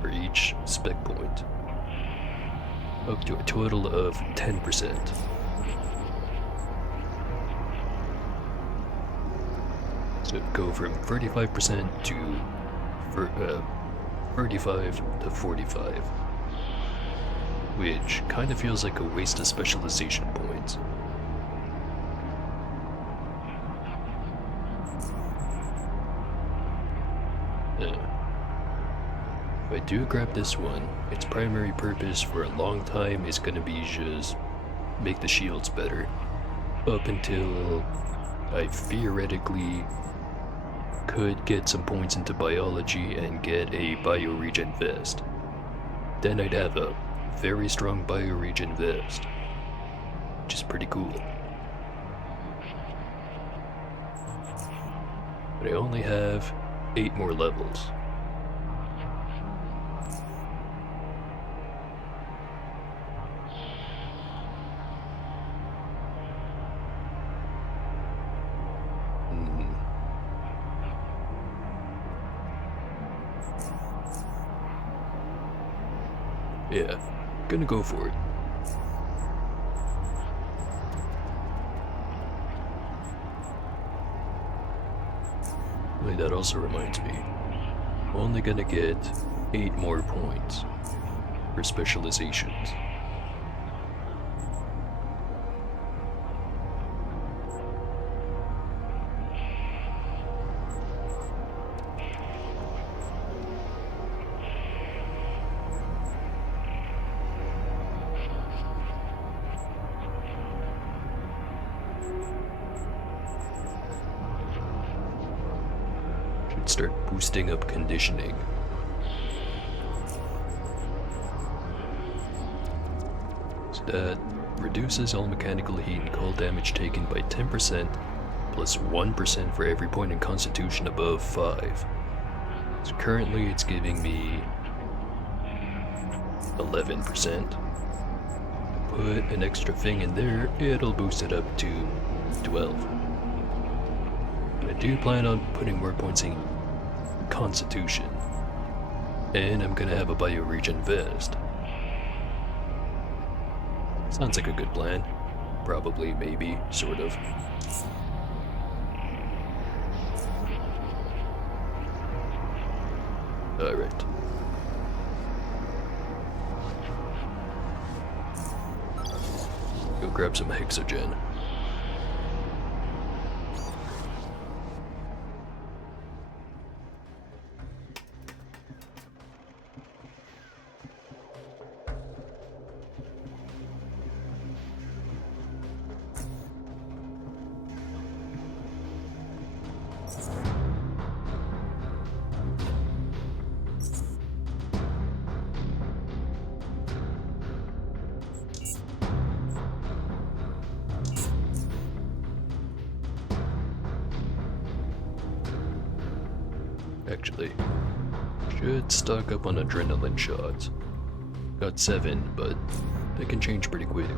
for each spec point. Up to a total of 10%. So go from 35% to 35 to 45. Which kind of feels like a waste of specialization points. If I do grab this one, its primary purpose for a long time is gonna be just make the shields better. Up until I theoretically could get some points into biology and get a bioregen vest. Then I'd have a very strong bioregen vest, which is pretty cool. But I only have 8 more levels. Yeah, gonna go for it. Wait, that also reminds me. I'm only gonna get 8 more points for specializations. Start boosting up conditioning. So that reduces all mechanical heat and cold damage taken by 10%, plus 1% for every point in constitution above 5. So currently it's giving me 11%. Put an extra thing in there, it'll boost it up to 12. I do plan on putting more points in Constitution, and I'm gonna have a bioregen vest. Sounds like a good plan. Probably, maybe, sort of. Alright. Go grab some hexogen. Actually, should stock up on adrenaline shots. Got 7, but they can change pretty quick.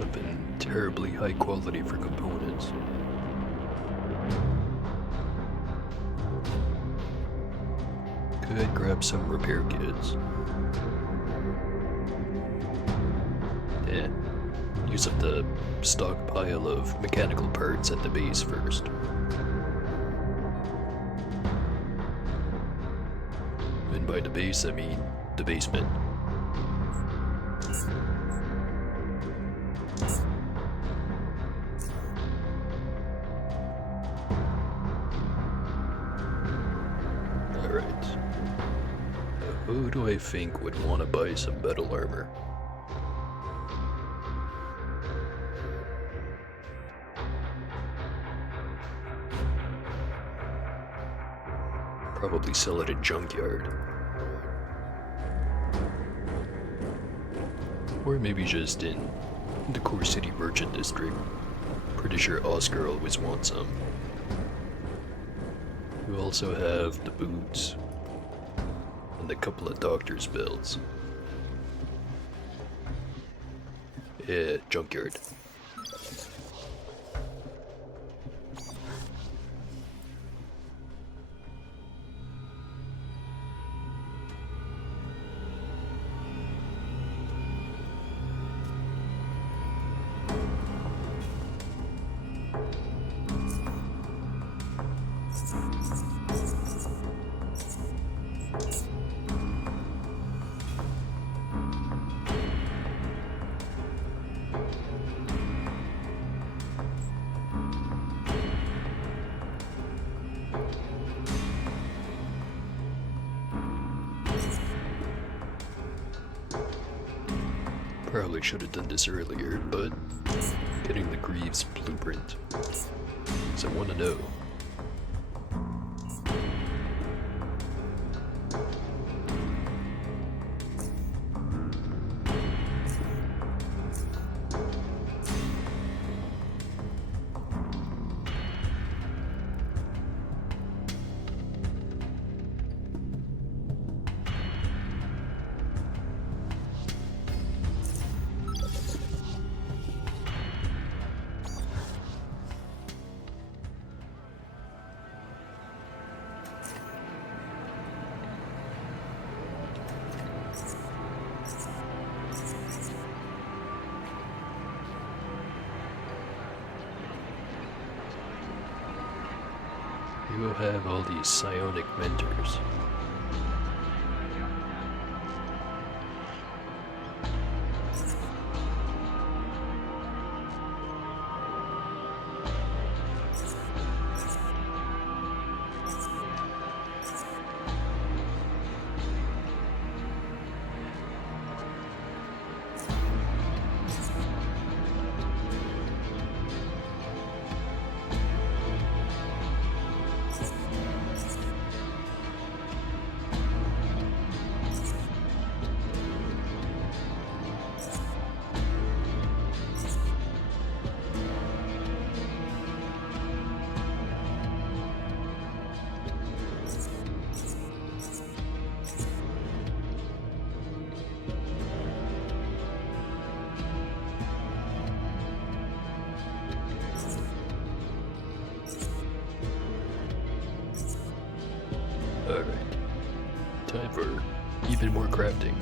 Nothing terribly high quality for components. Could grab some repair kits. Yeah, use up the stockpile of mechanical parts at the base first. And by the base, I mean the basement. Alright. Who do I think would want to buy some metal armor? Probably sell it at junkyard. Or maybe just in the Core City Merchant District. Pretty sure Oscar always wants some. You also have the boots and a couple of doctor's belts. Yeah, junkyard. Probably should have done this earlier, but getting the Greaves blueprint. So I want to know. You have all these psionic mentors. Alright, time for even more crafting.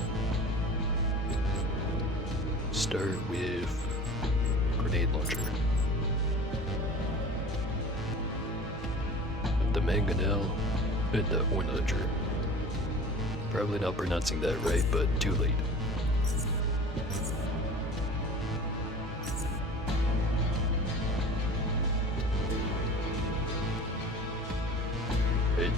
Start with grenade launcher. The mangonel and the ornager. Probably not pronouncing that right, but too late. Hit.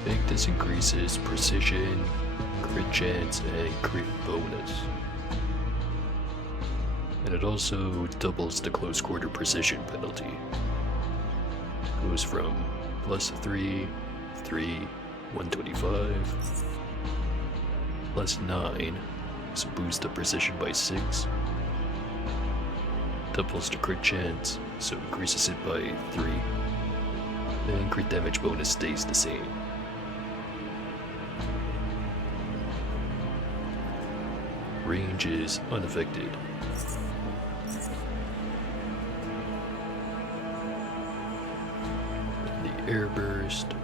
I think this increases precision, crit chance, and crit bonus. And it also doubles the close quarter precision penalty. Goes from +3, 3, 125, +9, so boost the precision by 6. Doubles the crit chance, so increases it by 3. And crit damage bonus stays the same. Range is unaffected. The air burst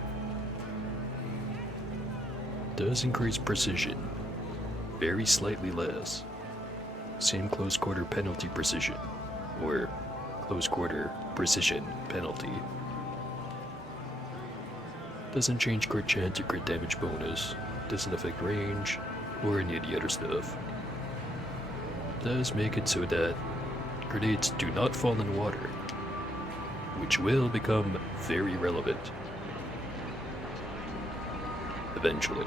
does increase precision, very slightly less. Same close quarter penalty precision, or close quarter precision penalty. Doesn't change crit chance or crit damage bonus, doesn't affect range, or any of the other stuff. Does make it so that grenades do not fall in water, which will become very relevant eventually.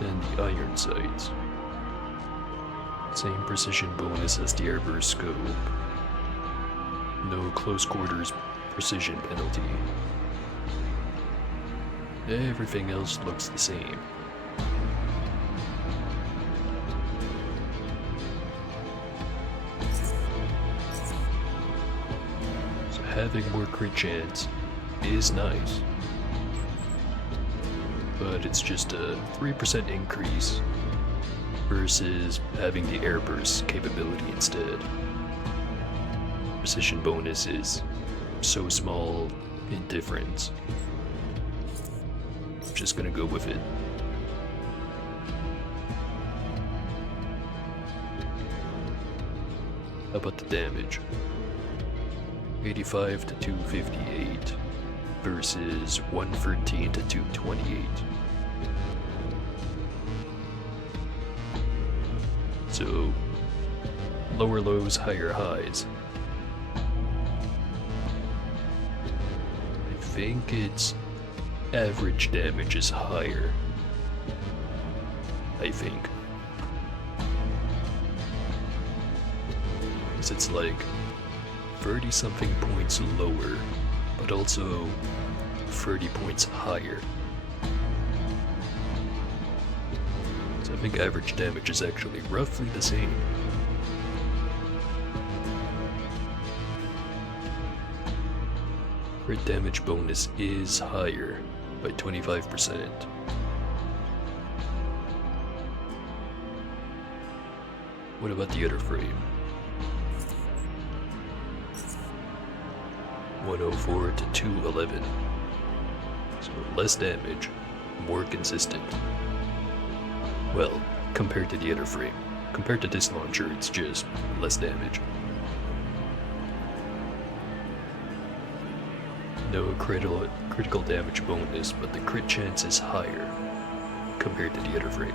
Then the iron sights. Same precision bonus as the airburst scope. No close quarters precision penalty. Everything else looks the same. So having more crit chance is nice, but it's just a 3% increase versus having the airburst capability instead. Precision bonus is so small in difference. Just gonna go with it. How about the damage? 85 to 258 versus 113 to 228. So, lower lows, higher highs. I think it's average damage is higher. I think. Because it's like 30 something points lower, but also 30 points higher. So I think average damage is actually roughly the same. Crit damage bonus is higher by 25%. What about the other frame? 104 to 211. So less damage, more consistent. Well, compared to the other frame. Compared to this launcher, it's just less damage. No critical damage bonus, but the crit chance is higher compared to the other frame.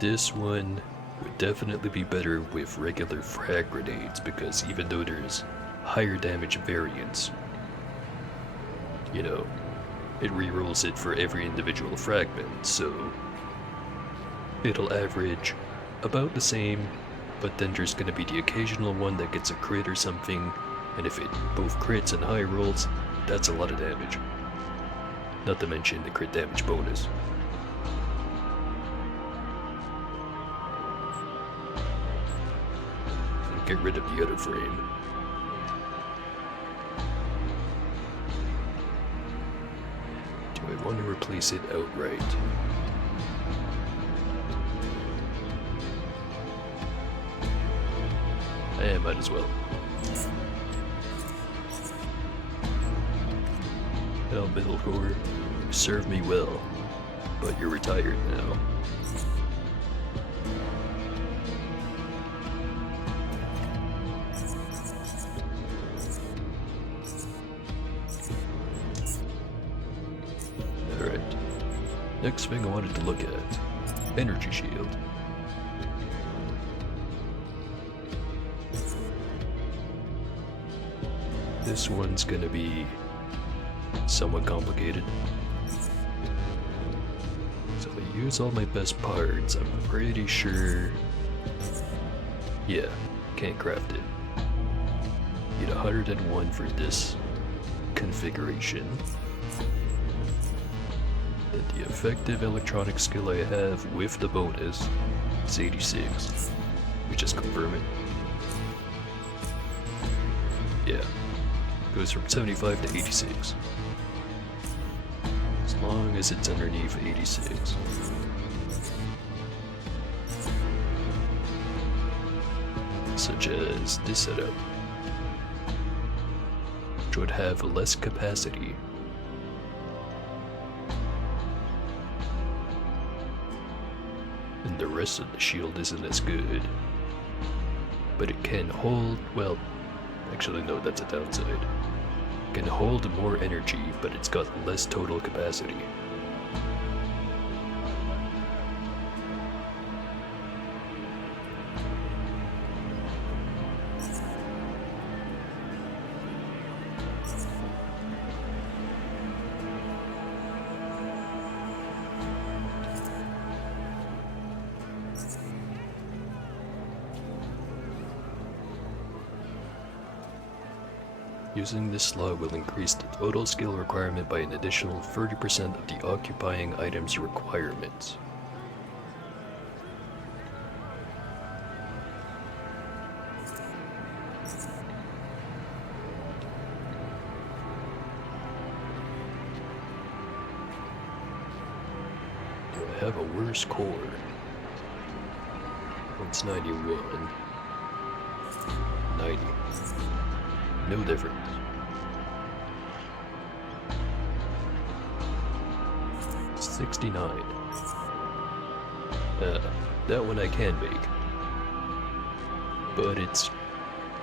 This one would definitely be better with regular frag grenades, because even though there's higher damage variance, you know, it rerolls it for every individual fragment, so it'll average about the same, but then there's gonna be the occasional one that gets a crit or something, and if it both crits and high rolls, that's a lot of damage. Not to mention the crit damage bonus. And get rid of the other frame. Do I want to replace it outright? I might as well. Well, Middlecore, you served me well, but you're retired now. Alright, next thing I wanted to look at, energy shield. This one's gonna be somewhat complicated. So I use all my best parts, I'm pretty sure... Yeah, can't craft it. Need 101 for this configuration. And the effective electronic skill I have with the bonus is 86. We just confirm it. Yeah. Goes from 75 to 86. As long as it's underneath 86. Such as this setup, which would have less capacity. And the rest of the shield isn't as good. But it can hold, well, actually no, that's a downside. Can hold more energy, but it's got less total capacity. Using this slot will increase the total skill requirement by an additional 30% of the occupying item's requirements. Do I have a worse core? It's 91. 90. No difference. $69. That one I can make. But it's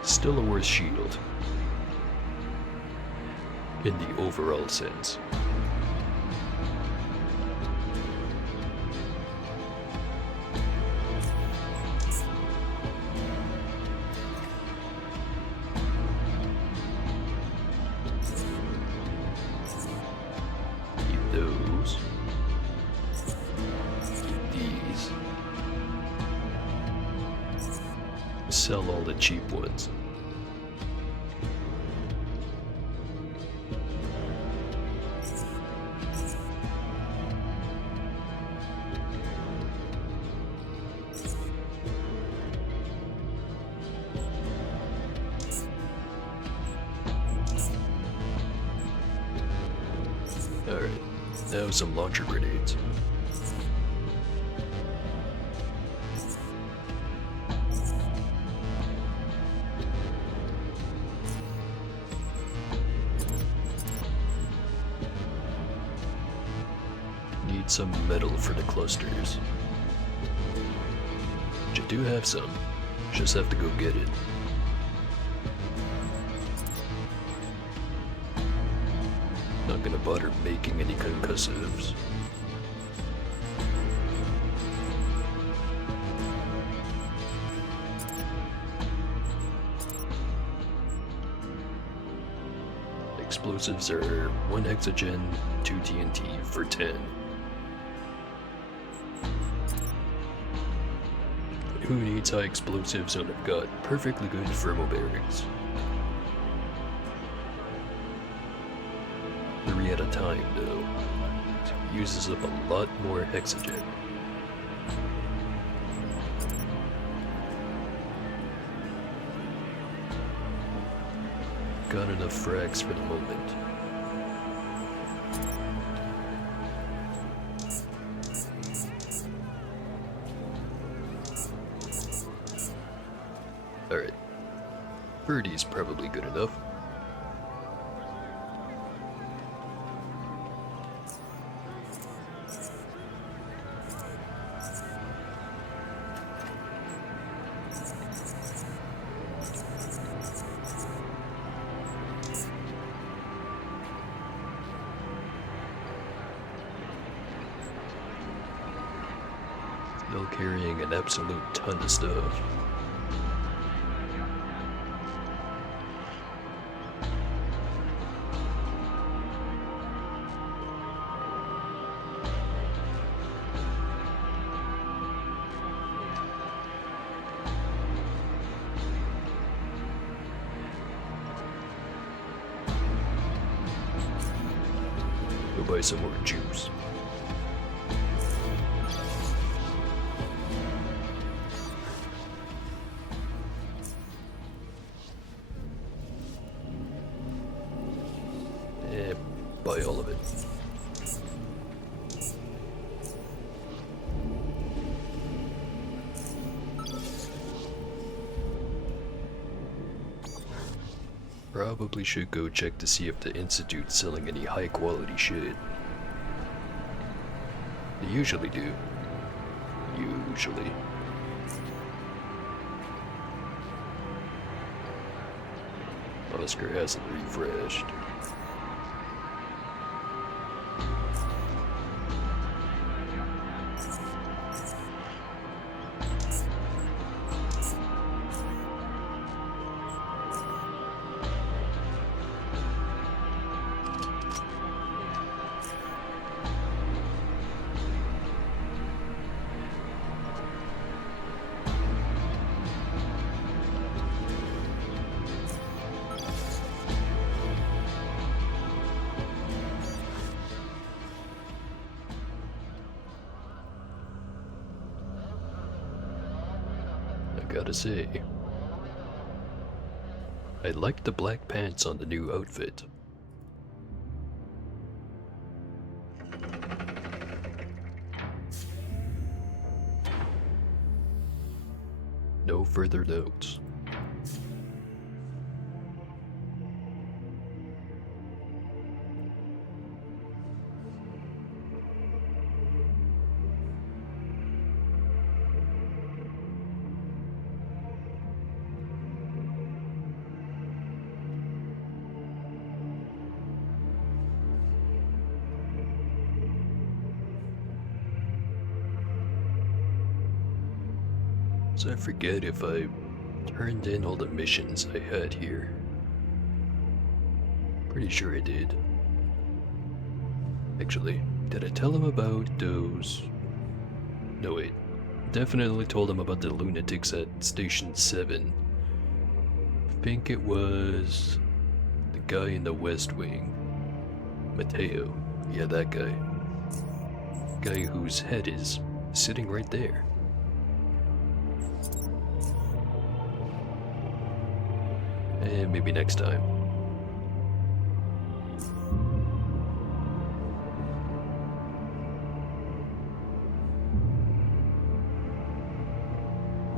still a worse shield. In the overall sense. Sell all the cheap ones. Alright, now some launcher grenades. Some metal for the clusters. But you do have some, just have to go get it. Not gonna bother making any concussives. Explosives are 1 hexagen, 2 TNT for 10. Who needs high explosives when I've got perfectly good thermal bearings? 3 at a time, though. So it uses up a lot more hexagen. Got enough frags for the moment. Alright. Birdie's probably good enough. Still carrying an absolute ton of stuff. Go buy some more juice. Buy all of it. Probably should go check to see if the Institute's selling any high quality shit. They usually do. Usually. Oscar hasn't refreshed. Gotta say, I like the black pants on the new outfit. No further notes. So I forget if I turned in all the missions I had here. Pretty sure I did. Actually, did I tell him about those? No wait, definitely told him about the lunatics at Station 7. I think it was the guy in the West Wing. Mateo, yeah, that guy. Guy whose head is sitting right there. And maybe next time.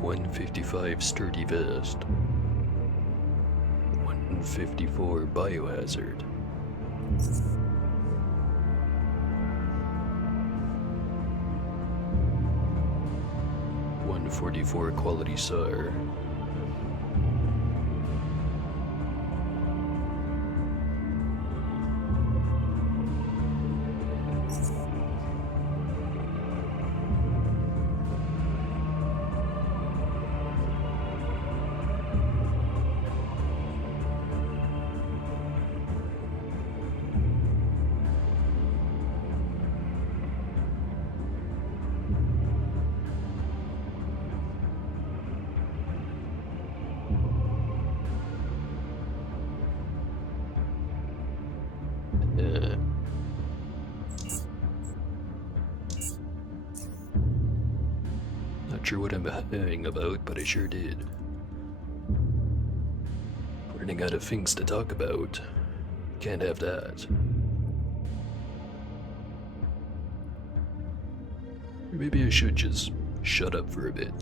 $155 sturdy vest. $154 biohazard. $144 quality SAR. sure what I'm hanging about, but I sure did. Running out of things to talk about. Can't have that. Or maybe I should just shut up for a bit.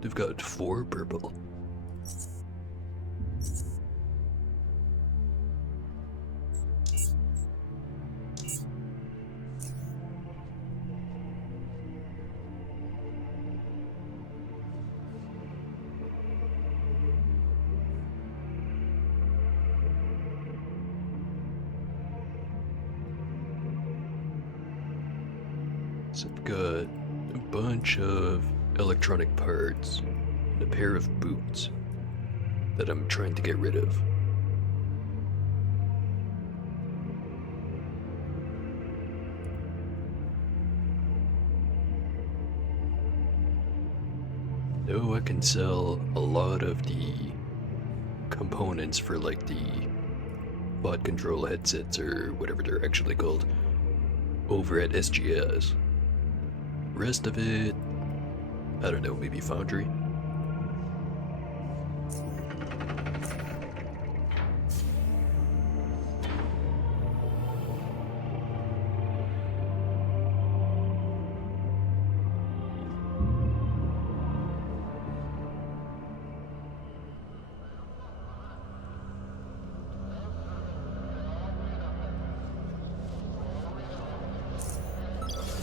They've got 4 purple. So I've got a bunch of electronic parts and a pair of boots that I'm trying to get rid of. Know I can sell a lot of the components for like the bot control headsets or whatever they're actually called over at SGS. Rest of it, I don't know, maybe Foundry?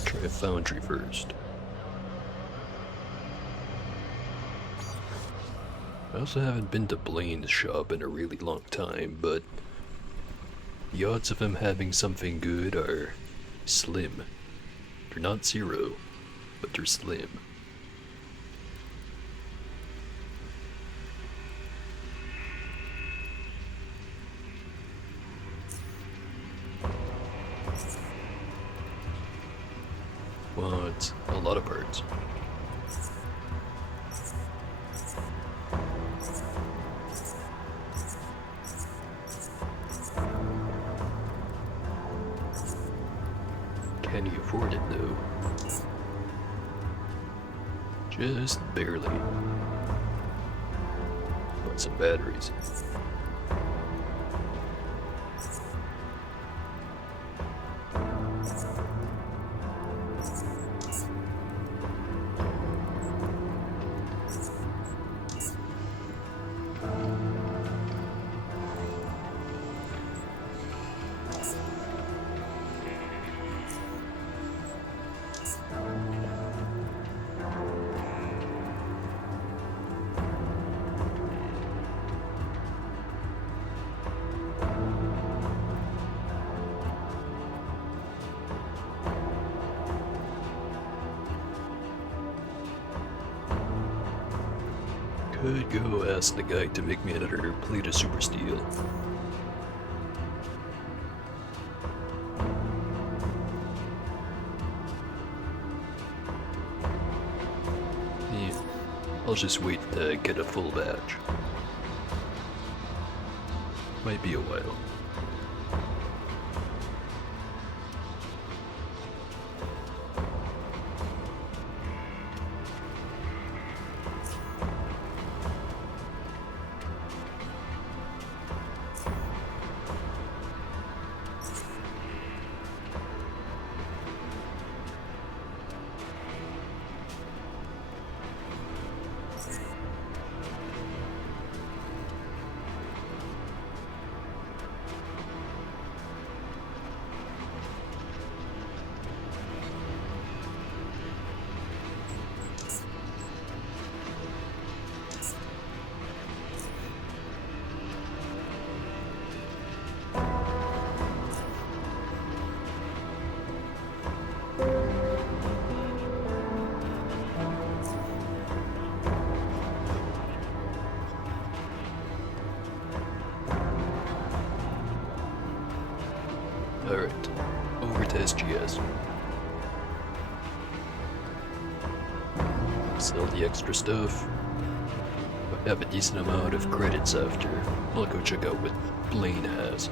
Try Foundry first. I also haven't been to Blaine's shop in a really long time, but the odds of him having something good are slim. They're not 0, but they're slim. Want a lot of parts. Can you afford it though? Just barely. Want some batteries. Could go ask the guy to make me another plate of super steel. Yeah, I'll just wait to get a full batch. Might be a while. SGS. Sell the extra stuff. I have a decent amount of credits after. I'll go check out what Blaine has.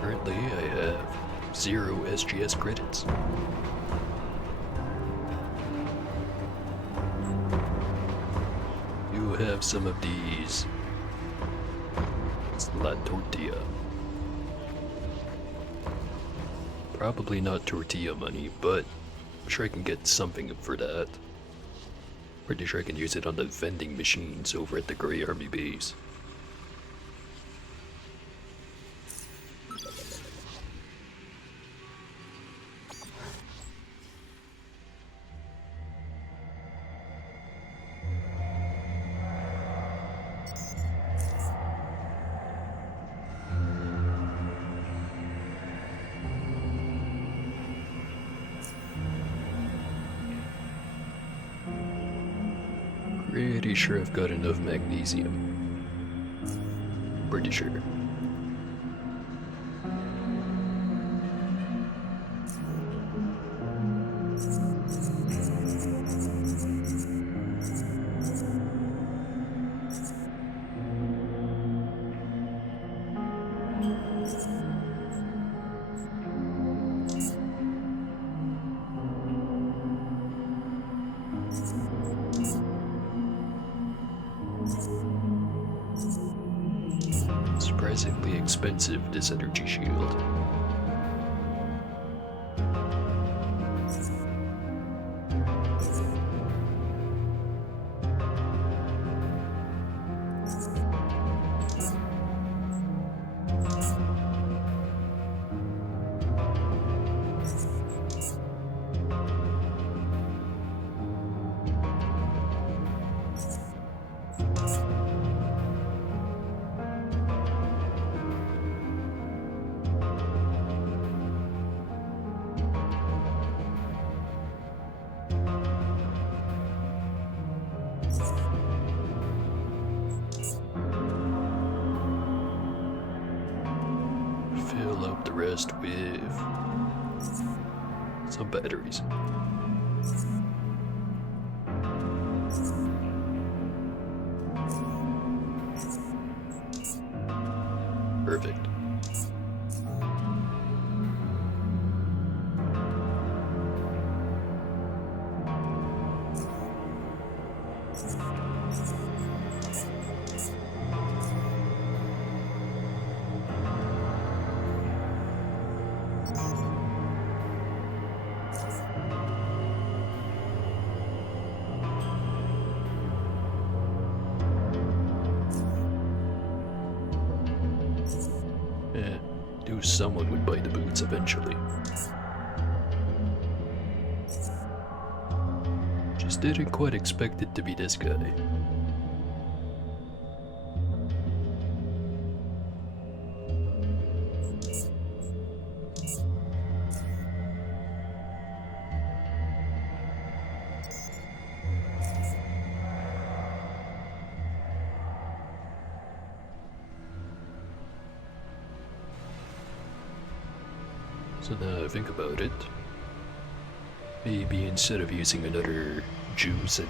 Currently, I have 0 SGS credits. You have some of these. It's La Tortilla. Probably not tortilla money, but I'm sure I can get something for that. Pretty sure I can use it on the vending machines over at the Grey Army base. Pretty sure I've got enough magnesium. Pretty sure. Surprisingly expensive, this energy shield. Fill up the rest with some batteries. Perfect. Knew someone would buy the boots eventually. Just didn't quite expect it to be this guy. So now I think about it, maybe instead of using another juice and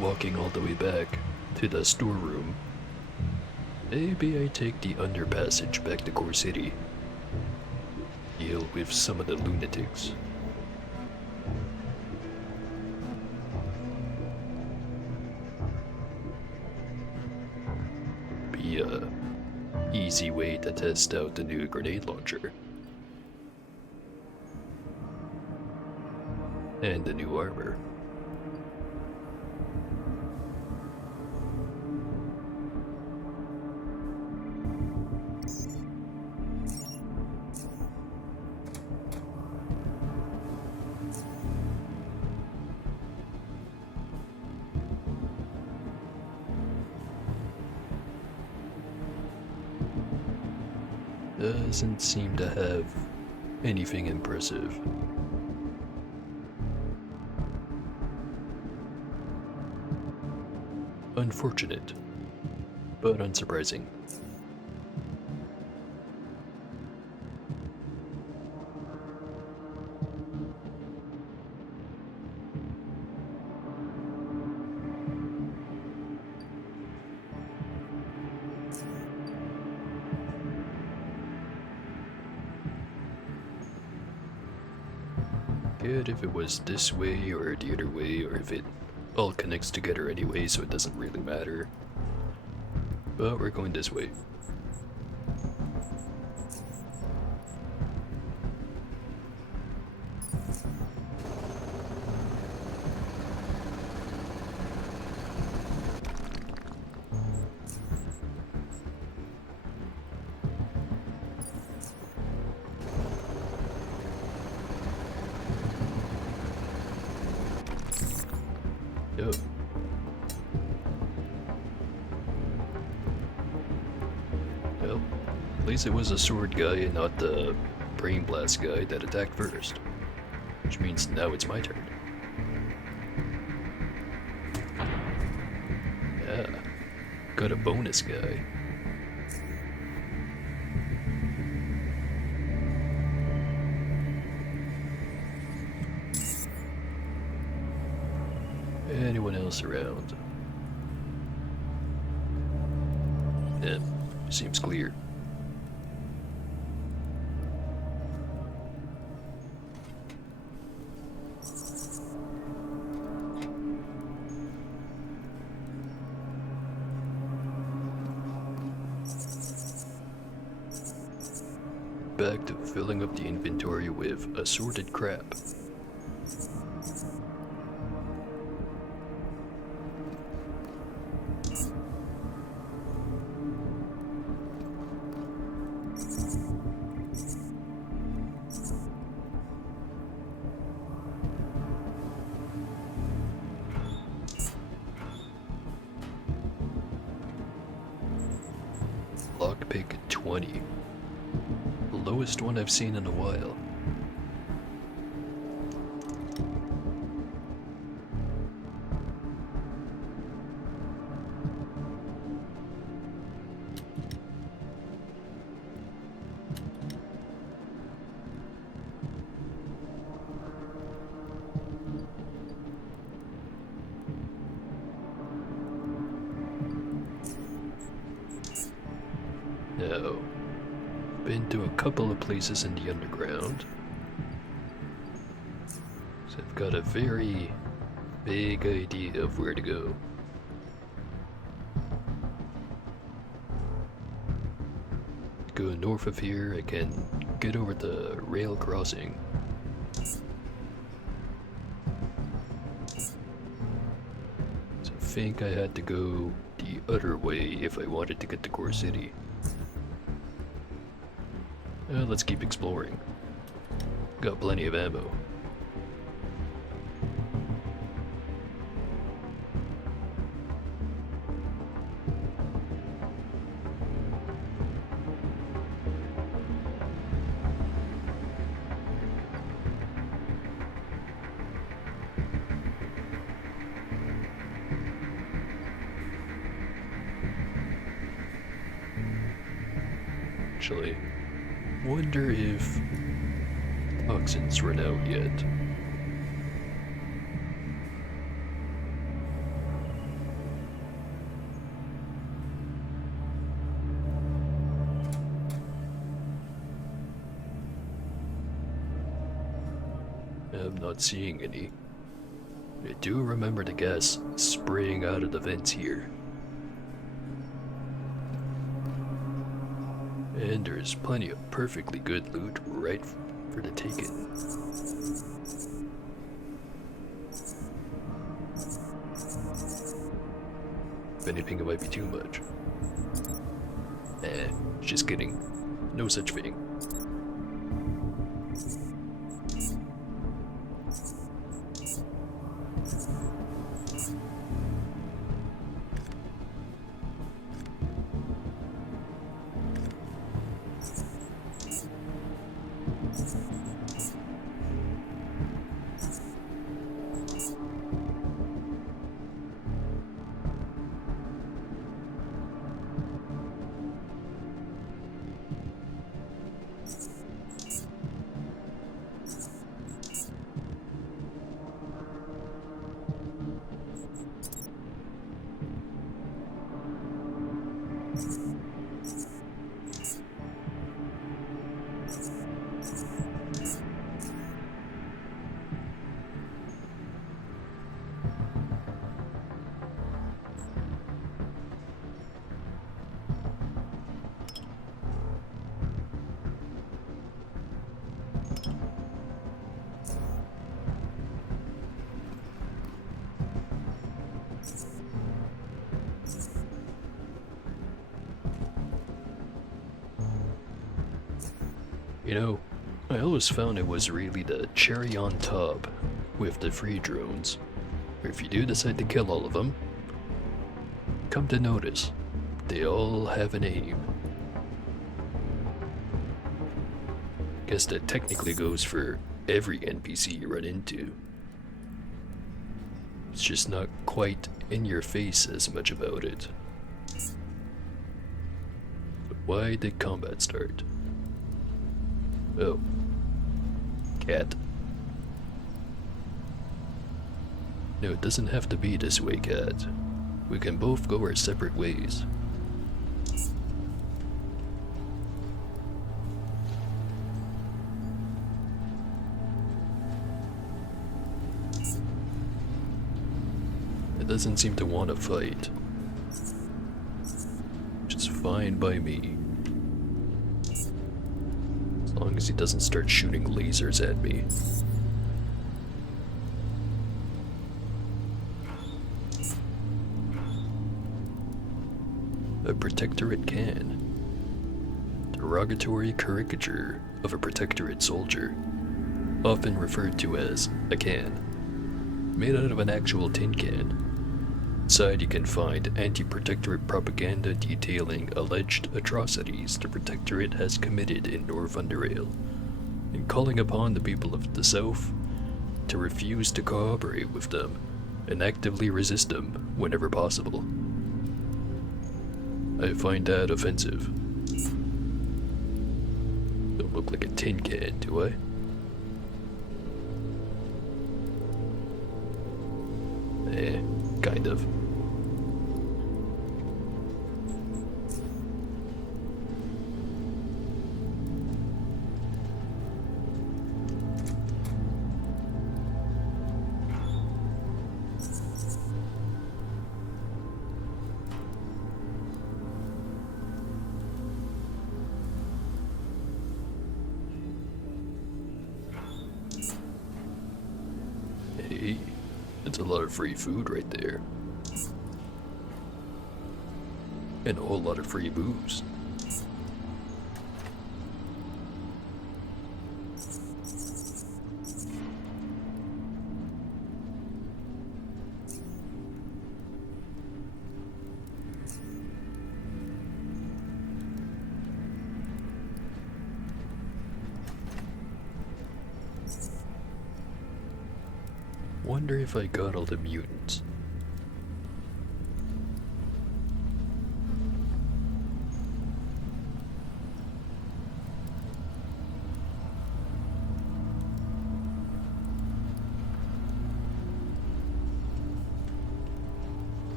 walking all the way back to the storeroom, maybe I take the underpassage back to Core City. Deal with some of the lunatics. Be a easy way to test out the new grenade launcher. And the new armor. Doesn't seem to have anything impressive. Unfortunate. but unsurprising. Good if it was this way or the other way, or if it all connects together anyway, so it doesn't really matter. But we're going this way. Yep. Well, at least it was a sword guy and not the brain blast guy that attacked first. Which means now it's my turn. Yeah. Got a bonus guy. Anyone else around? Yeah, seems clear. Back to filling up the inventory with assorted crap. Lockpick 20. The lowest one I've seen in a while. Now, been to a couple of places in the underground, so I've got a very vague idea of where to go. Go north of here, I can get over the rail crossing. So I think I had to go the other way if I wanted to get to Core City. Let's keep exploring. Got plenty of ammo. Actually, wonder if toxins run out yet. I'm not seeing any. I do remember the gas spraying out of the vents here. And there's plenty of perfectly good loot right for the taking. If anything, it might be too much. Just kidding. No such thing. You know, I always found it was really the cherry on top with the free drones. Or if you do decide to kill all of them, come to notice, they all have an aim. Guess that technically goes for every NPC you run into. It's just not quite in your face as much about it. But why did combat start? Oh. Cat. No, it doesn't have to be this way, Cat. We can both go our separate ways. It doesn't seem to want to fight. Which is fine by me. As long as he doesn't start shooting lasers at me. A protectorate can. Derogatory caricature of a protectorate soldier. Often referred to as a can. Made out of an actual tin can. Inside you can find anti-protectorate propaganda detailing alleged atrocities the protectorate has committed in North Underrail, and calling upon the people of the South to refuse to cooperate with them and actively resist them whenever possible. I find that offensive. Don't look like a tin can, do I? Kind of. Hey, that's a lot of free food right there. And a whole lot of free booze. Wonder if I got all the mutants.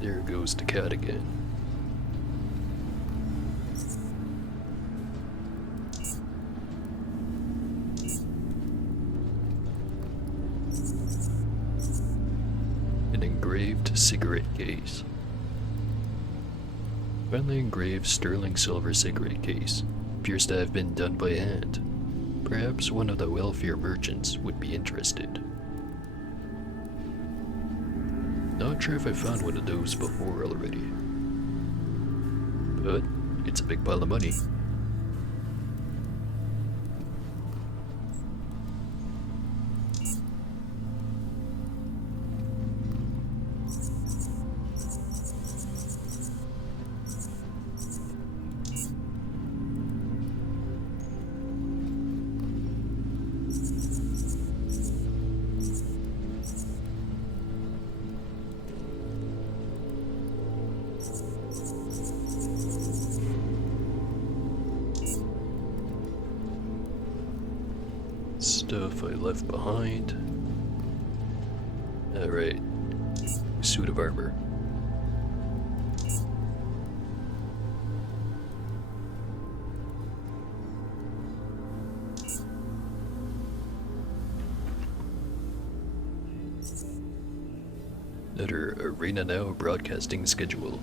There goes the cat again. An engraved cigarette case. Finely engraved sterling silver cigarette case. Appears to have been done by hand. Perhaps one of the wealthier merchants would be interested. Not sure if I found one of those before already. But it's a big pile of money. Stuff I left behind. Alright. Suit of armor. Another Arena Now broadcasting schedule.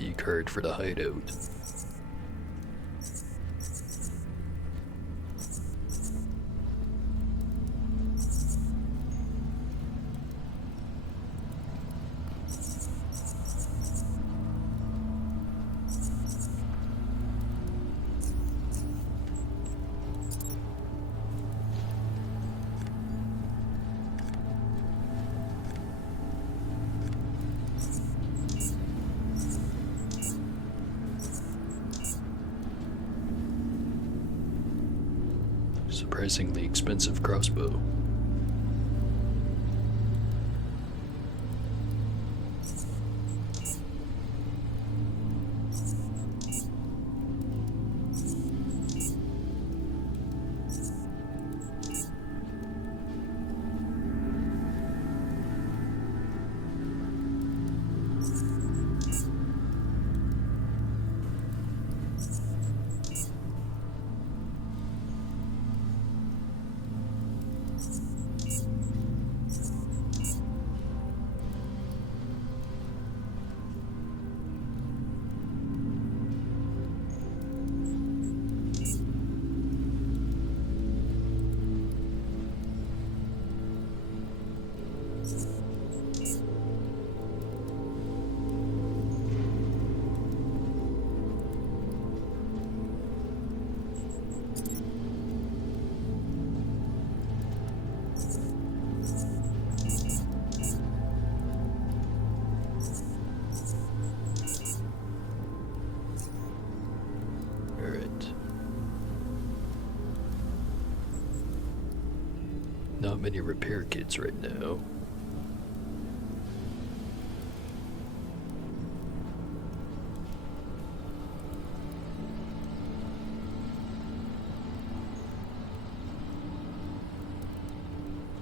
key card for the hideout. Surprisingly expensive crossbow. Not many repair kits right now.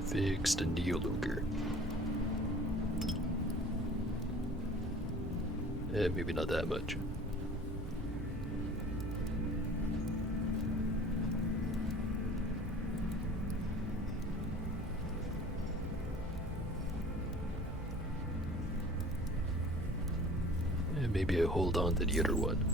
Fixed a Neoluger. Maybe not that much. Maybe I hold on to the other one.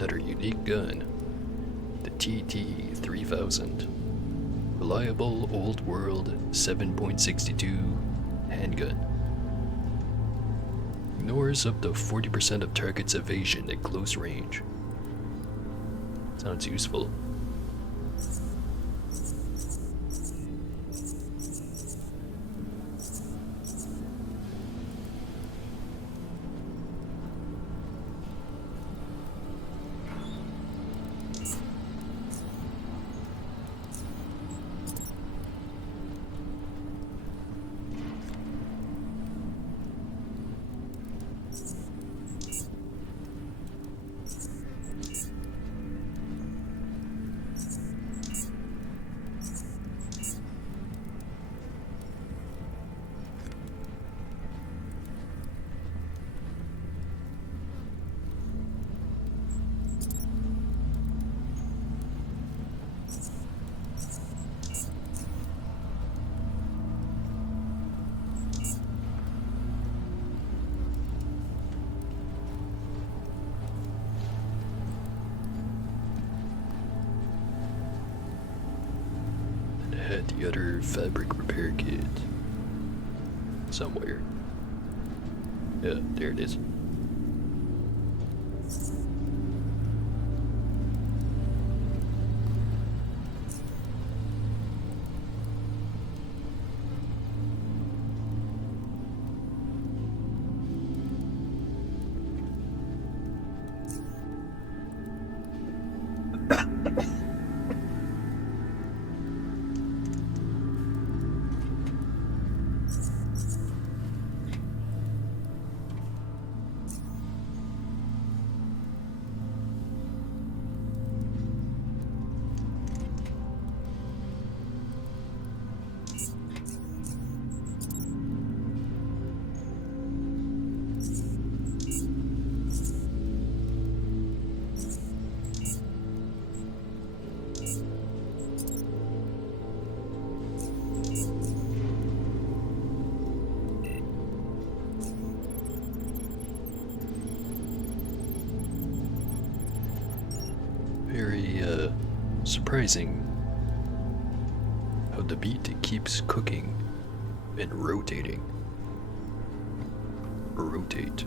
Another unique gun, the TT-3000. Reliable, old-world, 7.62 handgun. Ignores up to 40% of target's evasion at close range. Sounds useful. at the other fabric repair kit. Somewhere. Yeah, there it is. Very, surprising how the beat keeps cooking and rotating. Rotate.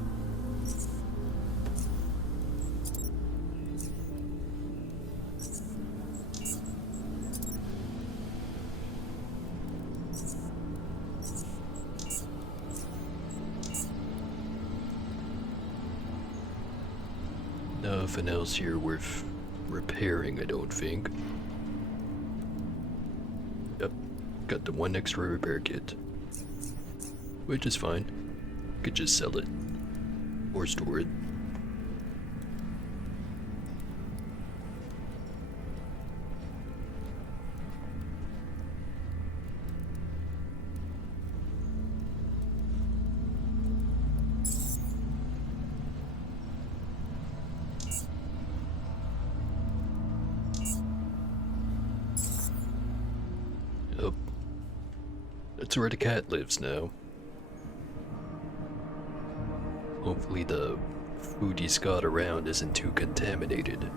Nothing else here worth repairing, I don't think. Yep, got the one extra repair kit. Which is fine. Could just sell it. Or store it. Yep. That's where the cat lives now. Hopefully the food he's got around isn't too contaminated.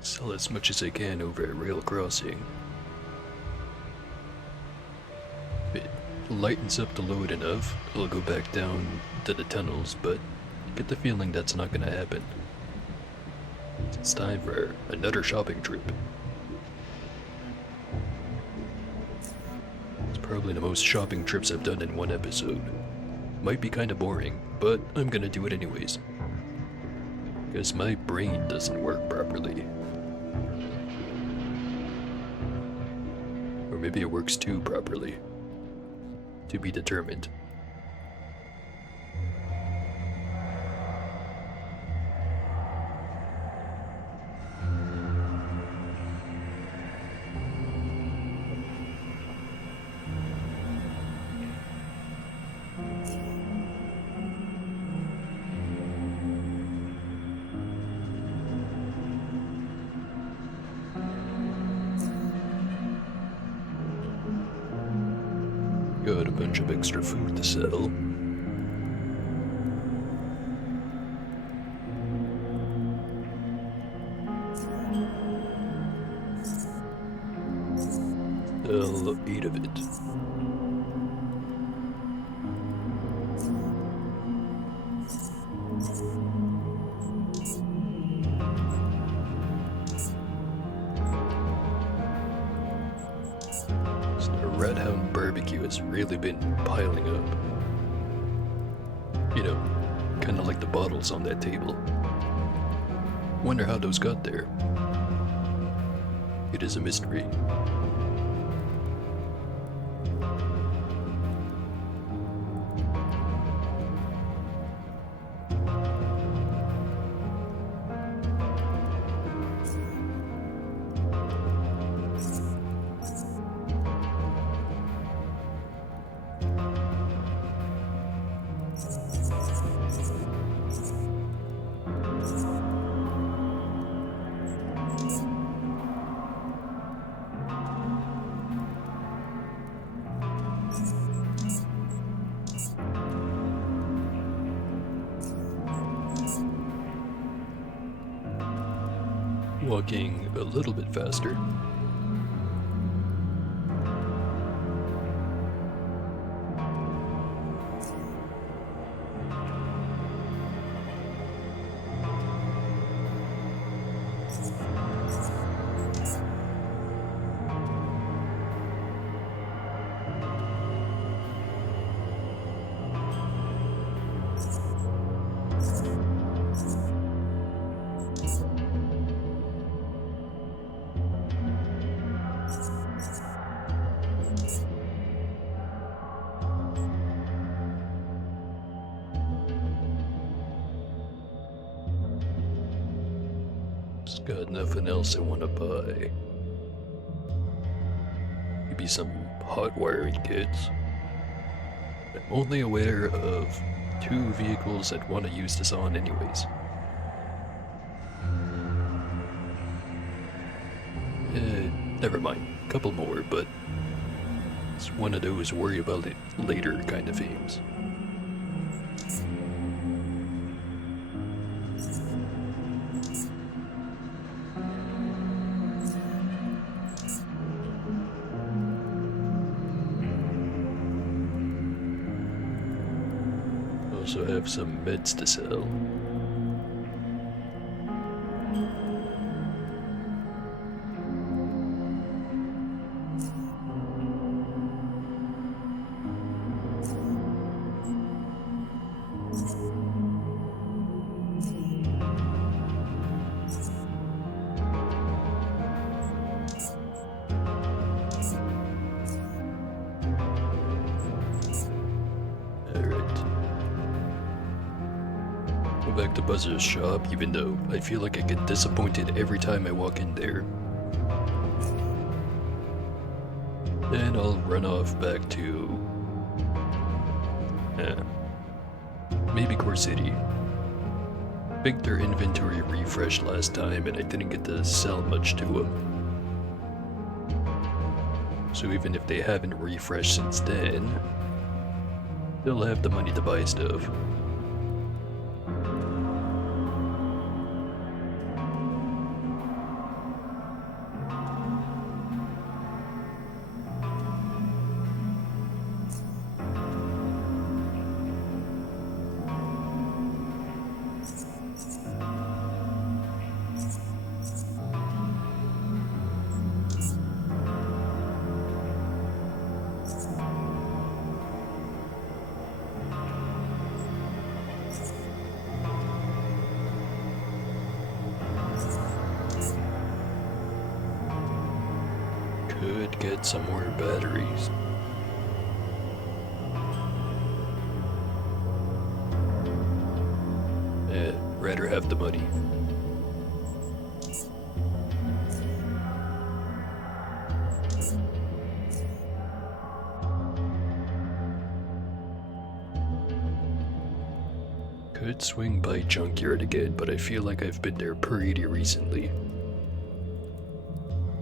Sell as much as I can over at Rail Crossing. If it lightens up the load enough, I'll go back down to the tunnels, but I get the feeling that's not gonna happen. It's time for another shopping trip. It's probably the most shopping trips I've done in one episode. Might be kinda boring, but I'm gonna do it anyways. Because my brain doesn't work properly. Or maybe it works too properly. To be determined. Got a bunch of extra food to sell. I'll eat of it. Red Hound barbecue has really been piling up. You know, kinda like the bottles on that table. Wonder how those got there. It is a mystery. walking a little bit faster. Just got nothing else I want to buy. Maybe some hot wiring kits. I'm only aware of 2 vehicles I'd want to use this on anyways. Never mind. Couple more, but it's one of those worry about it later kind of themes. Also have some meds to sell. Back to Buzz's shop, even though I feel like I get disappointed every time I walk in there. Then I'll run off back to... maybe Core City. I think their inventory refreshed last time and I didn't get to sell much to them. So even if they haven't refreshed since then, they'll have the money to buy stuff. Could get some more batteries. Rather have the money. Could swing by Junkyard again, but I feel like I've been there pretty recently.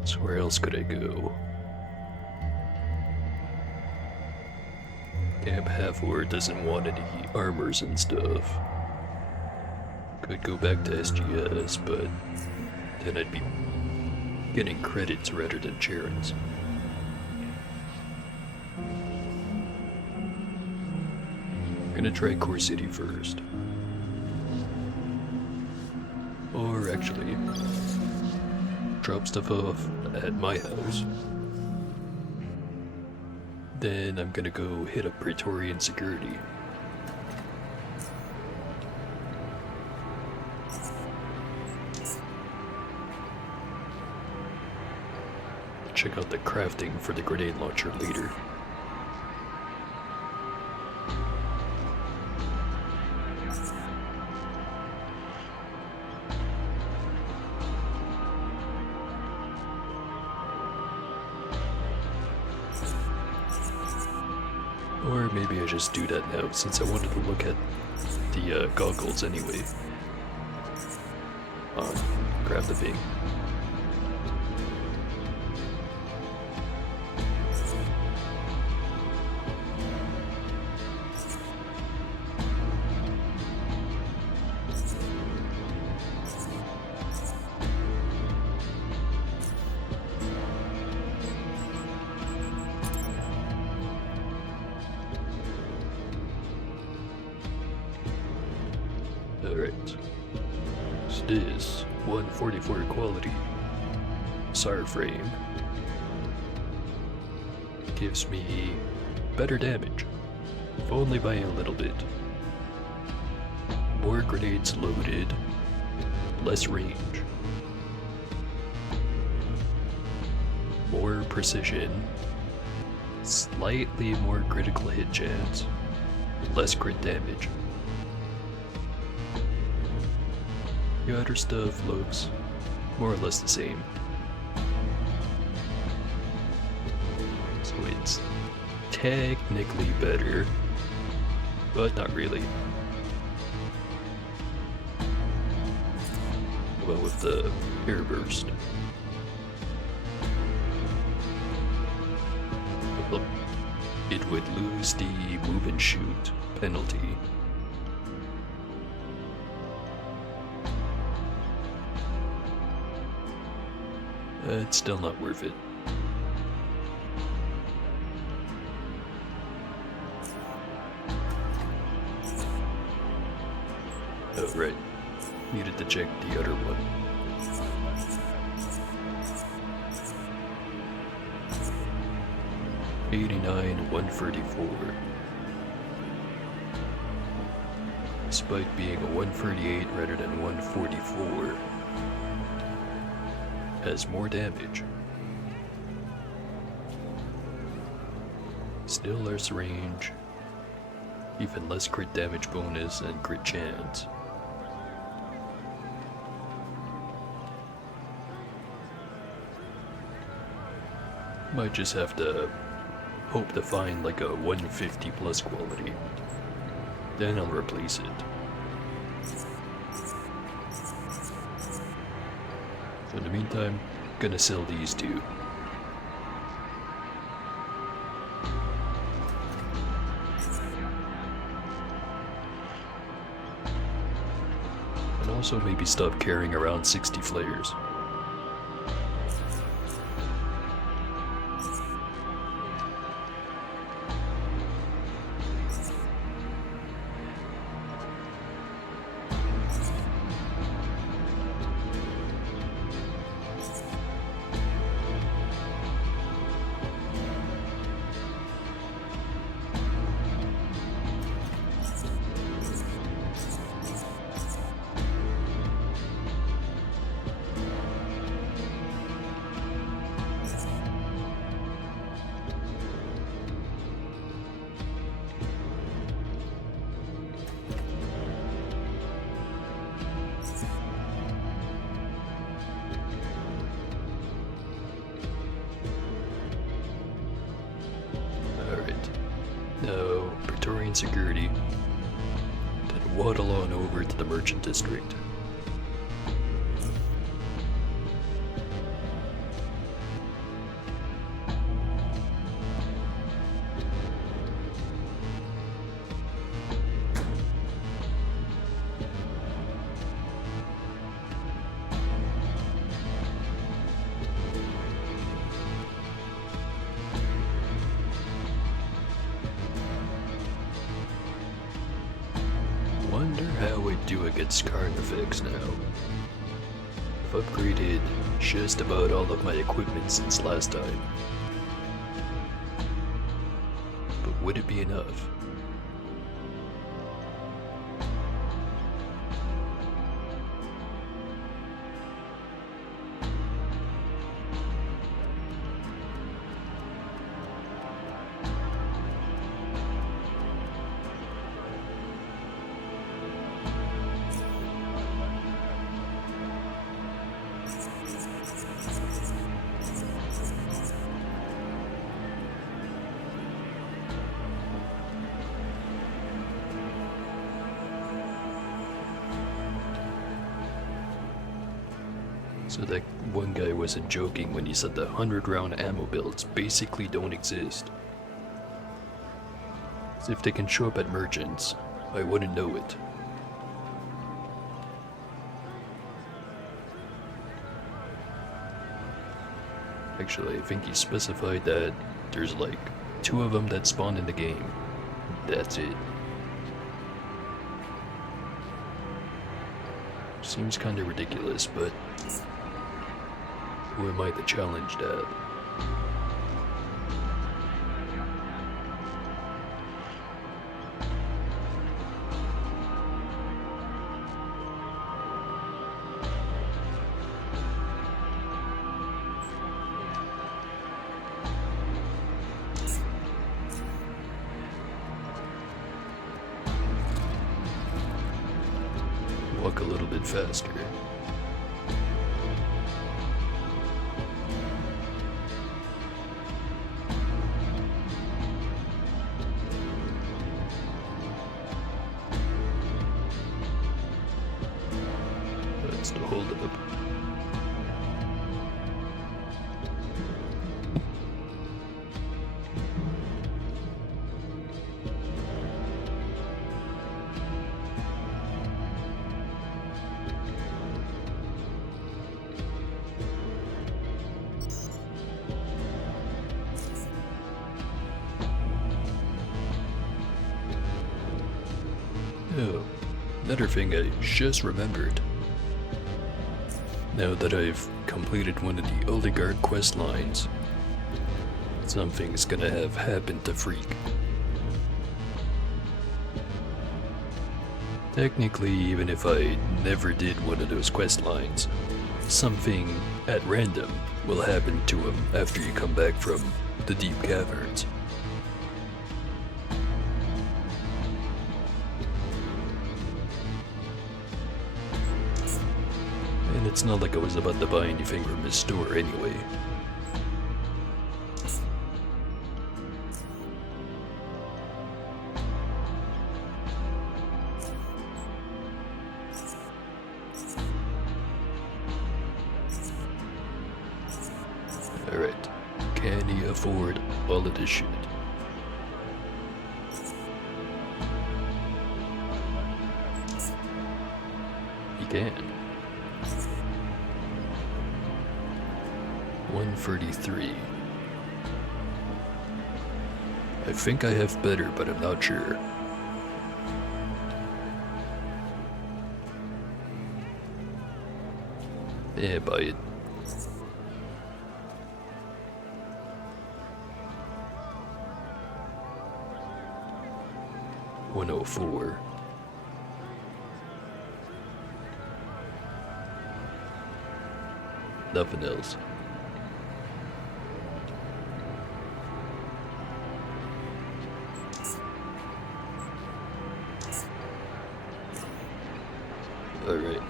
So where else could I go? Camp Half-War doesn't want any armors and stuff. Could go back to SGS, but then I'd be getting credits rather than Charon's. Gonna try Core City first. Or actually, drop stuff off at my house. Then I'm gonna go hit up Praetorian Security. Check out the crafting for the grenade launcher later. Or maybe I just do that now, since I wanted to look at the goggles anyway. Grab the thing. Alright. So this 144 quality SAR frame gives me better damage, if only by a little bit. More grenades loaded, less range. More precision, slightly more critical hit chance, less crit damage. The other stuff looks more or less the same. So it's technically better, but not really. Well, with the air burst. Well, it would lose the move and shoot penalty. It's still not worth it. Oh, right. Needed to check the other one. '89 134. Despite being a 138 rather than 144, has more damage. Still less range, even less crit damage bonus and crit chance. Might just have to hope to find like a 150 plus quality. Then I'll replace it. So in the meantime, gonna sell these two. And also maybe stop carrying around 60 flares. Now, Praetorian security, then waddle on over to the merchant district. Wonder how I do against Carnifex now. I've upgraded just about all of my equipment since last time. But would it be enough? So that one guy wasn't joking when he said the 100-round ammo builds basically don't exist. As if they can show up at merchants, I wouldn't know it. Actually, I think he specified that there's like 2 of them that spawn in the game. That's it. Seems kinda ridiculous, but who am I to challenge that? Walk a little bit faster. That's the hold up. Oh, another thing I just remembered. Now that I've completed one of the Oligarch quest lines, something's gonna have happened to Freak. Technically, even if I never did one of those quest lines, something at random will happen to him after you come back from the deep caverns. And it's not like I was about to buy anything from his store anyway. Alright, can he afford all of this shit? He can. 133. I think I have better, but I'm not sure. Yeah, buy it. $104. Nothing else. Alright.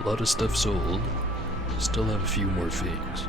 A lot of stuff sold. Still have a few more things.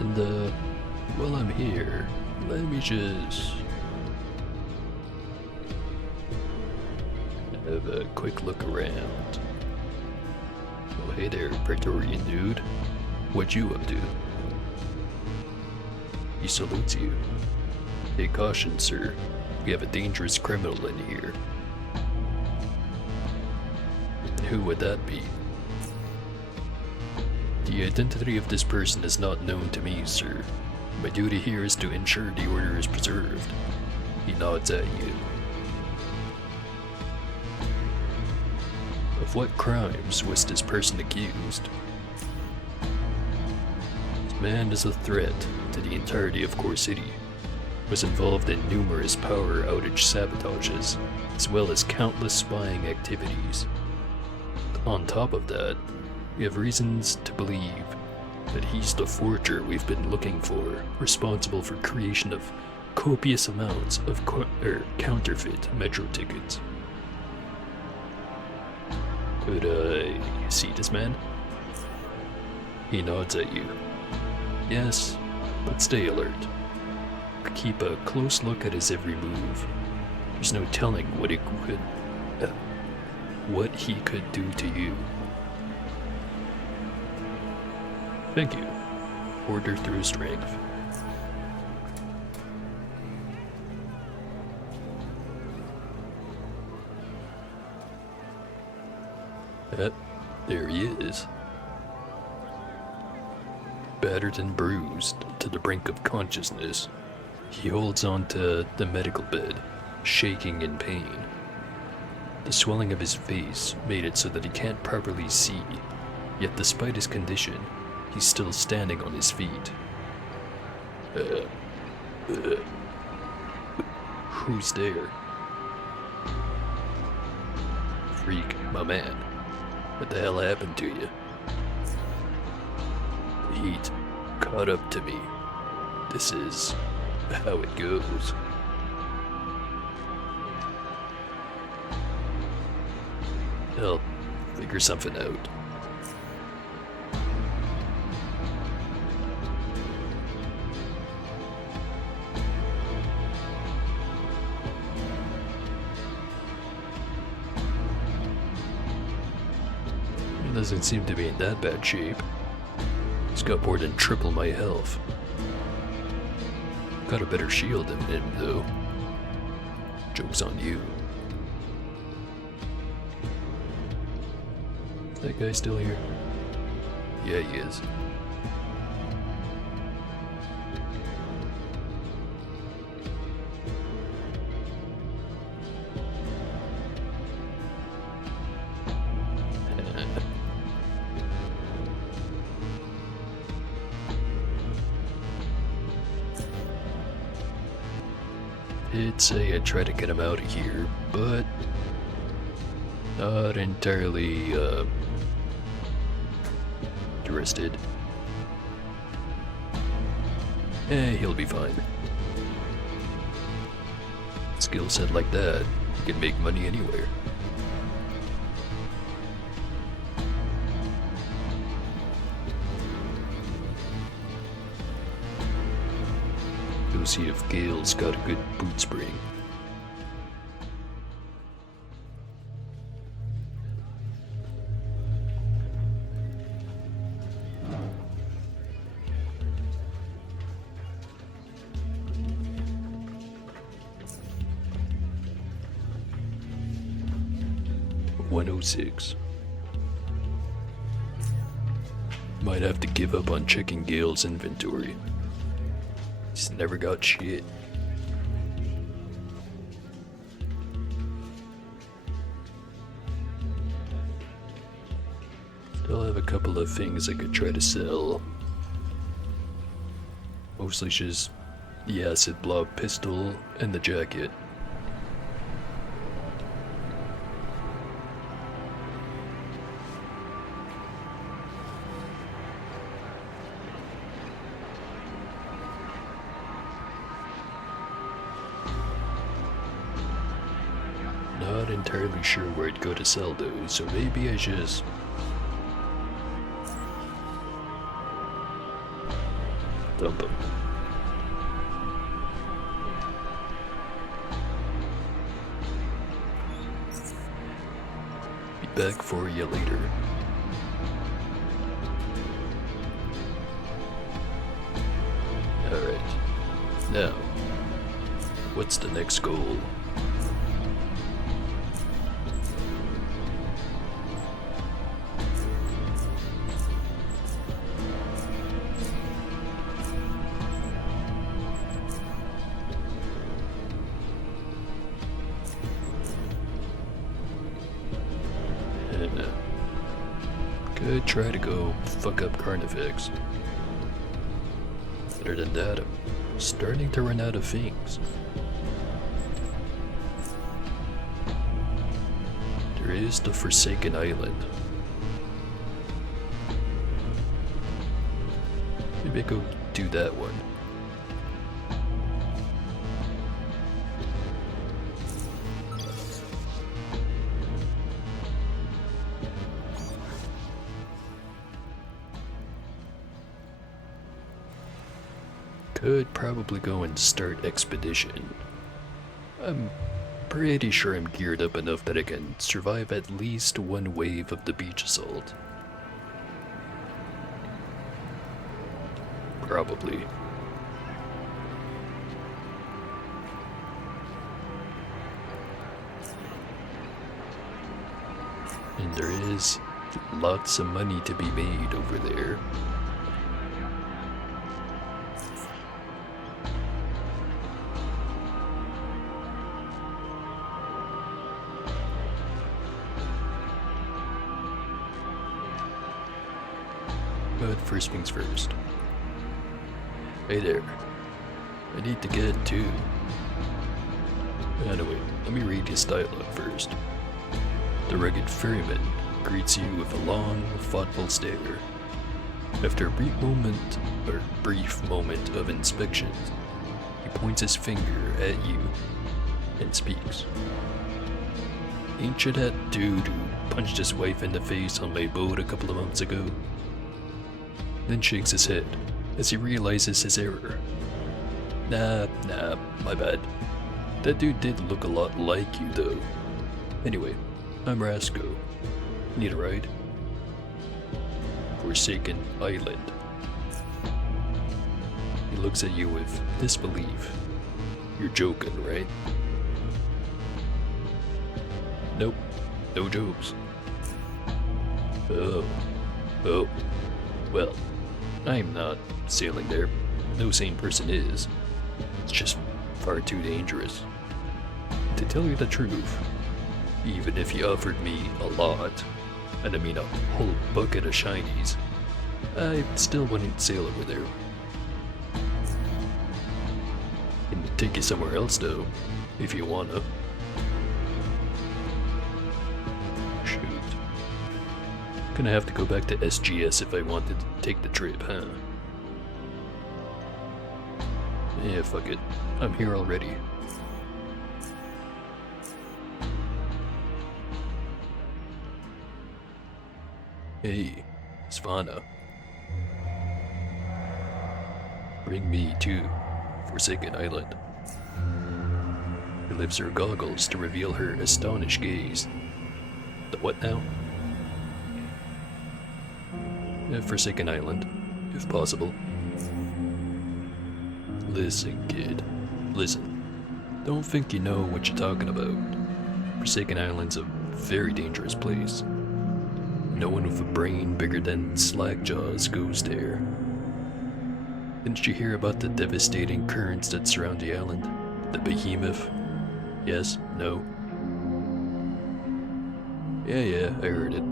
And, while I'm here, let me just have a quick look around. Oh, hey there, Praetorian dude. What you up to? He salutes you. Take caution, sir. We have a dangerous criminal in here. And who would that be? The identity of this person is not known to me, sir. My duty here is to ensure the order is preserved. He nods at you. Of what crimes was this person accused? This man is a threat to the entirety of Core City. Was involved in numerous power outage sabotages, as well as countless spying activities. On top of that, we have reasons to believe that he's the forger we've been looking for, responsible for creation of copious amounts of counterfeit metro tickets. Could I see this man? He nods at you. Yes, but stay alert. Keep a close look at his every move. There's no telling what he could do to you. Thank you. Order through strength. There he is. Battered and bruised to the brink of consciousness, he holds onto the medical bed, shaking in pain. The swelling of his face made it so that he can't properly see, yet despite his condition, he's still standing on his feet. Who's there? Freak, my man. What the hell happened to you? The heat caught up to me. This is how it goes. I'll figure something out. He doesn't seem to be in that bad shape. He's got more than triple my health. Got a better shield than him, though. Joke's on you. Is that guy still here? Yeah, he is. I'd say I'd try to get him out of here, but not entirely interested. He'll be fine. Skill set like that, you can make money anywhere. Go see if Gale's got a good boot spring. $106. Might have to give up on checking Gale's inventory. He's never got shit. Still have a couple of things I could try to sell. Mostly just the acid blob pistol and the jacket. Not entirely sure where I'd go to sell those, so maybe I just dump them. Be back for you later. Alright. Now, what's the next goal? Could try to go fuck up Carnifex. Other than that, I'm starting to run out of things. There is the Forsaken Island. Maybe I go do that one. could probably go and start expedition. I'm pretty sure I'm geared up enough that I can survive at least one wave of the beach assault. Probably. And there is lots of money to be made over there. But first things first. Hey there. I need to get to... Anyway, let me read his dialogue first. The rugged ferryman greets you with a long, thoughtful stare. After a brief moment of inspection, he points his finger at you and speaks. Ain't you that dude who punched his wife in the face on my boat a couple of months ago? Then shakes his head as he realizes his error. Nah, my bad. That dude did look a lot like you though. Anyway, I'm Rasco. Need a ride? Forsaken Island. He looks at you with disbelief. You're joking, right? Nope, no jokes. Oh. Well, I'm not sailing there. No sane person is. It's just far too dangerous. To tell you the truth, even if you offered me a lot, and I mean a whole bucket of shinies, I still wouldn't sail over there. Can take you somewhere else though, if you wanna. Shoot. Gonna have to go back to SGS if I wanted to take the trip, huh? Yeah, fuck it. I'm here already. Hey, Svana. Bring me to Forsaken Island. She lifts her goggles to reveal her astonished gaze. The what now? Forsaken Island, if possible. Listen, kid. Listen. Don't think you know what you're talking about. Forsaken Island's a very dangerous place. No one with a brain bigger than Slackjaw's goes there. Didn't you hear about the devastating currents that surround the island? The behemoth? Yes? No? Yeah, I heard it.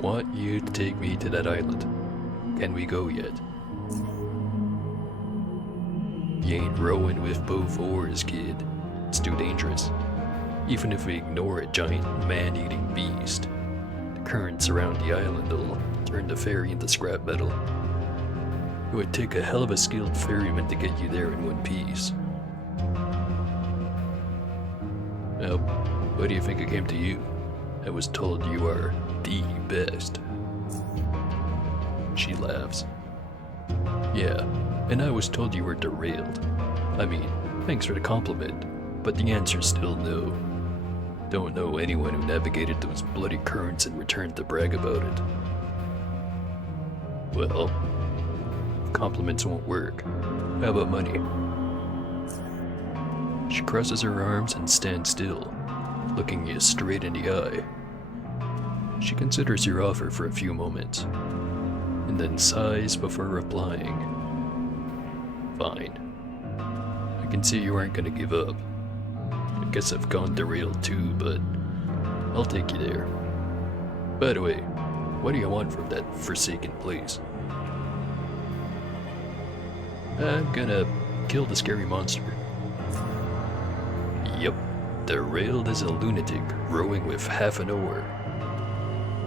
Want you to take me to that island. Can we go yet? You ain't rowing with both oars, kid. It's too dangerous. Even if we ignore a giant man-eating beast, the currents around the island will turn the ferry into scrap metal. It would take a hell of a skilled ferryman to get you there in one piece. Now, why do you think I came to you? I was told you are the best. She laughs. Yeah, and I was told you were derailed. I mean, thanks for the compliment, but the answer's still no. Don't know anyone who navigated those bloody currents and returned to brag about it. Well, compliments won't work. How about money? She crosses her arms and stands still, looking you straight in the eye. She considers your offer for a few moments, and then sighs before replying. Fine. I can see you aren't gonna give up. I guess I've gone derailed too, but I'll take you there. By the way, what do you want from that forsaken place? I'm gonna kill the scary monster. Yep, derailed as a lunatic, rowing with half an oar.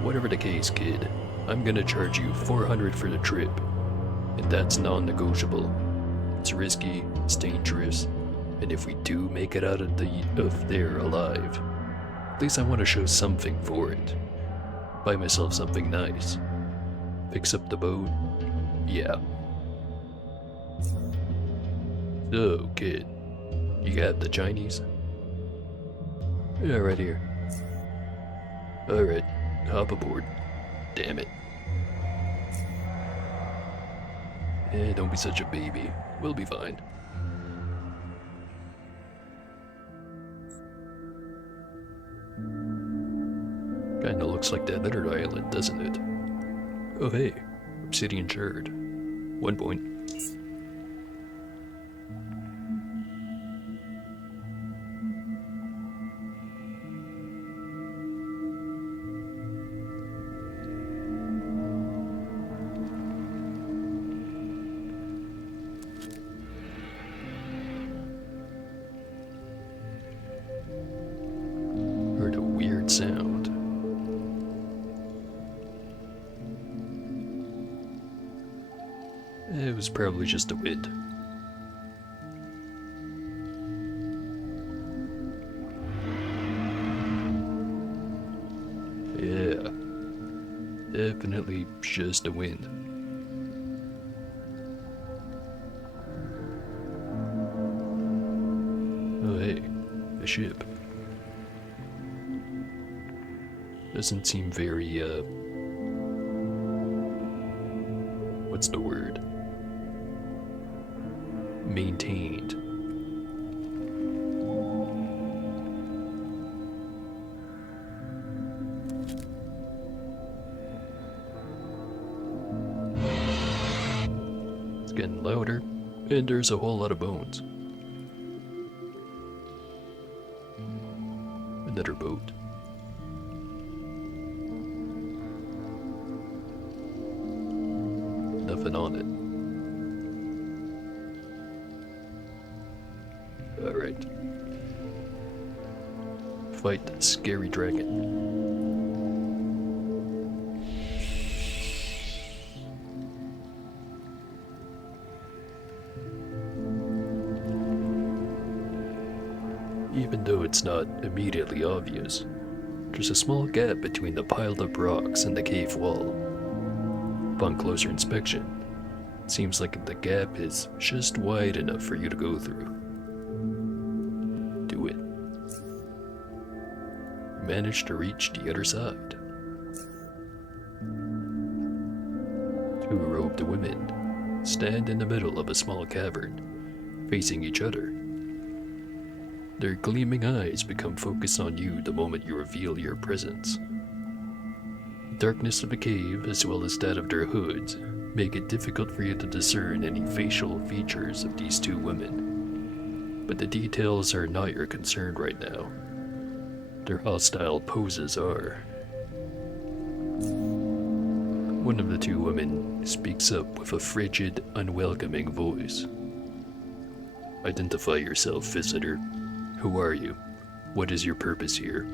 Whatever the case, kid, I'm gonna charge you $400 for the trip, and that's non-negotiable. It's risky, it's dangerous, and if we do make it out of there alive, at least I want to show something for it. Buy myself something nice. Fix up the boat? Yeah. So, kid, you got the Chinese? Yeah, right here. Alright, hop aboard. Damn it. Don't be such a baby. We'll be fine. Kinda looks like that other island, doesn't it? Oh hey, obsidian shard. 1 point. Heard a weird sound. It was probably just the wind. Yeah, definitely just the wind. Oh hey, a ship. Doesn't seem very, what's the word? Maintained. It's getting louder, and there's a whole lot of bones. Another boat. Nothing on it. Alright. Fight the scary dragon. Even though it's not immediately obvious, there's a small gap between the piled up rocks and the cave wall. Upon closer inspection, it seems like the gap is just wide enough for you to go through. Do it. Manage to reach the other side. 2 robed women stand in the middle of a small cavern, facing each other. Their gleaming eyes become focused on you the moment you reveal your presence. The darkness of the cave, as well as that of their hoods, make it difficult for you to discern any facial features of these 2 women. But the details are not your concern right now. Their hostile poses are. One of the 2 women speaks up with a frigid, unwelcoming voice. Identify yourself, visitor. Who are you? What is your purpose here?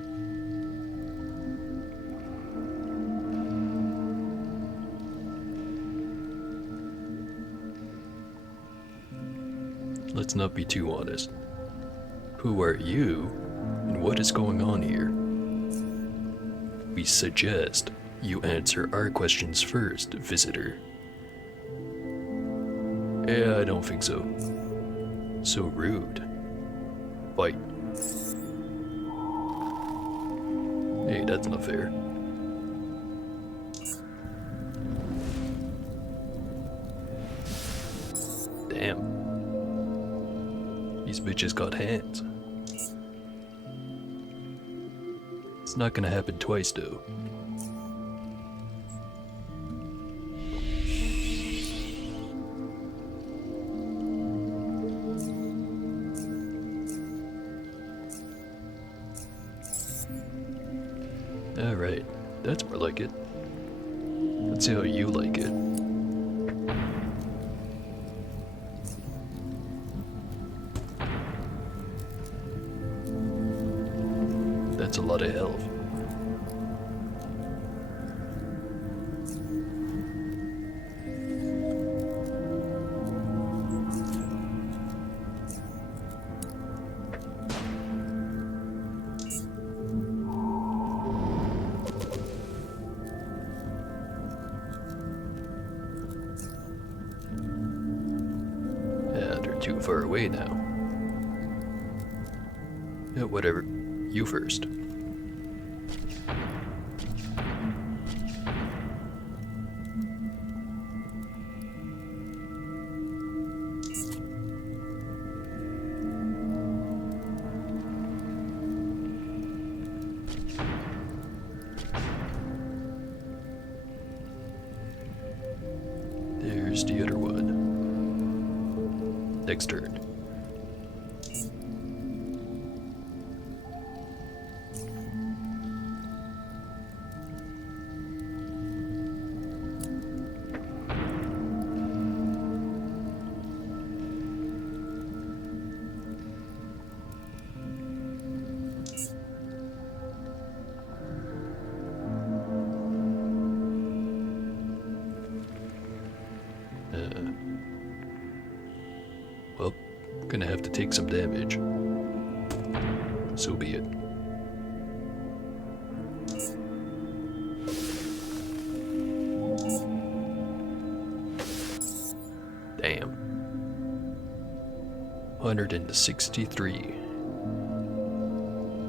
Let's not be too honest. Who are you, and what is going on here? We suggest you answer our questions first, visitor. Yeah, I don't think so. So rude. Fight. Hey, that's not fair. Damn. These bitches got hands. It's not gonna happen twice, though. Alright, that's more like it. Let's see how you like it. That's a lot of health. Too far far away now. Yeah, whatever. You first. There's the other one. Next turn. Well, gonna have to take some damage. So be it. Damn. 163.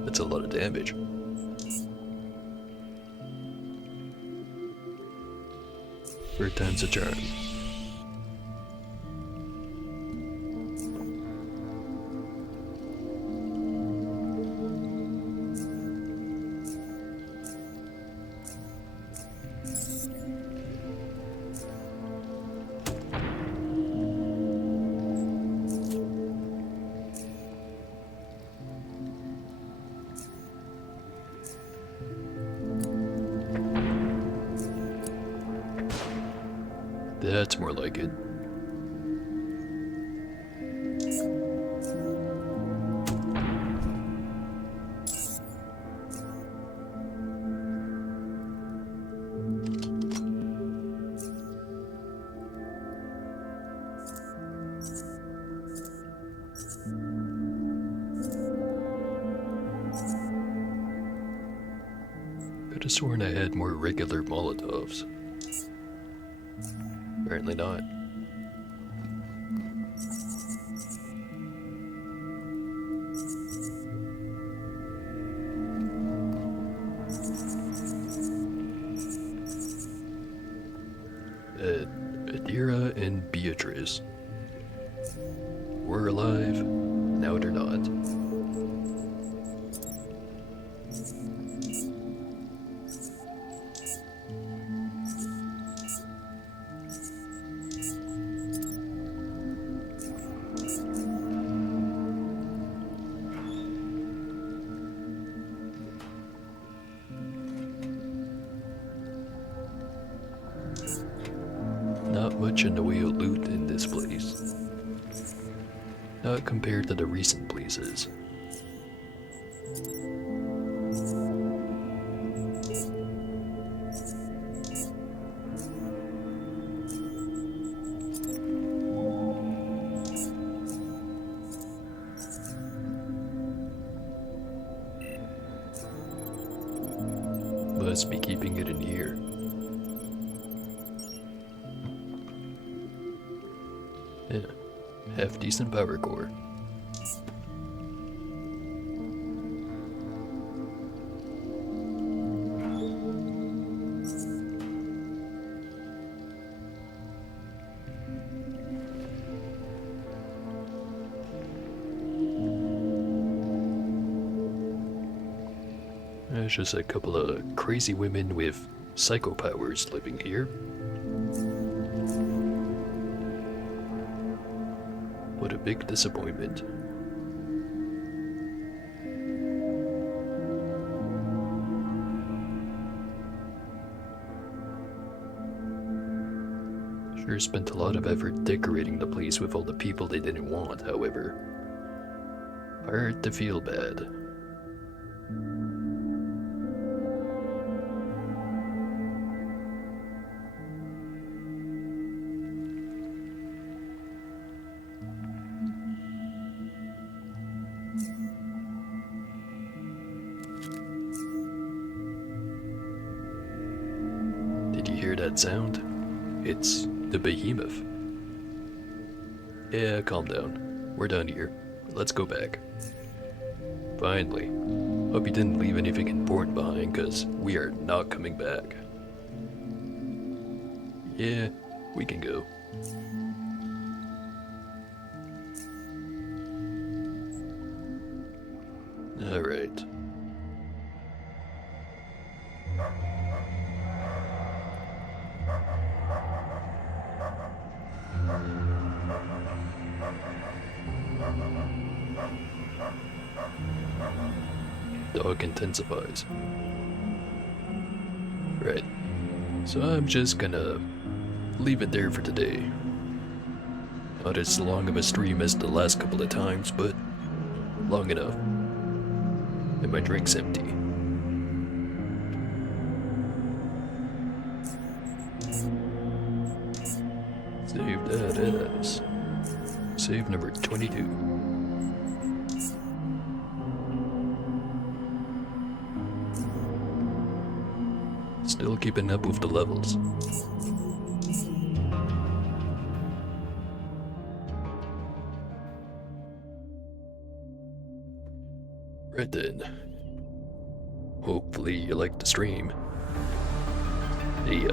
That's a lot of damage. Third time's a charm. That's more like it. Could have sworn I had more regular Molotovs. Apparently not. Adira and Beatrice were alive, now they're not. Not much in the way of loot in this place. Not compared to the recent places. Must be keeping it in here. Yeah, half decent power core. There's just a couple of crazy women with psycho powers living here. What a big disappointment. Sure spent a lot of effort decorating the place with all the people they didn't want, however. Hard to feel bad. Did you hear that sound? It's the behemoth. Yeah, calm down. we're done here. Let's go back. Finally. Hope you didn't leave anything important behind, cause we are not coming back. Yeah, we can go. Alright. Dog intensifies. Right. So I'm just gonna leave it there for today. Not as long of a stream as the last couple of times, but long enough. And my drink's empty. Save that as save number 22. Still keeping up with the levels. Right then. Hopefully you liked the stream. Hey,